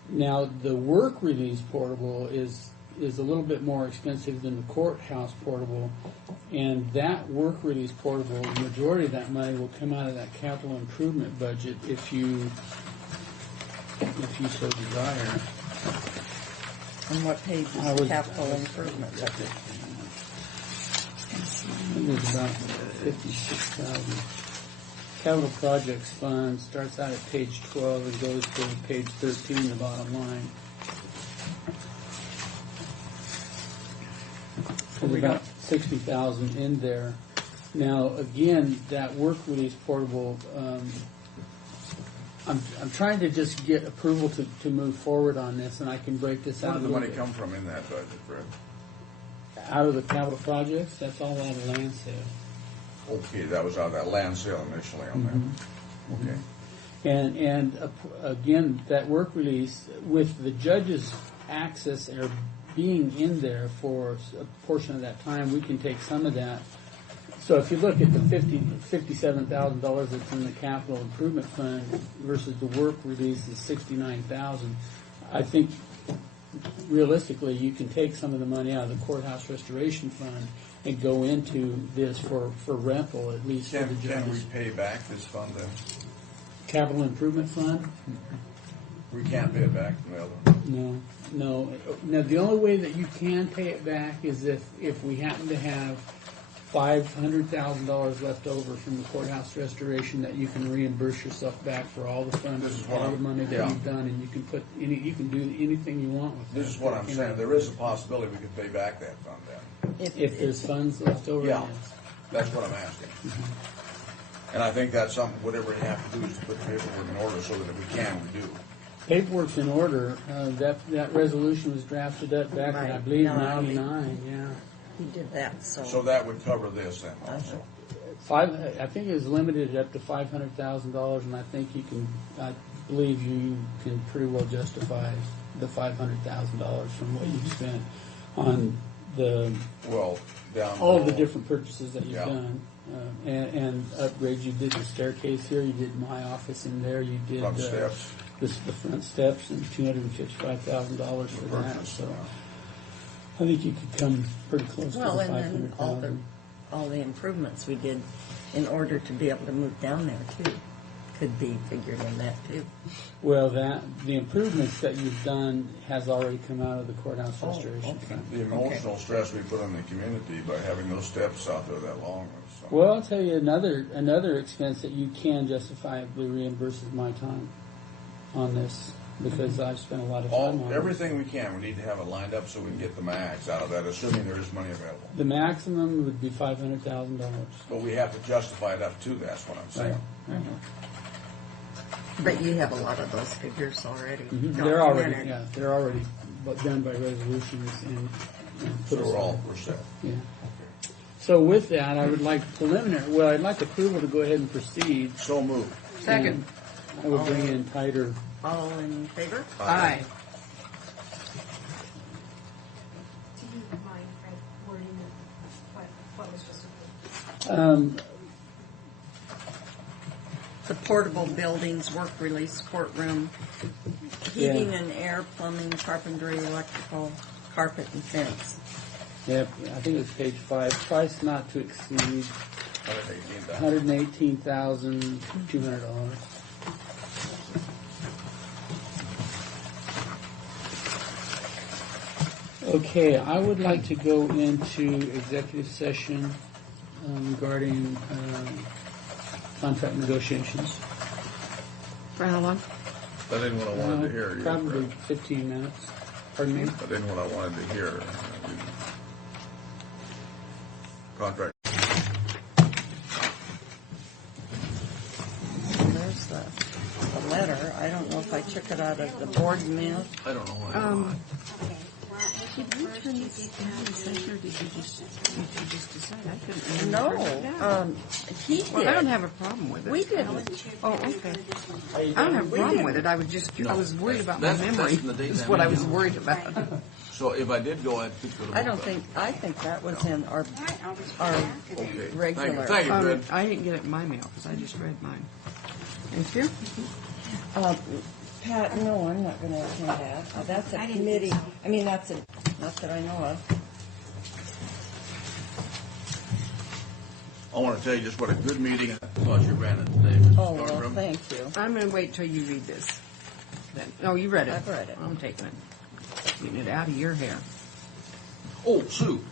Now, the work release portable is a little bit more expensive than the courthouse portable, and that work release portable, the majority of that money will come out of that capital improvement budget if you so desire. And what page is I the was- capital improvement budget? It was about 56,000. Capital projects fund starts out at page 12 and goes to page 13, the bottom line. There's about 60,000 in there. Now, again, that work release portable, I'm trying to just get approval to move forward on this, and I can break this Where out did a the little money bit. come from in that budget, Fred? Out of the capital projects, that's all out of land sale. Okay, that was out of that land sale initially on Mm-hmm. that. Okay. And again, that work release, with the judge's access or being in there for a portion of that time, we can take some of that. So if you look at the $57,000 that's in the capital improvement fund versus the work release is $69,000, I think realistically you can take some of the money out of the courthouse restoration fund and go into this for rental, at least for the Can we judges. pay back this fund then? Capital improvement fund? We can't pay it back from the other one. No. Now, the only way that you can pay it back is if we happen to have $500,000 left over from the courthouse restoration that you can reimburse yourself back for all the funds, This is what all the I'm- money that yeah. you've done, and you can do anything you want with This that. is what I'm saying. There is a possibility we could pay back that fund then. If there's funds left over, Yeah. yes. That's what I'm asking. And I think that's something, whatever you have to do is to put the paperwork in order so that if we can, we do. Paperwork's in order. That resolution was drafted up back in, I believe, Right. 99, yeah. He did that, so. So that would cover this then also. I think it was limited up to $500,000, and I believe you can pretty well justify the $500,000 from what you've spent on all the different purchases that you've done. And upgrades. You did the staircase here, you did my office in there, you did Front steps. the front steps, and $255,000 for that. So I think you could come pretty close Well, to the and then $500,000. all the improvements we did in order to be able to move down there too could be figured in that too. Well, the improvements that you've done has already come out of the courthouse restoration fund. The emotional stress we put on the community by having those steps out there that long. So. Well, I'll tell you another expense that you can justifiably reimburse is my time on this, because I've spent a lot of time on it. Everything we can, we need to have it lined up so we can get the max out of that, assuming there is money available. The maximum would be $500,000. But we have to justify it up to that's what I'm saying. Right. But you have a lot of those figures already. They're already documented. they're already done by resolutions and put So aside. we're set. Yeah. So with that, I would like I'd like approval to go ahead and proceed. So moved. Second. I would bring in tighter. All in favor? Aye. Do you mind, Fred, wording what was just approved? The portable buildings, work release, courtroom, heating Yeah. and air, plumbing, carpentry, electrical, carpet and fence. Yep, I think it's page 5. Price not to exceed $118,200. Okay, I would like to go into executive session regarding contract negotiations. For how long? I didn't want to hear you. Probably 15 minutes. Pardon me? But then what I wanted to hear, contract. There's the letter. I don't know if I took it out of the board mail. I don't know why. Did we turn this down in session, or did you just decide? I couldn't remember. No, he did. Well, I don't have a problem with it. We didn't. Oh, okay. I don't have a problem with it. I was worried about my memory. That's what I was worried about. So if I did go, I'd pick it up. I think that was in our regular. Thank you, Fred. I didn't get it in my mail because I just read mine. Thank you. Pat, no, I'm not going to attend that. That's a committee. I mean, not that I know of. I want to tell you just what a good meeting I thought you ran it today, Mrs. Oh, well, Starkram. thank you. I'm going to wait till you read this. Then. Oh, you read it. I've read it. I'm taking it. Getting it out of your hair. Oh, Sue,